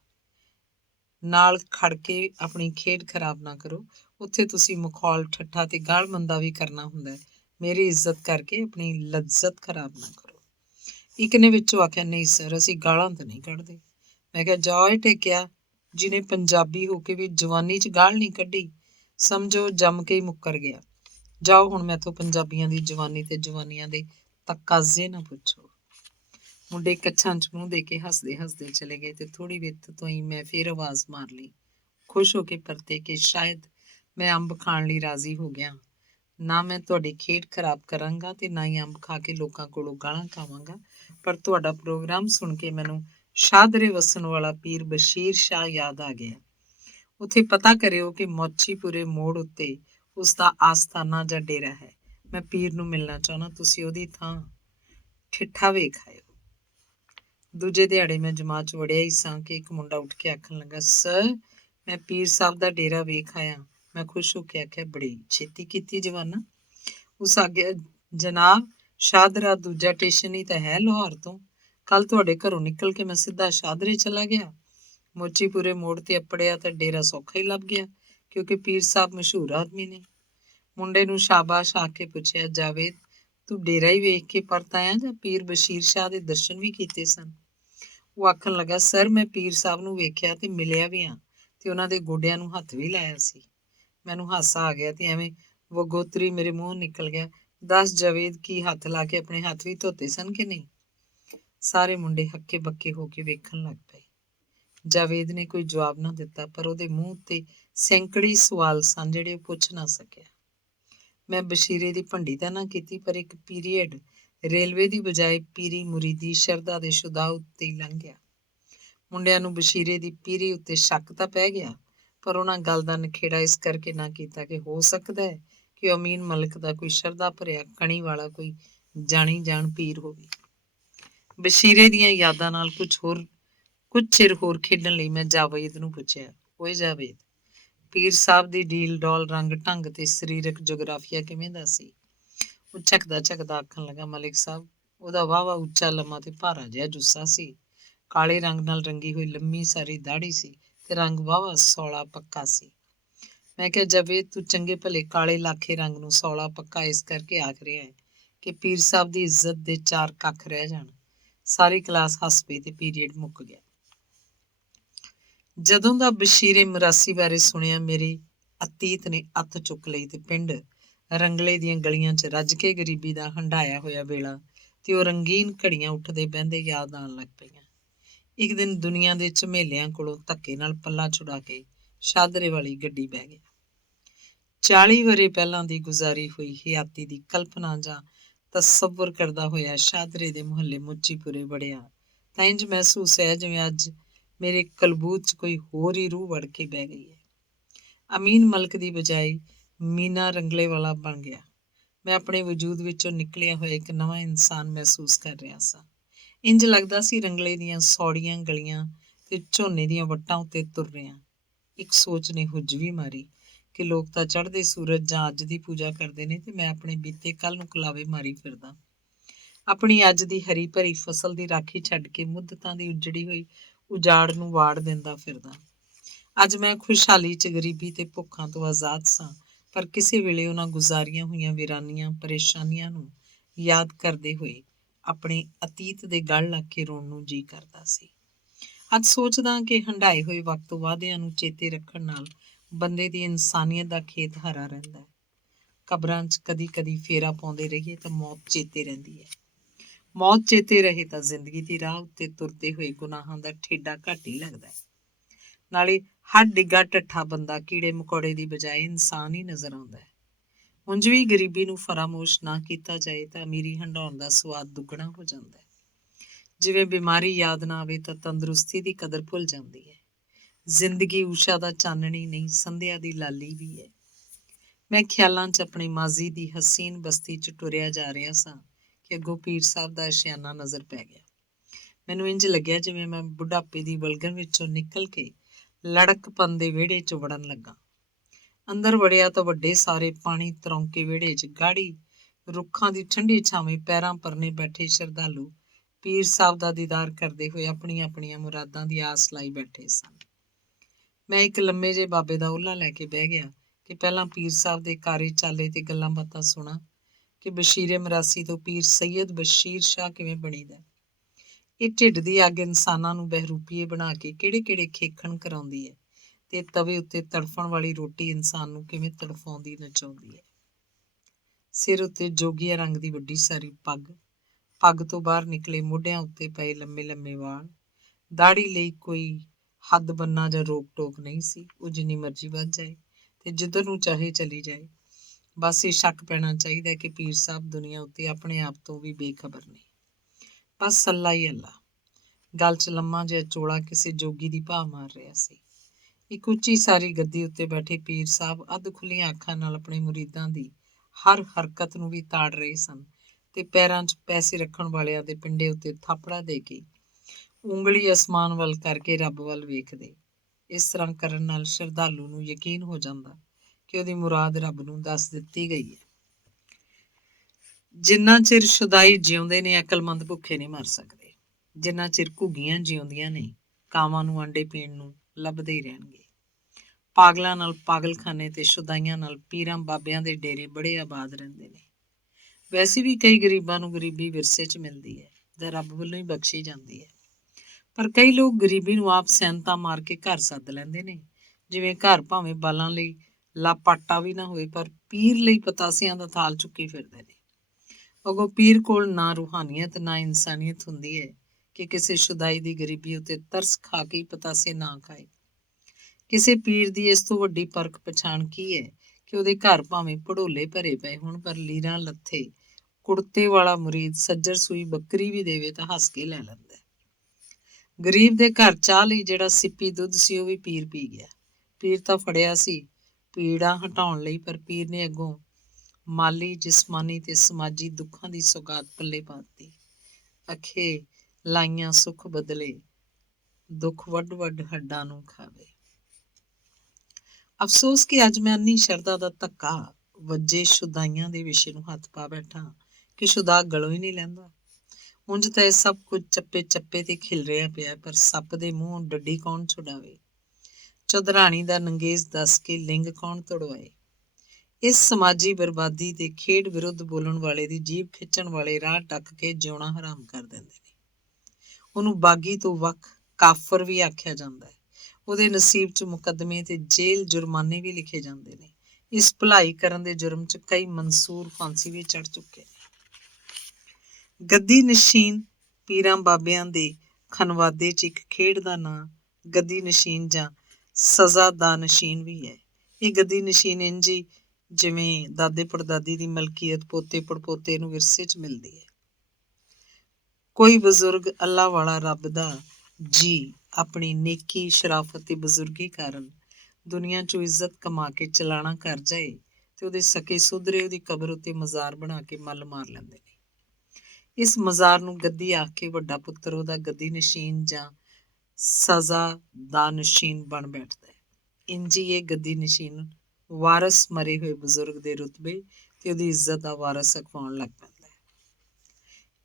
ਨਾਲ ਖੜ ਕੇ ਆਪਣੀ ਖੇਡ ਖਰਾਬ ਨਾ ਕਰੋ। ਉੱਥੇ ਤੁਸੀਂ ਮਖੌਲ ਠੱਠਾ ਤੇ ਗਾਲ ਮੰਦਾ ਵੀ ਕਰਨਾ ਹੁੰਦਾ। ਮੇਰੀ ਇੱਜ਼ਤ ਕਰਕੇ ਆਪਣੀ ਲੱਜ਼ਤ ਖਰਾਬ ਨਾ ਕਰੋ। ਇੱਕ ਨੇ ਵਿੱਚੋਂ ਆਖਿਆ, ਨਹੀਂ ਸਰ, ਅਸੀਂ ਗਾਲਾਂ ਤਾਂ ਨਹੀਂ ਕੱਢਦੇ। ਮੈਂ ਕਿਹਾ, ਜਾ ਏ ਟੇਕਿਆ, ਜਿਹਨੇ ਪੰਜਾਬੀ ਹੋ ਕੇ ਵੀ ਜਵਾਨੀ 'ਚ ਗਾਲ ਨਹੀਂ ਕੱਢੀ, ਸਮਝੋ ਜੰਮ ਕੇ ਹੀ ਮੁੱਕਰ ਗਿਆ। ਜਾਓ ਹੁਣ ਮੈਥੋਂ ਪੰਜਾਬੀਆਂ ਦੀ ਜਵਾਨੀ ਤੇ ਜਵਾਨੀਆਂ ਦੇ ਤਕਾਜ਼ੇ ਨਾ ਪੁੱਛੋ। ਮੁੰਡੇ ਕੱਛਾਂ 'ਚ ਮੂੰਹ ਦੇ ਕੇ ਹੱਸਦੇ ਹੱਸਦੇ ਚਲੇ ਗਏ ਤੇ ਥੋੜ੍ਹੀ ਵਿੱਥ ਤੋਂ ਹੀ ਮੈਂ ਫੇਰ ਆਵਾਜ਼ ਮਾਰ ਲਈ। ਖੁਸ਼ ਹੋ ਕੇ ਪਰਤੇ ਕਿ ਸ਼ਾਇਦ ਮੈਂ ਅੰਬ ਖਾਣ ਲਈ ਰਾਜ਼ੀ ਹੋ ਗਿਆ। ਨਾ ਮੈਂ ਤੁਹਾਡੀ ਖੇਡ ਖਰਾਬ ਕਰਾਂਗਾ ਤੇ ਨਾ ਹੀ ਅੰਬ ਖਾ ਕੇ ਲੋਕਾਂ ਕੋਲੋਂ ਗਾਲਾਂ ਖਾਵਾਂਗਾ, ਪਰ ਤੁਹਾਡਾ ਪ੍ਰੋਗਰਾਮ ਸੁਣ ਕੇ ਮੈਨੂੰ ਸ਼ਾਦਰੇ ਵਸਣ ਵਾਲਾ ਪੀਰ ਬਸ਼ੀਰ ਸ਼ਾਹ ਯਾਦ ਆ ਗਿਆ। ਉੱਥੇ ਪਤਾ ਕਰਿਓ ਕਿ ਮੋਚੀਪੁਰੇ ਮੋੜ ਉੱਤੇ ਉਸਦਾ ਆਸਤਾਨਾ ਜਾਂ ਡੇਰਾ ਹੈ। ਮੈਂ ਪੀਰ ਨੂੰ ਮਿਲਣਾ ਚਾਹੁੰਦਾ, ਤੁਸੀਂ ਉਹਦੀ ਥਾਂ ਠਿੱਠਾ ਵੇਖ ਆਇਓ। ਦੂਜੇ ਦਿਹਾੜੇ ਮੈਂ ਜਮਾਤ 'ਚ ਵੜਿਆ ਹੀ ਸਾਂ ਕਿ ਇੱਕ ਮੁੰਡਾ ਉੱਠ ਕੇ ਆਖਣ ਲੱਗਾ, ਸਰ ਮੈਂ ਪੀਰ ਸਾਹਿਬ ਦਾ ਡੇਰਾ ਵੇਖ ਆਇਆ। ਮੈਂ ਖੁਸ਼ ਹੋ ਕੇ ਆਖਿਆ, ਬੜੀ ਛੇਤੀ ਕੀਤੀ ਜਵਾਨਾ। ਉਸ ਆਗੇ, ਜਨਾਬ, ਸ਼ਾਦਰਾ ਦੂਜਾ ਸਟੇਸ਼ਨ ਹੀ ਤਾਂ ਹੈ ਲਾਹੌਰ ਤੋਂ। ਕੱਲ ਤੁਹਾਡੇ ਘਰੋਂ ਨਿਕਲ ਕੇ ਮੈਂ ਸਿੱਧਾ ਸ਼ਾਦਰੇ ਚਲਾ ਗਿਆ। ਮੋਚੀਪੁਰੇ ਮੋੜ ਤੇ ਅੱਪੜਿਆ ਤਾਂ ਡੇਰਾ ਸੌਖਾ ਹੀ ਲੱਭ ਗਿਆ, ਕਿਉਂਕਿ ਪੀਰ ਸਾਹਿਬ ਮਸ਼ਹੂਰ ਆਦਮੀ ਨੇ। ਮੁੰਡੇ ਨੂੰ ਸ਼ਾਬਾਸ਼ ਆ ਕੇ ਪੁੱਛਿਆ, ਜਾਵੇਦ, ਤੂੰ ਡੇਰਾ ਹੀ ਵੇਖ ਕੇ ਪਰਤ ਆਇਆ ਜਾਂ ਪੀਰ ਬਸ਼ੀਰ ਸ਼ਾਹ ਦੇ ਦਰਸ਼ਨ ਵੀ ਕੀਤੇ ਸਨ? ਉਹ ਆਖਣ ਲੱਗਾ, ਸਰ ਮੈਂ ਪੀਰ ਸਾਹਿਬ ਨੂੰ ਵੇਖਿਆ ਤੇ ਮਿਲਿਆ ਵੀ ਹਾਂ ਤੇ ਉਹਨਾਂ ਦੇ ਗੋਡਿਆਂ ਨੂੰ ਹੱਥ ਵੀ ਲਾਇਆ ਸੀ। ਮੈਨੂੰ ਹਾਸਾ ਆ ਗਿਆ ਤੇ ਐਵੇਂ ਵਗੋਤਰੀ ਮੇਰੇ ਮੂੰਹ ਨਿਕਲ ਗਿਆ, ਦੱਸ ਜਾਵੇਦ, ਕੀ ਹੱਥ ਲਾ ਕੇ ਆਪਣੇ ਹੱਥ ਵੀ ਧੋਤੇ ਸਨ ਕਿ ਨਹੀਂ? ਸਾਰੇ ਮੁੰਡੇ ਹੱਕੇ ਬੱਕੇ ਹੋ ਕੇ ਵੇਖਣ ਲੱਗ ਪਏ। ਜਾਵੇਦ ਨੇ ਕੋਈ ਜਵਾਬ ਨਾ ਦਿੱਤਾ, ਪਰ ਉਹਦੇ ਮੂੰਹ ਤੇ ਸੈਂਕੜੀ ਸਵਾਲ ਸਨ ਜਿਹੜੇ ਉਹ ਪੁੱਛ ਨਾ ਸਕਿਆ। ਮੈਂ ਬਸ਼ੀਰੇ ਦੀ ਭੰਡੀ ਤਾਂ ਨਾ ਕੀਤੀ, ਪਰ ਇੱਕ ਪੀਰੀਅਡ ਰੇਲਵੇ ਦੀ ਬਜਾਏ ਪੀਰੀ ਮੁਰੀਦੀ ਸ਼ਰਧਾ ਦੇ ਸ਼ੁਦਾ ਉੱਤੇ ਹੀ ਲੰਘ ਗਿਆ। ਮੁੰਡਿਆਂ ਨੂੰ ਬਸ਼ੀਰੇ ਦੀ ਪੀਰੀ ਉੱਤੇ ਸ਼ੱਕ ਤਾਂ ਪੈ ਗਿਆ, ਪਰ ਉਹਨਾਂ ਗੱਲ ਦਾ ਨਖੇੜਾ ਇਸ ਕਰਕੇ ਨਾ ਕੀਤਾ ਕਿ ਹੋ ਸਕਦਾ ਹੈ ਕਿ ਉਹ ਅਮੀਨ ਮਲਕ ਦਾ ਕੋਈ ਸ਼ਰਧਾ ਭਰਿਆ ਕਣੀ ਵਾਲਾ ਕੋਈ ਜਾਣੀ ਜਾਣ ਪੀਰ ਹੋਵੇ। ਬਸ਼ੀਰੇ ਦੀਆਂ ਯਾਦਾਂ ਨਾਲ ਕੁਝ ਚਿਰ ਹੋਰ ਖੇਡਣ ਲਈ ਮੈਂ ਜਾਵੇਦ ਨੂੰ ਪੁੱਛਿਆ, ਓਏ ਜਾਵੇਦ, ਪੀਰ ਸਾਹਿਬ ਦੀ ਡੀਲ ਡੋਲ, ਰੰਗ ਢੰਗ ਤੇ ਸਰੀਰਕ ਜੋਗਰਾਫੀਆ ਕਿਵੇਂ ਦਾ ਸੀ? ਉਹ ਝਕਦਾ ਝਕਦਾ ਆਖਣ ਲੱਗਾ, ਮਲਿਕ ਸਾਹਿਬ, ਉਹਦਾ ਵਾਹਵਾ ਉੱਚਾ ਲੰਮਾ ਤੇ ਭਾਰਾ ਜਿਹਾ ਜੁੱਸਾ ਸੀ। ਕਾਲੇ ਰੰਗ ਨਾਲ ਰੰਗੀ ਹੋਈ ਲੰਮੀ ਸਾਰੀ ਦਾੜੀ ਸੀ ਤੇ ਰੰਗ ਵਾਹਵਾ ਸੌਲਾ ਪੱਕਾ ਸੀ। ਮੈਂ ਕਿਹਾ, ਜਾਵੇਦ, ਤੂੰ ਚੰਗੇ ਭਲੇ ਕਾਲੇ ਲਾਖੇ ਰੰਗ ਨੂੰ ਸੌਲਾ ਪੱਕਾ ਇਸ ਕਰਕੇ ਆਖ ਰਿਹਾ ਹੈ ਕਿ ਪੀਰ ਸਾਹਿਬ ਦੀ ਇੱਜ਼ਤ ਦੇ 4 ਕੱਖ ਰਹਿ ਜਾਣ। ਸਾਰੀ ਕਲਾਸ ਹੱਸ ਪਈ ਤੇ ਪੀਰੀਅਡ ਮੁੱਕ ਗਿਆ। ਜਦੋਂ ਦਾ ਬਸ਼ੀਰੇ ਮਰਾਸੀ ਬਾਰੇ ਸੁਣਿਆ, ਮੇਰੇ ਅਤੀਤ ਨੇ ਅੱਤ ਚੁੱਕ ਲਈ ਤੇ ਪਿੰਡ ਰੰਗਲੇ ਦੀਆਂ ਗਲੀਆਂ 'ਚ ਰੱਜ ਕੇ ਗਰੀਬੀ ਦਾ ਹੰਢਾਇਆ ਹੋਇਆ ਵੇਲਾ ਤੇ ਉਹ ਰੰਗੀਨ ਘੜੀਆਂ ਉੱਠਦੇ ਬਹਿੰਦੇ ਯਾਦ ਆਉਣ ਲੱਗ ਪਈਆਂ। ਇੱਕ ਦਿਨ ਦੁਨੀਆ ਦੇ ਝਮੇਲਿਆਂ ਕੋਲੋਂ ਧੱਕੇ ਨਾਲ ਪੱਲਾ ਛੁਡਾ ਕੇ ਸ਼ਾਦਰੇ ਵਾਲੀ ਗੱਡੀ ਬਹਿ ਗਿਆ। 40 ਵਰ੍ਹੇ ਪਹਿਲਾਂ ਦੀ ਗੁਜ਼ਾਰੀ ਹੋਈ ਹਯਾਤੀ ਦੀ ਕਲਪਨਾ ਜਾਂ ਤਸੱਵੁਰ ਕਰਦਾ ਹੋਇਆ ਸ਼ਾਦਰੇ ਦੇ ਮੁਹੱਲੇ ਮੁੱਚੀਪੁਰੇ ਵੜਿਆ ਤਾਂ ਇੰਝ ਮਹਿਸੂਸ ਹੈ ਜਿਵੇਂ ਅੱਜ ਮੇਰੇ ਕਲਬੂਤ 'ਚ ਕੋਈ ਹੋਰ ਹੀ ਰੂਹ ਵੜ ਕੇ ਬਹਿ ਗਈ ਹੈ। ਅਮੀਨ ਮਲਕ ਦੀ ਬਜਾਏ ਮੀਨਾ ਰੰਗਲੇ ਵਾਲਾ ਬਣ ਗਿਆ। ਮੈਂ ਆਪਣੇ ਵਜੂਦ ਵਿੱਚੋਂ ਨਿਕਲਿਆ ਹੋਇਆ ਇੱਕ ਨਵਾਂ ਇਨਸਾਨ ਮਹਿਸੂਸ ਕਰ ਰਿਹਾ ਸਾਂ। ਇੰਜ ਲੱਗਦਾ ਸੀ ਰੰਗਲੇ ਦੀਆਂ ਸੌੜੀਆਂ ਗਲੀਆਂ ਤੇ ਝੋਨੇ ਦੀਆਂ ਵੱਟਾਂ ਉੱਤੇ ਤੁਰ ਰਿਆਂ। ਇੱਕ ਸੋਚ ਨੇ ਹੁੱਜਵੀਂ ਮਾਰੀ ਕਿ ਲੋਕ ਤਾਂ ਚੜ੍ਹਦੇ ਸੂਰਜ ਜਾਂ ਅੱਜ ਦੀ ਪੂਜਾ ਕਰਦੇ ਨੇ ਤੇ ਮੈਂ ਆਪਣੇ ਬੀਤੇ ਕੱਲ ਨੂੰ ਕਲਾਵੇ ਮਾਰੀ ਫਿਰਦਾ। ਆਪਣੀ ਅੱਜ ਦੀ ਹਰੀ ਭਰੀ ਫਸਲ ਦੀ ਰਾਖੀ ਛੱਡ ਕੇ ਮੁੱਦਤਾਂ ਦੀ ਉਜੜੀ ਹੋਈ ਉਜਾੜ ਨੂੰ ਵਾੜ ਦਿੰਦਾ ਫਿਰਦਾ। ਅੱਜ ਮੈਂ ਖੁਸ਼ਹਾਲੀ 'ਚ ਗਰੀਬੀ ਤੇ ਭੁੱਖਾਂ ਤੋਂ ਆਜ਼ਾਦ ਸਾਂ, ਪਰ ਕਿਸੇ ਵੇਲੇ ਉਹਨਾਂ ਗੁਜ਼ਾਰੀਆਂ ਹੋਈਆਂ ਵੀਰਾਨੀਆਂ ਪਰੇਸ਼ਾਨੀਆਂ ਨੂੰ ਯਾਦ ਕਰਦੇ ਹੋਏ ਆਪਣੇ ਅਤੀਤ ਦੇ ਗਲ ਲੱਗ ਕੇ ਰੋਣ ਨੂੰ ਜੀ ਕਰਦਾ ਸੀ। ਅੱਜ ਸੋਚਦਾ ਕਿ ਹੰਢਾਏ ਹੋਏ ਵਕਤ ਵਾਅਦਿਆਂ ਨੂੰ ਚੇਤੇ ਰੱਖਣ ਨਾਲ ਬੰਦੇ ਦੀ ਇਨਸਾਨੀਅਤ ਦਾ ਖੇਤ ਹਰਾ ਰਹਿੰਦਾ ਹੈ। ਕਬਰਾਂ 'ਚ ਕਦੀ ਕਦੀ ਫੇਰਾ ਪਾਉਂਦੇ ਰਹੀਏ ਤਾਂ ਮੌਤ ਚੇਤੇ ਰਹਿੰਦੀ ਹੈ। ਮੌਤ ਚੇਤੇ ਰਹੇ ਤਾਂ ਜ਼ਿੰਦਗੀ ਦੀ ਰਾਹ ਉੱਤੇ ਤੁਰਦੇ ਹੋਏ ਗੁਨਾਹਾਂ ਦਾ ਠੇਡਾ ਘੱਟ ਹੀ ਲੱਗਦਾ ਹੈ। ਨਾਲੇ ਹਰ ਡਿੱਗਾ ਢੱਠਾ ਬੰਦਾ ਕੀੜੇ ਮਕੌੜੇ ਦੀ ਬਜਾਏ ਇਨਸਾਨ ਹੀ ਨਜ਼ਰ ਆਉਂਦਾ ਹੈ। ਉਂਝ ਵੀ ਗਰੀਬੀ ਨੂੰ ਫਰਾਮੋਸ਼ ਨਾ ਕੀਤਾ ਜਾਏ ਤਾਂ ਅਮੀਰੀ ਹੰਢਾਉਣ ਦਾ ਸਵਾਦ ਦੁੱਗਣਾ ਹੋ ਜਾਂਦਾ ਹੈ। ਜਿਵੇਂ ਬਿਮਾਰੀ ਯਾਦ ਨਾ ਆਵੇ ਤਾਂ ਤੰਦਰੁਸਤੀ ਦੀ ਕਦਰ ਭੁੱਲ ਜਾਂਦੀ ਹੈ। ਜ਼ਿੰਦਗੀ ਊਸ਼ਾ ਦਾ ਚਾਨਣੀ ਨਹੀਂ, ਸੰਧਿਆ ਦੀ ਲਾਲੀ ਵੀ ਹੈ। ਮੈਂ ਖਿਆਲਾਂ 'ਚ ਆਪਣੀ ਮਾਜ਼ੀ ਦੀ ਹਸੀਨ ਬਸਤੀ 'ਚ ਟੁਰਿਆ ਜਾ ਰਿਹਾ ਸਾਂ ਕਿ ਅੱਗੋਂ ਪੀਰ ਸਾਹਿਬ ਦਾ ਅਸ਼ਿਆਨਾ ਨਜ਼ਰ ਪੈ ਗਿਆ। ਮੈਨੂੰ ਇੰਝ ਲੱਗਿਆ ਜਿਵੇਂ ਮੈਂ ਬੁਢਾਪੇ ਦੀ ਵਲਗਣ ਵਿੱਚੋਂ ਨਿਕਲ ਕੇ ਲੜਕਪਨ ਦੇ ਵਿਹੜੇ 'ਚ ਵੜਨ ਲੱਗਾ। ਅੰਦਰ ਵੜਿਆ ਤਾਂ ਵੱਡੇ ਸਾਰੇ ਪਾਣੀ ਤਰੌਂਕੇ ਵਿਹੜੇ 'ਚ ਗਾੜੀ ਰੁੱਖਾਂ ਦੀ ਠੰਡੀ ਛਾਵੇਂ ਪੈਰਾਂ ਪਰਨੇ ਬੈਠੇ ਸ਼ਰਧਾਲੂ ਪੀਰ ਸਾਹਿਬ ਦਾ ਦੀਦਾਰ ਕਰਦੇ ਹੋਏ ਆਪਣੀਆਂ ਆਪਣੀਆਂ ਮੁਰਾਦਾਂ ਦੀ ਆਸ ਲਾਈ ਬੈਠੇ ਸਨ। ਮੈਂ ਇੱਕ ਲੰਮੇ ਜਿਹੇ ਬਾਬੇ ਦਾ ਓਹਲਾ ਲੈ ਕੇ ਬਹਿ ਗਿਆ ਕਿ ਪਹਿਲਾਂ ਪੀਰ ਸਾਹਿਬ ਦੇ ਕਾਰੇ ਚਾਲੇ ਤੇ ਗੱਲਾਂ ਬਾਤਾਂ ਸੁਣਾ ਕਿ ਬਸ਼ੀਰੇ ਮਰਾਸੀ ਤੋਂ ਪੀਰ ਸੈਯਦ ਬਸ਼ੀਰ ਸ਼ਾਹ ਕਿਵੇਂ ਬਣੀਦਾ। ਇਹ ਢਿੱਡ ਦੀ ਅੱਗ ਇਨਸਾਨਾਂ ਨੂੰ ਬਹਿਰੂਪੀਏ ਬਣਾ ਕੇ ਕਿਹੜੇ ਕਿਹੜੇ ਖੇਖਣ ਕਰਾਉਂਦੀ ਹੈ ਤੇ ਤਵੇ ਉੱਤੇ ਤੜਫਣ ਵਾਲੀ ਰੋਟੀ ਇਨਸਾਨ ਨੂੰ ਕਿਵੇਂ ਤੜਫਾਉਂਦੀ ਨਚਾਉਂਦੀ ਹੈ। ਸਿਰ ਉੱਤੇ ਜੋਗੀਆ ਰੰਗ ਦੀ ਵੱਡੀ ਸਾਰੀ ਪੱਗ ਤੋਂ ਬਾਹਰ ਨਿਕਲੇ ਮੋਢਿਆਂ ਉੱਤੇ ਪਏ ਲੰਮੇ ਲੰਮੇ ਵਾਲ। ਦਾੜੀ ਲਈ ਕੋਈ ਹੱਦ ਬੰਨਾ ਜਾਂ ਰੋਕ ਟੋਕ ਨਹੀਂ ਸੀ। ਉਹ ਜਿੰਨੀ ਮਰਜ਼ੀ ਵੱਧ ਜਾਏ ਤੇ ਜਿੱਧਰ ਨੂੰ ਚਾਹੇ ਚਲੀ ਜਾਏ। ਬਸ ਇਹ ਸ਼ੱਕ ਪੈਣਾ ਚਾਹੀਦਾ ਕਿ ਪੀਰ ਸਾਹਿਬ ਦੁਨੀਆ ਉੱਤੇ ਆਪਣੇ ਆਪ ਤੋਂ ਵੀ ਬੇਖਬਰ ਨੇ। ਬਸ ਅੱਲਾ ਹੀ ਅੱਲਾ। ਗਲ 'ਚ ਲੰਮਾ ਜਿਹਾ ਚੋਲਾ ਕਿਸੇ ਜੋਗੀ ਦੀ ਭਾਅ ਮਾਰ ਰਿਹਾ ਸੀ। ਇੱਕ ਉੱਚੀ ਸਾਰੀ ਗੱਦੀ ਉੱਤੇ ਬੈਠੇ ਪੀਰ ਸਾਹਿਬ ਅੱਧ ਖੁੱਲੀਆਂ ਅੱਖਾਂ ਨਾਲ ਆਪਣੇ ਮੁਰੀਦਾਂ ਦੀ ਹਰ ਹਰਕਤ ਨੂੰ ਵੀ ਤਾੜ ਰਹੇ ਸਨ ਤੇ ਪੈਰਾਂ 'ਚ ਪੈਸੇ ਰੱਖਣ ਵਾਲਿਆਂ ਦੇ ਪਿੰਡੇ ਉੱਤੇ ਥਾਪੜਾ ਦੇ ਕੇ ਉਂਗਲੀ ਅਸਮਾਨ ਵੱਲ ਕਰਕੇ ਰੱਬ ਵੱਲ ਵੇਖਦੇ। ਇਸ ਤਰ੍ਹਾਂ ਕਰਨ ਨਾਲ ਸ਼ਰਧਾਲੂ ਨੂੰ ਯਕੀਨ ਹੋ ਜਾਂਦਾ ਕਿ ਉਹਦੀ ਮੁਰਾਦ ਰੱਬ ਨੂੰ ਦੱਸ ਦਿੱਤੀ ਗਈ ਹੈ। ਜਿੰਨਾ ਚਿਰ ਸ਼ੁਦਾਈ ਜਿਉਂਦੇ ਨੇ ਅਕਲਮੰਦ ਭੁੱਖੇ ਨਹੀਂ ਮਰ ਸਕਦੇ। ਜਿੰਨਾ ਚਿਰ ਘੁੱਗੀਆਂ ਜਿਉਂਦੀਆਂ ਨੇ ਕਾਵਾਂ ਨੂੰ ਆਂਡੇ ਪੀਣ ਨੂੰ ਲੱਭਦੇ ਹੀ ਰਹਿਣਗੇ। ਪਾਗਲਾਂ ਨਾਲ ਪਾਗਲਖਾਨੇ ਤੇ ਸ਼ੁਦਾਈਆਂ ਨਾਲ ਪੀਰਾਂ ਬਾਬਿਆਂ ਦੇ ਡੇਰੇ ਬੜੇ ਆਬਾਦ ਰਹਿੰਦੇ ਨੇ। ਵੈਸੇ ਵੀ ਕਈ ਗਰੀਬਾਂ ਨੂੰ ਗਰੀਬੀ ਵਿਰਸੇ 'ਚ ਮਿਲਦੀ ਹੈ ਜਾਂ ਰੱਬ ਵੱਲੋਂ ਹੀ ਬਖਸ਼ੀ ਜਾਂਦੀ ਹੈ। ਪਰ ਕਈ ਲੋਕ ਗਰੀਬੀ ਨੂੰ ਆਪ ਸੈਨਤਾ ਮਾਰ ਕੇ ਘਰ ਸੱਦ ਲੈਂਦੇ ਨੇ। ਜਿਵੇਂ ਘਰ ਭਾਵੇਂ ਬਾਲਾਂ ਲਈ ਲਾਪਾਟਾ ਵੀ ਨਾ ਹੋਵੇ ਪਰ ਪੀਰ ਲਈ ਪਤਾਸਿਆਂ ਦਾ ਥਾਲ ਚੁੱਕੀ ਫਿਰਦੇ ਨੇ। ਅਗੋਂ ਪੀਰ ਕੋਲ ਨਾ ਰੂਹਾਨੀਅਤ ਨਾ ਇਨਸਾਨੀਅਤ ਹੁੰਦੀ ਹੈ ਕਿ ਕਿਸੇ ਸ਼ੁਦਾਈ ਦੀ ਗਰੀਬੀ ਉੱਤੇ ਤਰਸ ਖਾ ਕੇ ਪਤਾਸੇ ਨਾ ਖਾਏ। ਕਿਸੇ ਪੀਰ ਦੀ ਇਸ ਤੋਂ ਵੱਡੀ ਪਰਖ ਪਛਾਣ ਕੀ ਹੈ ਕਿ ਉਹਦੇ ਘਰ ਭਾਵੇਂ ਭੜੋਲੇ ਭਰੇ ਪਏ ਹੋਣ ਪਰ ਲੀਰਾਂ ਲੱਥੇ ਕੁੜਤੇ ਵਾਲਾ ਮੁਰੀਦ ਸੱਜਰ ਸੂਈ ਬੱਕਰੀ ਵੀ ਦੇਵੇ ਤਾਂ ਹੱਸ ਕੇ ਲੈ ਲੈਂਦਾ। ਗਰੀਬ ਦੇ ਘਰ ਚਾਹ ਲਈ ਜਿਹੜਾ ਸਿੱਪੀ ਦੁੱਧ ਸੀ ਉਹ ਵੀ ਪੀਰ ਪੀ ਗਿਆ। ਪੀਰ ਤਾਂ ਫੜਿਆ ਸੀ ਪੀੜਾਂ ਹਟਾਉਣ ਲਈ, ਪਰ ਪੀਰ ਨੇ ਅੱਗੋਂ ਮਾਲੀ ਜਿਸਮਾਨੀ ਤੇ ਸਮਾਜੀ ਦੁੱਖਾਂ ਦੀ ਸੌਗਾਤ ਪੱਲੇ ਪਾ ਦਿੱਤੀ। ਅਖੇ ਲਾਈਆਂ ਸੁੱਖ ਬਦਲੇ ਦੁੱਖ ਵੱਡ ਵੱਡ ਹੱਡਾਂ ਨੂੰ ਖਾਵੇ। ਅਫਸੋਸ ਕਿ ਅੱਜ ਮੈਂ ਅੰਨੀ ਸ਼ਰਧਾ ਦਾ ਧੱਕਾ ਵੱਜੇ ਸ਼ੁਦਾਈਆਂ ਦੇ ਵਿਸ਼ੇ ਨੂੰ ਹੱਥ ਪਾ ਬੈਠਾ ਕਿ ਸ਼ੁਦਾ ਗਲੋਂ ਹੀ ਨਹੀਂ ਲੈਂਦਾ। ਉਂਝ ਤਾਂ ਇਹ ਸਭ ਕੁਝ ਚੱਪੇ ਚੱਪੇ ਤੇ ਖਿਲ ਰਿਹਾ ਪਿਆ, ਪਰ ਸੱਪ ਦੇ ਮੂੰਹੋਂ ਡੱਡੀ ਕੌਣ ਛੁਡਾਵੇ। ਚੌਧਰਾਣੀ ਦਾ ਨੰਗੇਜ਼ ਦੱਸ ਕੇ ਲਿੰਗ ਕੌਣ ਤੁੜਵਾਏ। ਇਸ ਸਮਾਜੀ ਬਰਬਾਦੀ ਤੇ ਖੇਡ ਵਿਰੁੱਧ ਬੋਲਣ ਵਾਲੇ ਦੀ ਜੀਭ ਖਿੱਚਣ ਵਾਲੇ ਰਾਹ ਡੱਕ ਕੇ ਜਿਉਣਾ ਹਰਾਮ ਕਰ ਦਿੰਦੇ ਨੇ। ਉਹਨੂੰ ਬਾਗੀ ਤੋਂ ਵੱਖ ਕਾਫਰ ਵੀ ਆਖਿਆ ਜਾਂਦਾ ਹੈ। ਉਹਦੇ ਨਸੀਬ 'ਚ ਮੁਕੱਦਮੇ ਤੇ ਜੇਲ੍ਹ ਜੁਰਮਾਨੇ ਵੀ ਲਿਖੇ ਜਾਂਦੇ ਨੇ। ਇਸ ਭਲਾਈ ਕਰਨ ਦੇ ਜੁਰਮ 'ਚ ਕਈ ਮਨਸੂਰ ਫਾਂਸੀ ਵੀ ਚੜ੍ਹ ਚੁੱਕੇ ਨੇ। ਗੱਦੀ ਨਸ਼ੀਨ ਪੀਰਾਂ ਬਾਬਿਆਂ ਦੇ ਖਨਵਾਦੇ 'ਚ ਇੱਕ ਖੇਡ ਦਾ ਨਾਂ ਗੱਦੀ ਨਸ਼ੀਨ ਜਾਂ ਸਜ਼ਾ ਦਾ ਨਸ਼ੀਨ ਵੀ ਹੈ। ਇਹ ਗੱਦੀ ਨਸ਼ੀਨ ਇੰਝ ਹੀ ਜਿਵੇਂ ਦਾਦੇ ਪੜਦਾਦੀ ਦੀ ਮਲਕੀਅਤ ਪੋਤੇ ਪੜਪੋਤੇ ਨੂੰ ਵਿਰਸੇ 'ਚ ਮਿਲਦੀ ਹੈ। ਕੋਈ ਬਜ਼ੁਰਗ ਅੱਲਾ ਵਾਲਾ ਰੱਬ ਦਾ ਜੀ ਆਪਣੀ ਨੇਕੀ, ਸ਼ਰਾਫਤ ਤੇ ਬਜ਼ੁਰਗੀ ਕਾਰਨ ਦੁਨੀਆ 'ਚੋਂ ਇੱਜ਼ਤ ਕਮਾ ਕੇ ਚਲਾਣਾ ਕਰ ਜਾਏ ਤੇ ਉਹਦੇ ਸਕੇ ਸੁਧਰੇ ਉਹਦੀ ਕਬਰ ਉੱਤੇ ਮਜ਼ਾਰ ਬਣਾ ਕੇ ਮੱਲ ਮਾਰ ਲੈਂਦੇ ਨੇ। ਇਸ ਮਜ਼ਾਰ ਨੂੰ ਗੱਦੀ ਆਖ ਕੇ ਵੱਡਾ ਪੁੱਤਰ ਉਹਦਾ ਗੱਦੀ ਨਸ਼ੀਨ ਜਾਂ ਸਜ਼ਾ ਦਾ ਨਸ਼ੀਨ ਬਣ ਬੈਠਦਾ ਹੈ। ਇੰਜੀ ਇਹ ਗੱਦੀ ਨਸ਼ੀਨ ਵਾਰਸ ਮਰੇ ਹੋਏ ਬਜ਼ੁਰਗ ਦੇ ਰੁਤਬੇ ਤੇ ਉਹਦੀ ਇੱਜ਼ਤ ਦਾ ਵਾਰਸ ਅਖਵਾਉਣ ਲੱਗ ਪੈਂਦਾ ਹੈ।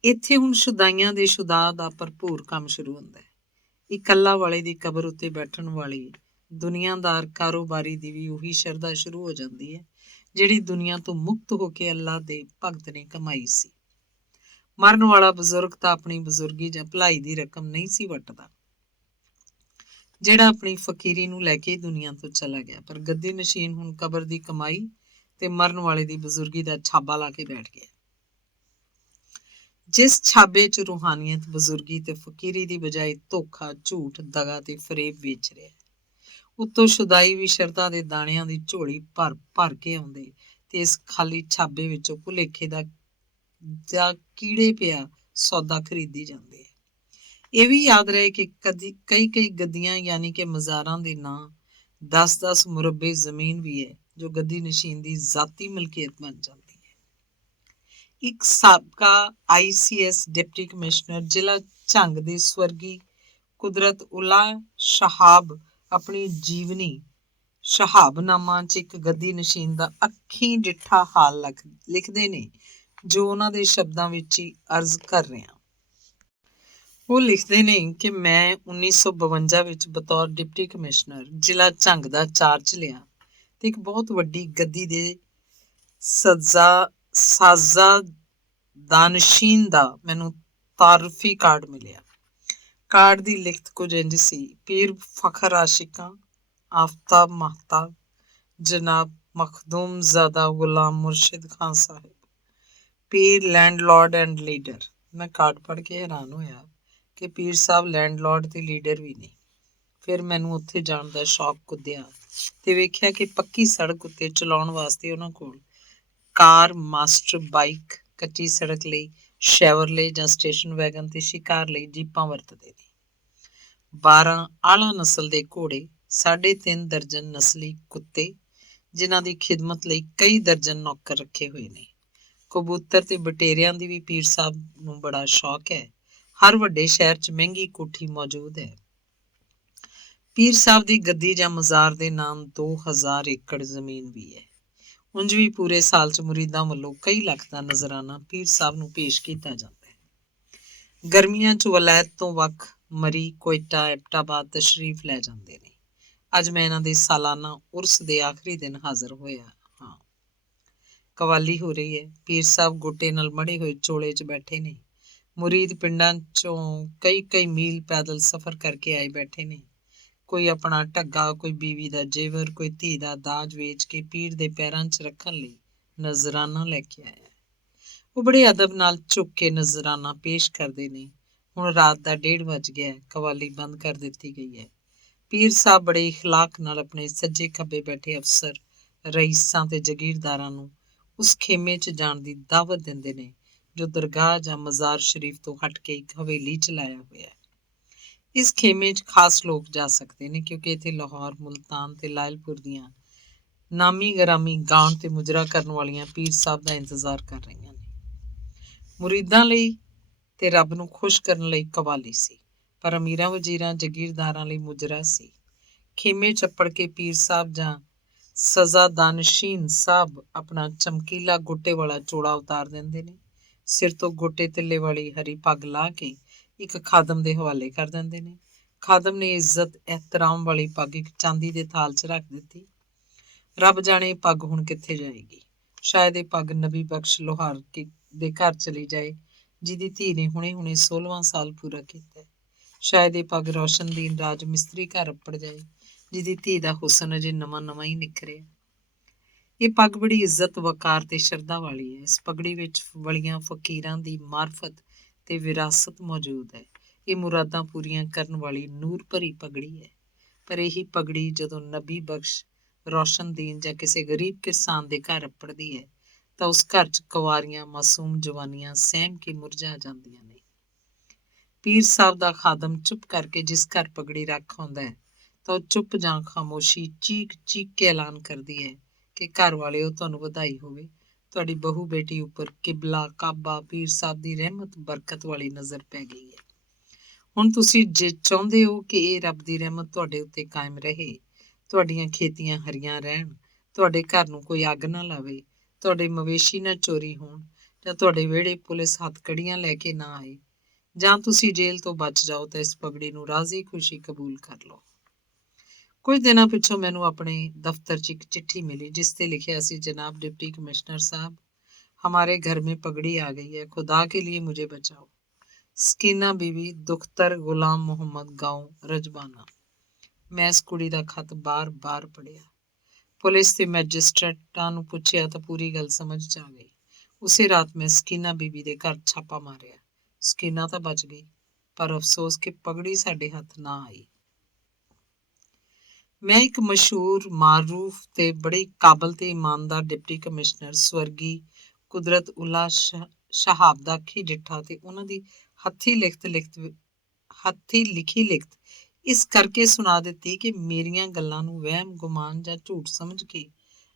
ਇੱਥੇ ਹੁਣ ਸ਼ੁਦਾਈਆਂ ਦੇ ਸ਼ੁਦਾ ਦਾ ਭਰਪੂਰ ਕੰਮ ਸ਼ੁਰੂ ਹੁੰਦਾ ਹੈ। ਇਕੱਲਾ ਵਾਲੇ ਦੀ ਕਬਰ ਉੱਤੇ ਬੈਠਣ ਵਾਲੀ ਦੁਨੀਆਦਾਰ ਕਾਰੋਬਾਰੀ ਦੀ ਵੀ ਉਹੀ ਸ਼ਰਧਾ ਸ਼ੁਰੂ ਹੋ ਜਾਂਦੀ ਹੈ ਜਿਹੜੀ ਦੁਨੀਆ ਤੋਂ ਮੁਕਤ ਹੋ ਕੇ ਅੱਲਾ ਦੇ ਭਗਤ ਨੇ ਕਮਾਈ ਸੀ। ਮਰਨ ਵਾਲਾ ਬਜ਼ੁਰਗ ਤਾਂ ਆਪਣੀ ਬਜ਼ੁਰਗੀ ਜਾਂ ਭਲਾਈ ਦੀ ਰਕਮ ਨਹੀਂ ਸੀ ਵੱਟਦਾ, ਜਿਹੜਾ ਆਪਣੀ ਫਕੀਰੀ ਨੂੰ ਲੈ ਕੇ ਦੁਨੀਆ ਤੋਂ ਚਲਾ ਗਿਆ, ਪਰ ਗੱਦੀ ਨਸ਼ੀਨ ਹੁਣ ਕਬਰ ਦੀ ਕਮਾਈ ਤੇ ਮਰਨ ਵਾਲੇ ਦੀ ਬਜ਼ੁਰਗੀ ਦਾ ਛਾਬਾ ਲਾ ਕੇ ਬੈਠ ਗਿਆ। ਜਿਸ ਛਾਬੇ 'ਚ ਰੂਹਾਨੀਅਤ, ਬਜ਼ੁਰਗੀ ਤੇ ਫਕੀਰੀ ਦੀ ਬਜਾਏ ਧੋਖਾ, ਝੂਠ, ਦਗਾ ਤੇ ਫਰੇਬ ਵੇਚ ਰਿਹਾ। ਉੱਤੋਂ ਸ਼ੁਦਾਈ ਵੀ ਸ਼ਰਧਾ ਦੇ ਦਾਣਿਆਂ ਦੀ ਝੋਲੀ ਭਰ ਭਰ ਕੇ ਆਉਂਦੇ ਤੇ ਇਸ ਖਾਲੀ ਛਾਬੇ ਵਿੱਚੋਂ ਭੁਲੇਖੇ ਦਾ ਜਾਂ ਕੀੜੇ ਪਿਆ ਸੌਦਾ ਖਰੀਦੀ ਜਾਂਦੇ ਹੈ। ਇਹ ਵੀ ਯਾਦ ਰਹੇ ਕਿ ਕਈ ਗੱਦੀਆਂ ਯਾਨੀ ਕਿ ਮਜ਼ਾਰਾਂ ਦੇ ਨਾਂ 10-10 ਮੁਰੱਬੇ ਜ਼ਮੀਨ ਵੀ ਹੈ ਜੋ ਗੱਦੀ ਨਸ਼ੀਨ ਦੀ ਜ਼ਾਤੀ ਮਲਕੀਅਤ ਬਣ ਜਾਂਦੀ ਹੈ। ਇੱਕ ਸਾਬਕਾ ICS ਡਿਪਟੀ ਕਮਿਸ਼ਨਰ ਜ਼ਿਲ੍ਹਾ ਝੰਗ ਦੇ ਸਵਰਗੀ ਕੁਦਰਤ ਉਲਾ ਸ਼ਹਾਬ ਆਪਣੀ ਜੀਵਨੀ ਸ਼ਹਾਬਨਾਮਾ 'ਚ ਇੱਕ ਗੱਦੀ ਨਸ਼ੀਨ ਦਾ ਅੱਖੀਂ ਡਿੱਠਾ ਹਾਲ ਲਿਖਦੇ ਨੇ, ਜੋ ਉਹਨਾਂ ਦੇ ਸ਼ਬਦਾਂ ਵਿੱਚ ਹੀ ਅਰਜ਼ ਕਰ ਰਿਹਾ। ਉਹ ਲਿਖਦੇ ਨੇ ਕਿ ਮੈਂ 1952 ਵਿੱਚ ਬਤੌਰ ਡਿਪਟੀ ਕਮਿਸ਼ਨਰ ਜ਼ਿਲ੍ਹਾ ਝੰਗ ਦਾ ਚਾਰਜ ਲਿਆ ਤੇ ਇੱਕ ਬਹੁਤ ਵੱਡੀ ਗੱਦੀ ਦੇ ਸਾਜ਼ਾਦਾਨਸ਼ੀਨ ਦਾ ਮੈਨੂੰ ਤਾਰਫੀ ਕਾਰਡ ਮਿਲਿਆ। ਕਾਰਡ ਦੀ ਲਿਖਤ ਕੁਝ ਇੰਝ ਸੀ: ਪੀਰ ਫਖਰ ਆਸ਼ਿਕਾਂ ਆਫਤਾਬ ਮਹਤਾਬ ਜਨਾਬ ਮਖਦੂਮ ਜ਼ਾਦਾ ਗੁਲਾਮ ਮੁਰਸ਼ਿਦ ਖਾਨ ਸਾਹਿਬ, ਪੀਰ ਲੈਂਡਲॉर्ड ਐਂਡ ਲੀਡਰ। ਮੈਂ ਕਾਰਡ ਪੜ੍ਹ ਕੇ ਹੈਰਾਨ ਹੋਇਆ ਕਿ ਪੀਰ ਸਾਹਿਬ ਲੈਂਡਲॉर्ड ਤੇ ਲੀਡਰ ਵੀ ਨੇ। ਫਿਰ ਮੈਨੂੰ ਉੱਥੇ ਜਾਣ ਦਾ ਸ਼ੌਕ ਕੁੱਦਿਆ ਤੇ ਵੇਖਿਆ ਕਿ ਪੱਕੀ ਸੜਕ ਉੱਤੇ ਚਲਾਉਣ ਵਾਸਤੇ ਉਹਨਾਂ ਕੋਲ ਕਾਰ, ਮਾਸਟਰ ਬਾਈਕ, ਕੱਚੀ ਸੜਕ ਲਈ ਸ਼ੈਵਰਲੇ ਜਾਂ ਸਟੇਸ਼ਨ ਵੈਗਨ ਤੇ ਸ਼ਿਕਾਰ ਲਈ ਜੀਪਾਂ ਵਰਤਦੇ ਨੇ। 12 ਆਲਾ ਨਸਲ ਦੇ ਘੋੜੇ, 3.5 ਦਰਜਨ ਨਸਲੀ ਕੁੱਤੇ, ਜਿਨ੍ਹਾਂ ਦੀ ਖਿਦਮਤ ਲਈ ਕਈ ਦਰਜਨ ਨੌਕਰ ਰੱਖੇ ਹੋਏ ਨੇ। ਕਬੂਤਰ ਤੇ ਬਟੇਰਿਆਂ ਦੀ ਵੀ ਪੀਰ ਸਾਹਿਬ ਨੂੰ ਬੜਾ ਸ਼ੌਕ ਹੈ। ਹਰ ਵੱਡੇ ਸ਼ਹਿਰ 'ਚ ਮਹਿੰਗੀ ਕੋਠੀ ਮੌਜੂਦ ਹੈ। ਪੀਰ ਸਾਹਿਬ ਦੀ ਗੱਦੀ ਜਾਂ ਮਜ਼ਾਰ ਦੇ ਨਾਮ 2000 ਏਕੜ ਜ਼ਮੀਨ ਵੀ ਹੈ। ਉਂਝ ਵੀ ਪੂਰੇ ਸਾਲ 'ਚ ਮੁਰੀਦਾਂ ਵੱਲੋਂ ਕਈ ਲੱਖ ਦਾ ਨਜ਼ਰਾਨਾ ਪੀਰ ਸਾਹਿਬ ਨੂੰ ਪੇਸ਼ ਕੀਤਾ ਜਾਂਦਾ ਹੈ। ਗਰਮੀਆਂ 'ਚ ਵਲੈਤ ਤੋਂ ਵੱਖ ਮਰੀ, ਕੋਇਟਾ, ਐਬਟਾਬਾਦ ਤਸ਼ਰੀਫ ਲੈ ਜਾਂਦੇ ਨੇ। ਅੱਜ ਮੈਂ ਇਹਨਾਂ ਦੇ ਸਾਲਾਨਾ ਉਰਸ ਦੇ ਆਖਰੀ ਦਿਨ ਹਾਜ਼ਰ ਹੋਇਆ ਹਾਂ। ਕਵਾਲੀ ਹੋ ਰਹੀ ਹੈ। ਪੀਰ ਸਾਹਿਬ ਗੋਟੇ ਨਾਲ ਮੜੇ ਹੋਏ ਚੋਲੇ 'ਚ ਬੈਠੇ ਨੇ। ਮੁਰੀਦ ਪਿੰਡਾਂ 'ਚੋਂ ਕਈ ਮੀਲ ਪੈਦਲ ਸਫ਼ਰ ਕਰਕੇ ਆਏ ਬੈਠੇ ਨੇ। ਕੋਈ ਆਪਣਾ ਢੱਗਾ, ਕੋਈ ਬੀਵੀ ਦਾ ਜੇਵਰ, ਕੋਈ ਧੀ ਦਾ ਦਾਜ ਵੇਚ ਕੇ ਪੀਰ ਦੇ ਪੈਰਾਂ 'ਚ ਰੱਖਣ ਲਈ ਨਜ਼ਰਾਨਾ ਲੈ ਕੇ ਆਇਆ। ਉਹ ਬੜੇ ਅਦਬ ਨਾਲ ਝੁੱਕ ਕੇ ਨਜ਼ਰਾਨਾ ਪੇਸ਼ ਕਰਦੇ ਨੇ। ਹੁਣ ਰਾਤ ਦਾ 1:30 ਵੱਜ ਗਿਆ। ਕਵਾਲੀ ਬੰਦ ਕਰ ਦਿੱਤੀ ਗਈ ਹੈ। ਪੀਰ ਸਾਹਿਬ ਬੜੇ ਇਖਲਾਕ ਨਾਲ ਆਪਣੇ ਸੱਜੇ ਖੱਬੇ ਬੈਠੇ ਅਫਸਰ, ਰਈਸਾਂ ਤੇ ਜਗੀਰਦਾਰਾਂ ਨੂੰ ਉਸ ਖੇਮੇ 'ਚ ਜਾਣ ਦੀ ਦਾਵਤ ਦਿੰਦੇ ਨੇ ਜੋ ਦਰਗਾਹ ਜਾਂ ਮਜ਼ਾਰ ਸ਼ਰੀਫ ਤੋਂ ਹਟ ਕੇ ਇੱਕ ਹਵੇਲੀ 'ਚ ਲਾਇਆ ਹੋਇਆ ਹੈ। ਇਸ ਖੇਮੇ 'ਚ ਖਾਸ ਲੋਕ ਜਾ ਸਕਦੇ ਨੇ ਕਿਉਂਕਿ ਇੱਥੇ ਲਾਹੌਰ, ਮੁਲਤਾਨ ਤੇ ਲਾਇਲਪੁਰ ਦੀਆਂ ਨਾਮੀ ਗਰਾਮੀ ਗਾਉਣ ਤੇ ਮੁਜਰਾ ਕਰਨ ਵਾਲੀਆਂ ਪੀਰ ਸਾਹਿਬ ਦਾ ਇੰਤਜ਼ਾਰ ਕਰ ਰਹੀਆਂ ਨੇ। ਮੁਰੀਦਾਂ ਲਈ ਤੇ ਰੱਬ ਨੂੰ ਖੁਸ਼ ਕਰਨ ਲਈ ਕਵਾਲੀ ਸੀ, ਪਰ ਅਮੀਰਾਂ ਵਜ਼ੀਰਾਂ ਜਗੀਰਦਾਰਾਂ ਲਈ ਮੁਜਰਾ ਸੀ। ਖੇਮੇ ਚੱਪੜ ਕੇ ਪੀਰ ਸਾਹਿਬ ਜਾਂ ਸਜ਼ਾਦਾਨਸ਼ੀਨ ਸਾਹਿਬ ਆਪਣਾ ਚਮਕੀਲਾ ਗੋਟੇ ਵਾਲਾ ਚੋੜਾ ਉਤਾਰ ਦਿੰਦੇ ਨੇ। ਸਿਰ ਤੋਂ ਗੋਟੇ ਤਿੱਲੇ ਵਾਲੀ ਹਰੀ ਪੱਗ ਲਾ ਕੇ ਇੱਕ ਖਾਦਮ ਦੇ ਹਵਾਲੇ ਕਰ ਦਿੰਦੇ ਨੇ। ਖਾਦਮ ਨੇ ਇੱਜ਼ਤ ਇਹਤਰਾਮ ਵਾਲੀ ਪੱਗ ਇੱਕ ਚਾਂਦੀ ਦੇ ਥਾਲ 'ਚ ਰੱਖ ਦਿੱਤੀ। ਰੱਬ ਜਾਣੇ ਪੱਗ ਹੁਣ ਕਿੱਥੇ ਜਾਏਗੀ। ਸ਼ਾਇਦ ਇਹ ਪੱਗ ਨਬੀ ਬਖਸ਼ ਲੋਹਾਰ ਦੇ ਘਰ ਚਲੀ ਜਾਏ, ਜਿਹਦੀ ਧੀ ਨੇ ਹੁਣੇ 16ਵਾਂ ਸਾਲ ਪੂਰਾ ਕੀਤਾ। ਸ਼ਾਇਦ ਇਹ ਪੱਗ ਰੋਸ਼ਨਦੀਨ ਰਾਜ ਮਿਸਤਰੀ ਘਰ ਅੱਪੜ ਜਾਏ, ਜਿਹਦੀ ਧੀ ਦਾ ਹੁਸਨ ਅਜੇ ਨਵਾਂ ਹੀ ਨਿਖਰਿਆ। ਇਹ ਪੱਗ ਬੜੀ ਇੱਜ਼ਤ, ਵਕਾਰ ਤੇ ਸ਼ਰਧਾ ਵਾਲੀ ਹੈ। ਇਸ ਪਗੜੀ ਵਿੱਚ ਵਲੀਆਂ ਫਕੀਰਾਂ ਦੀ ਮਾਰਫਤ ਤੇ ਵਿਰਾਸਤ ਮੌਜੂਦ ਹੈ। ਇਹ ਮੁਰਾਦਾਂ ਪੂਰੀਆਂ ਕਰਨ ਵਾਲੀ ਨੂਰ ਭਰੀ ਪਗੜੀ ਹੈ। ਪਰ ਇਹੀ ਪਗੜੀ ਜਦੋਂ ਨਬੀ ਬਖਸ਼, ਰੋਸ਼ਨਦੀਨ ਜਾਂ ਕਿਸੇ ਗਰੀਬ ਕਿਸਾਨ ਦੇ ਘਰ ਅੱਪੜਦੀ ਹੈ ਤਾਂ ਉਸ ਘਰ 'ਚ ਕੁਆਰੀਆਂ ਮਾਸੂਮ ਜਵਾਨੀਆਂ ਸਹਿਮ ਕੇ ਮੁਰਝਾ ਜਾਂਦੀਆਂ ਨੇ। ਪੀਰ ਸਾਹਿਬ ਦਾ ਖਾਦਮ ਚੁੱਪ ਕਰਕੇ ਜਿਸ ਘਰ ਪਗੜੀ ਰੱਖ ਆਉਂਦਾ ਹੈ ਤਾਂ ਉਹ ਚੁੱਪ ਜਾਂ ਖਾਮੋਸ਼ੀ ਚੀਕ ਚੀਕ ਕੇ ਐਲਾਨ ਕਰਦੀ ਹੈ ਕਿ ਘਰ ਵਾਲਿਓ ਤੁਹਾਨੂੰ ਵਧਾਈ ਹੋਵੇ, ਤੁਹਾਡੀ ਬਹੂ ਬੇਟੀ ਉੱਪਰ ਕਿਬਲਾ ਕਾਬਾ ਪੀਰ ਸਾਹਿਬ ਦੀ ਰਹਿਮਤ ਬਰਕਤ ਵਾਲੀ ਨਜ਼ਰ ਪੈ ਗਈ ਹੈ। ਹੁਣ ਤੁਸੀਂ ਜੇ ਚਾਹੁੰਦੇ ਹੋ ਕਿ ਇਹ ਰੱਬ ਦੀ ਰਹਿਮਤ ਤੁਹਾਡੇ ਉੱਤੇ ਕਾਇਮ ਰਹੇ, ਤੁਹਾਡੀਆਂ ਖੇਤੀਆਂ ਹਰੀਆਂ ਰਹਿਣ, ਤੁਹਾਡੇ ਘਰ ਨੂੰ ਕੋਈ ਅੱਗ ਨਾ ਲਾਵੇ, ਤੁਹਾਡੇ ਮਵੇਸ਼ੀ ਨਾ ਚੋਰੀ ਹੋਣ, ਜਾਂ ਤੁਹਾਡੇ ਵਿਹੜੇ ਪੁਲਿਸ ਹੱਥਕੜੀਆਂ ਲੈ ਕੇ ਨਾ ਆਏ, ਜਾਂ ਤੁਸੀਂ ਜੇਲ੍ਹ ਤੋਂ ਬਚ ਜਾਓ ਤਾਂ ਇਸ ਪਗੜੀ ਨੂੰ ਰਾਜ਼ੀ ਖੁਸ਼ੀ ਕਬੂਲ ਕਰ ਲਓ। ਕੁਝ ਦਿਨਾਂ ਪਿੱਛੋਂ ਮੈਨੂੰ ਆਪਣੇ ਦਫ਼ਤਰ 'ਚ ਇੱਕ ਚਿੱਠੀ ਮਿਲੀ ਜਿਸ ਤੇ ਲਿਖਿਆ ਸੀ, जनाब डिप्टी कमिश्नर साहब, हमारे घर में पगड़ी आ गई है, खुदा के लिए मुझे बचाओ। ਸਕੀਨਾ ਬੀਵੀ, ਦੁਖਤਰ ਗੁਲਾਮ ਮੁਹੰਮਦ, ਗਾਉਂ ਰਜਬਾਨਾ। ਮੈਂ ਇਸ ਕੁੜੀ ਦਾ ਖਤ ਬਾਰ-ਬਾਰ ਪੜ੍ਹਿਆ। ਪੁਲਿਸ ਤੇ ਮੈਜਿਸਟਰੇਟਾਂ ਨੂੰ ਪੁੱਛਿਆ ਤਾਂ ਪੂਰੀ ਗੱਲ ਸਮਝ 'ਚ ਆ ਗਈ। ਉਸੇ ਰਾਤ ਮੈਂ ਸਕੀਨਾ ਬੀਬੀ ਦੇ ਘਰ ਛਾਪਾ ਮਾਰਿਆ। ਸਕੀਨਾ ਤਾਂ ਬਚ ਗਈ, ਪਰ ਅਫਸੋਸ ਕਿ ਪਗੜੀ ਸਾਡੇ ਹੱਥ ਨਾ ਆਈ। ਮੈਂ ਇੱਕ ਮਸ਼ਹੂਰ, ਮਾਰੂਫ ਤੇ ਬੜੇ ਕਾਬਲ ਤੇ ਇਮਾਨਦਾਰ ਡਿਪਟੀ ਕਮਿਸ਼ਨਰ ਸਵਰਗੀ ਕੁਦਰਤ ਉਲਾ ਸ਼ਹਾਬ ਦਾ ਅੱਖੀ ਡਿੱਠਾ ਤੇ ਉਹਨਾਂ ਦੀ ਹੱਥੀ ਲਿਖੀ ਲਿਖਤ ਇਸ ਕਰਕੇ ਸੁਣਾ ਦਿੱਤੀ ਕਿ ਮੇਰੀਆਂ ਗੱਲਾਂ ਨੂੰ ਵਹਿਮ ਗੁਮਾਨ ਜਾਂ ਝੂਠ ਸਮਝ ਕੇ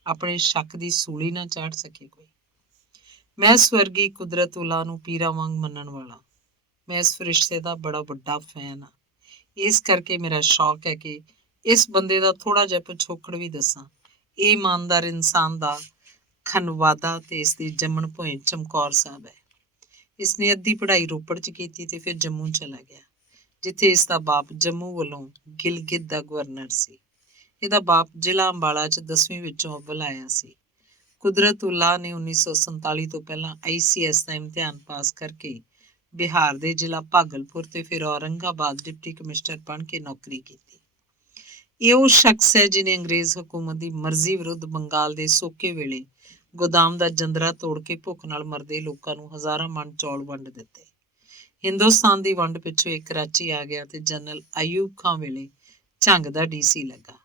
ਆਪਣੇ ਸ਼ੱਕ ਦੀ ਸੂਲੀ ਨਾ ਚਾੜ ਸਕੇ ਕੋਈ। ਮੈਂ ਸਵਰਗੀ ਕੁਦਰਤ ਉਲਾ ਨੂੰ ਪੀਰਾਂ ਵਾਂਗ ਮੰਨਣ ਵਾਲਾ। ਮੈਂ ਇਸ ਫਰਿਸ਼ਤੇ ਦਾ ਬੜਾ ਵੱਡਾ ਫੈਨ ਹਾਂ। ਇਸ ਕਰਕੇ ਮੇਰਾ ਸ਼ੌਕ ਹੈ ਕਿ ਇਸ ਬੰਦੇ ਦਾ ਥੋੜਾ ਜਿਹਾ ਪਿਛੋਕੜ ਵੀ ਦੱਸਾਂ। ਇਹ ਇਮਾਨਦਾਰ ਇਨਸਾਨ ਦਾ ਖਨਵਾਦਾ ਤੇ ਇਸ ਦੀ ਜੰਮਣ ਭੋਏ ਚਮਕੌਰ ਸਾਹਿਬ ਹੈ। ਇਸਨੇ ਅੱਧੀ ਪੜ੍ਹਾਈ ਰੋਪੜ 'ਚ ਕੀਤੀ ਤੇ ਫਿਰ ਜੰਮੂ ਚਲਾ ਗਿਆ, ਜਿੱਥੇ ਇਸ ਦਾ ਬਾਪ ਜੰਮੂ ਵੱਲੋਂ ਗਿਲਗਿਤ ਦਾ ਗਵਰਨਰ ਸੀ। ਇਹਦਾ ਬਾਪ ਜ਼ਿਲ੍ਹਾ ਅੰਬਾਲਾ 'ਚ 10ਵੀਂ ਵਿੱਚੋਂ ਅੱਵਲ ਆਇਆ ਸੀ। ਕੁਦਰਤ ਉਲਾ ਨੇ 1947 ਤੋਂ ਪਹਿਲਾਂ ICS ਦਾ ਇਮਤਿਹਾਨ ਪਾਸ ਕਰਕੇ ਬਿਹਾਰ ਦੇ ਜ਼ਿਲ੍ਹਾ ਭਾਗਲਪੁਰ ਤੇ ਫਿਰ ਔਰੰਗਾਬਾਦ ਡਿਪਟੀ ਕਮਿਸ਼ਨਰ ਬਣ ਕੇ ਨੌਕਰੀ ਕੀਤੀ। ਇਹ ਉਹ ਸ਼ਖਸ ਹੈ ਜਿਹਨੇ ਅੰਗਰੇਜ਼ ਹਕੂਮਤ ਦੀ ਮਰਜ਼ੀ ਵਿਰੁੱਧ ਬੰਗਾਲ ਦੇ ਸੋਕੇ ਵੇਲੇ ਗੋਦਾਮ ਦਾ ਜੰਦਰਾ ਤੋੜ ਕੇ ਭੁੱਖ ਨਾਲ ਮਰਦੇ ਲੋਕਾਂ ਨੂੰ ਹਜ਼ਾਰਾਂ ਮਣ ਚੌਲ ਵੰਡ ਦਿੱਤੇ। ਹਿੰਦੁਸਤਾਨ ਦੀ ਵੰਡ ਪਿੱਛੋਂ ਇਹ ਕਰਾਚੀ ਆ ਗਿਆ ਤੇ ਜਨਰਲ ਅਯੂਬ ਖਾਨ ਵੇਲੇ ਝੰਗ ਦਾ DC ਲੱਗਾ।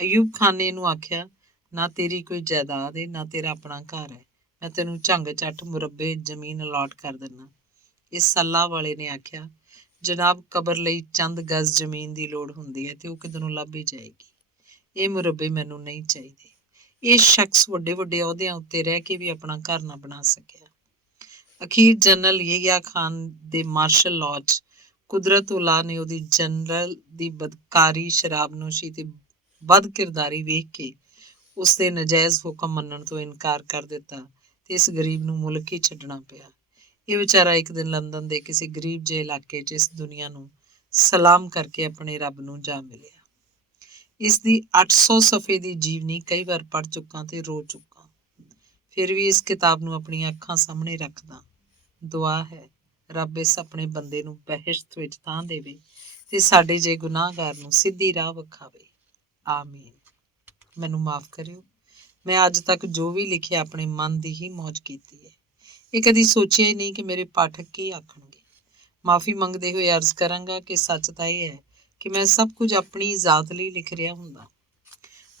ਅਯੂਬ ਖਾਨ ਨੇ ਇਹਨੂੰ ਆਖਿਆ, ਨਾ ਤੇਰੀ ਕੋਈ ਜਾਇਦਾਦ ਹੈ, ਨਾ ਤੇਰਾ ਆਪਣਾ ਘਰ ਹੈ, ਮੈਂ ਤੈਨੂੰ ਝੰਗ ਚੱਟ ਮੁਰੱਬੇ ਜ਼ਮੀਨ ਅਲਾਟ ਕਰ ਦਿੰਦਾ। ਇਸ ਸੱਲਾ ਵਾਲੇ ਨੇ ਆਖਿਆ, ਜਨਾਬ ਕਬਰ ਲਈ ਚੰਦ ਗਜ਼ ਜ਼ਮੀਨ ਦੀ ਲੋੜ ਹੁੰਦੀ ਹੈ ਤੇ ਉਹ ਕਿਧਰੋਂ ਲੱਭ ਹੀ ਜਾਏਗੀ। ਇਹ ਮੁਰੱਬੇ ਮੈਨੂੰ ਨਹੀਂ ਚਾਹੀਦੇ। ਇਹ ਸ਼ਖਸ ਵੱਡੇ ਵੱਡੇ ਅਹੁਦਿਆਂ ਉੱਤੇ ਰਹਿ ਕੇ ਵੀ ਆਪਣਾ ਘਰ ਨਾ ਬਣਾ ਸਕਿਆ। ਅਖੀਰ ਜਨਰਲ ਯਹੀਆ ਖਾਨ ਦੇ ਮਾਰਸ਼ਲ ਲਾਅ 'ਚ ਕੁਦਰਤ ਉਲਾ ਨੇ ਉਹਦੀ ਜਨਰਲ ਦੀ ਬਦਕਾਰੀ, ਸ਼ਰਾਬਨੋਸ਼ੀ ਤੇ ਬਦ ਕਿਰਦਾਰੀ ਵੇਖ ਕੇ ਉਸਦੇ ਨਜਾਇਜ਼ ਹੁਕਮ ਮੰਨਣ ਤੋਂ ਇਨਕਾਰ ਕਰ ਦਿੱਤਾ ਤੇ ਇਸ ਗਰੀਬ ਨੂੰ ਮੁਲਕ ਹੀ ਛੱਡਣਾ ਪਿਆ। ਇਹ ਵਿਚਾਰਾ ਇੱਕ ਦਿਨ ਲੰਦਨ ਦੇ ਕਿਸੇ ਗਰੀਬ ਜਿਹੇ ਇਲਾਕੇ 'ਚ ਇਸ ਦੁਨੀਆ ਨੂੰ ਸਲਾਮ ਕਰਕੇ ਆਪਣੇ ਰੱਬ ਨੂੰ ਜਾ ਮਿਲਿਆ। ਇਸ ਦੀ 800 ਸਫ਼ੇ ਦੀ ਜੀਵਨੀ ਕਈ ਵਾਰ ਪੜ੍ਹ ਚੁੱਕਾ ਤੇ ਰੋ ਚੁੱਕਾ। ਫਿਰ ਵੀ ਇਸ ਕਿਤਾਬ ਨੂੰ ਆਪਣੀਆਂ ਅੱਖਾਂ ਸਾਹਮਣੇ ਰੱਖਦਾ। ਦੁਆ ਹੈ ਰੱਬ ਇਸ ਆਪਣੇ ਬੰਦੇ ਨੂੰ ਬਹਿਸ਼ਤ ਵਿੱਚ ਥਾਂ ਦੇਵੇ ਤੇ ਸਾਡੇ ਜੇ ਗੁਨਾਹਗਾਰ ਨੂੰ ਸਿੱਧੀ ਰਾਹ ਵਿਖਾਵੇ। ਆਮੀਨ। ਮੈਨੂੰ ਮਾਫ ਕਰਿਓ, ਮੈਂ ਅੱਜ ਤੱਕ ਜੋ ਵੀ ਲਿਖਿਆ ਆਪਣੇ ਮਨ ਦੀ ਹੀ ਮੌਜ ਕੀਤੀ ਹੈ। ਇਹ ਕਦੀ ਸੋਚਿਆ ਹੀ ਨਹੀਂ ਕਿ ਮੇਰੇ ਪਾਠਕ ਕੀ ਆਖਣਗੇ। ਮਾਫੀ ਮੰਗਦੇ ਹੋਏ ਅਰਜ਼ ਕਰਾਂਗਾ ਕਿ ਸੱਚ ਤਾਂ ਇਹ ਹੈ ਕਿ ਮੈਂ ਸਭ ਕੁਝ ਆਪਣੀ ਜ਼ਾਤ ਲਈ ਲਿਖ ਰਿਹਾ ਹੁੰਦਾ।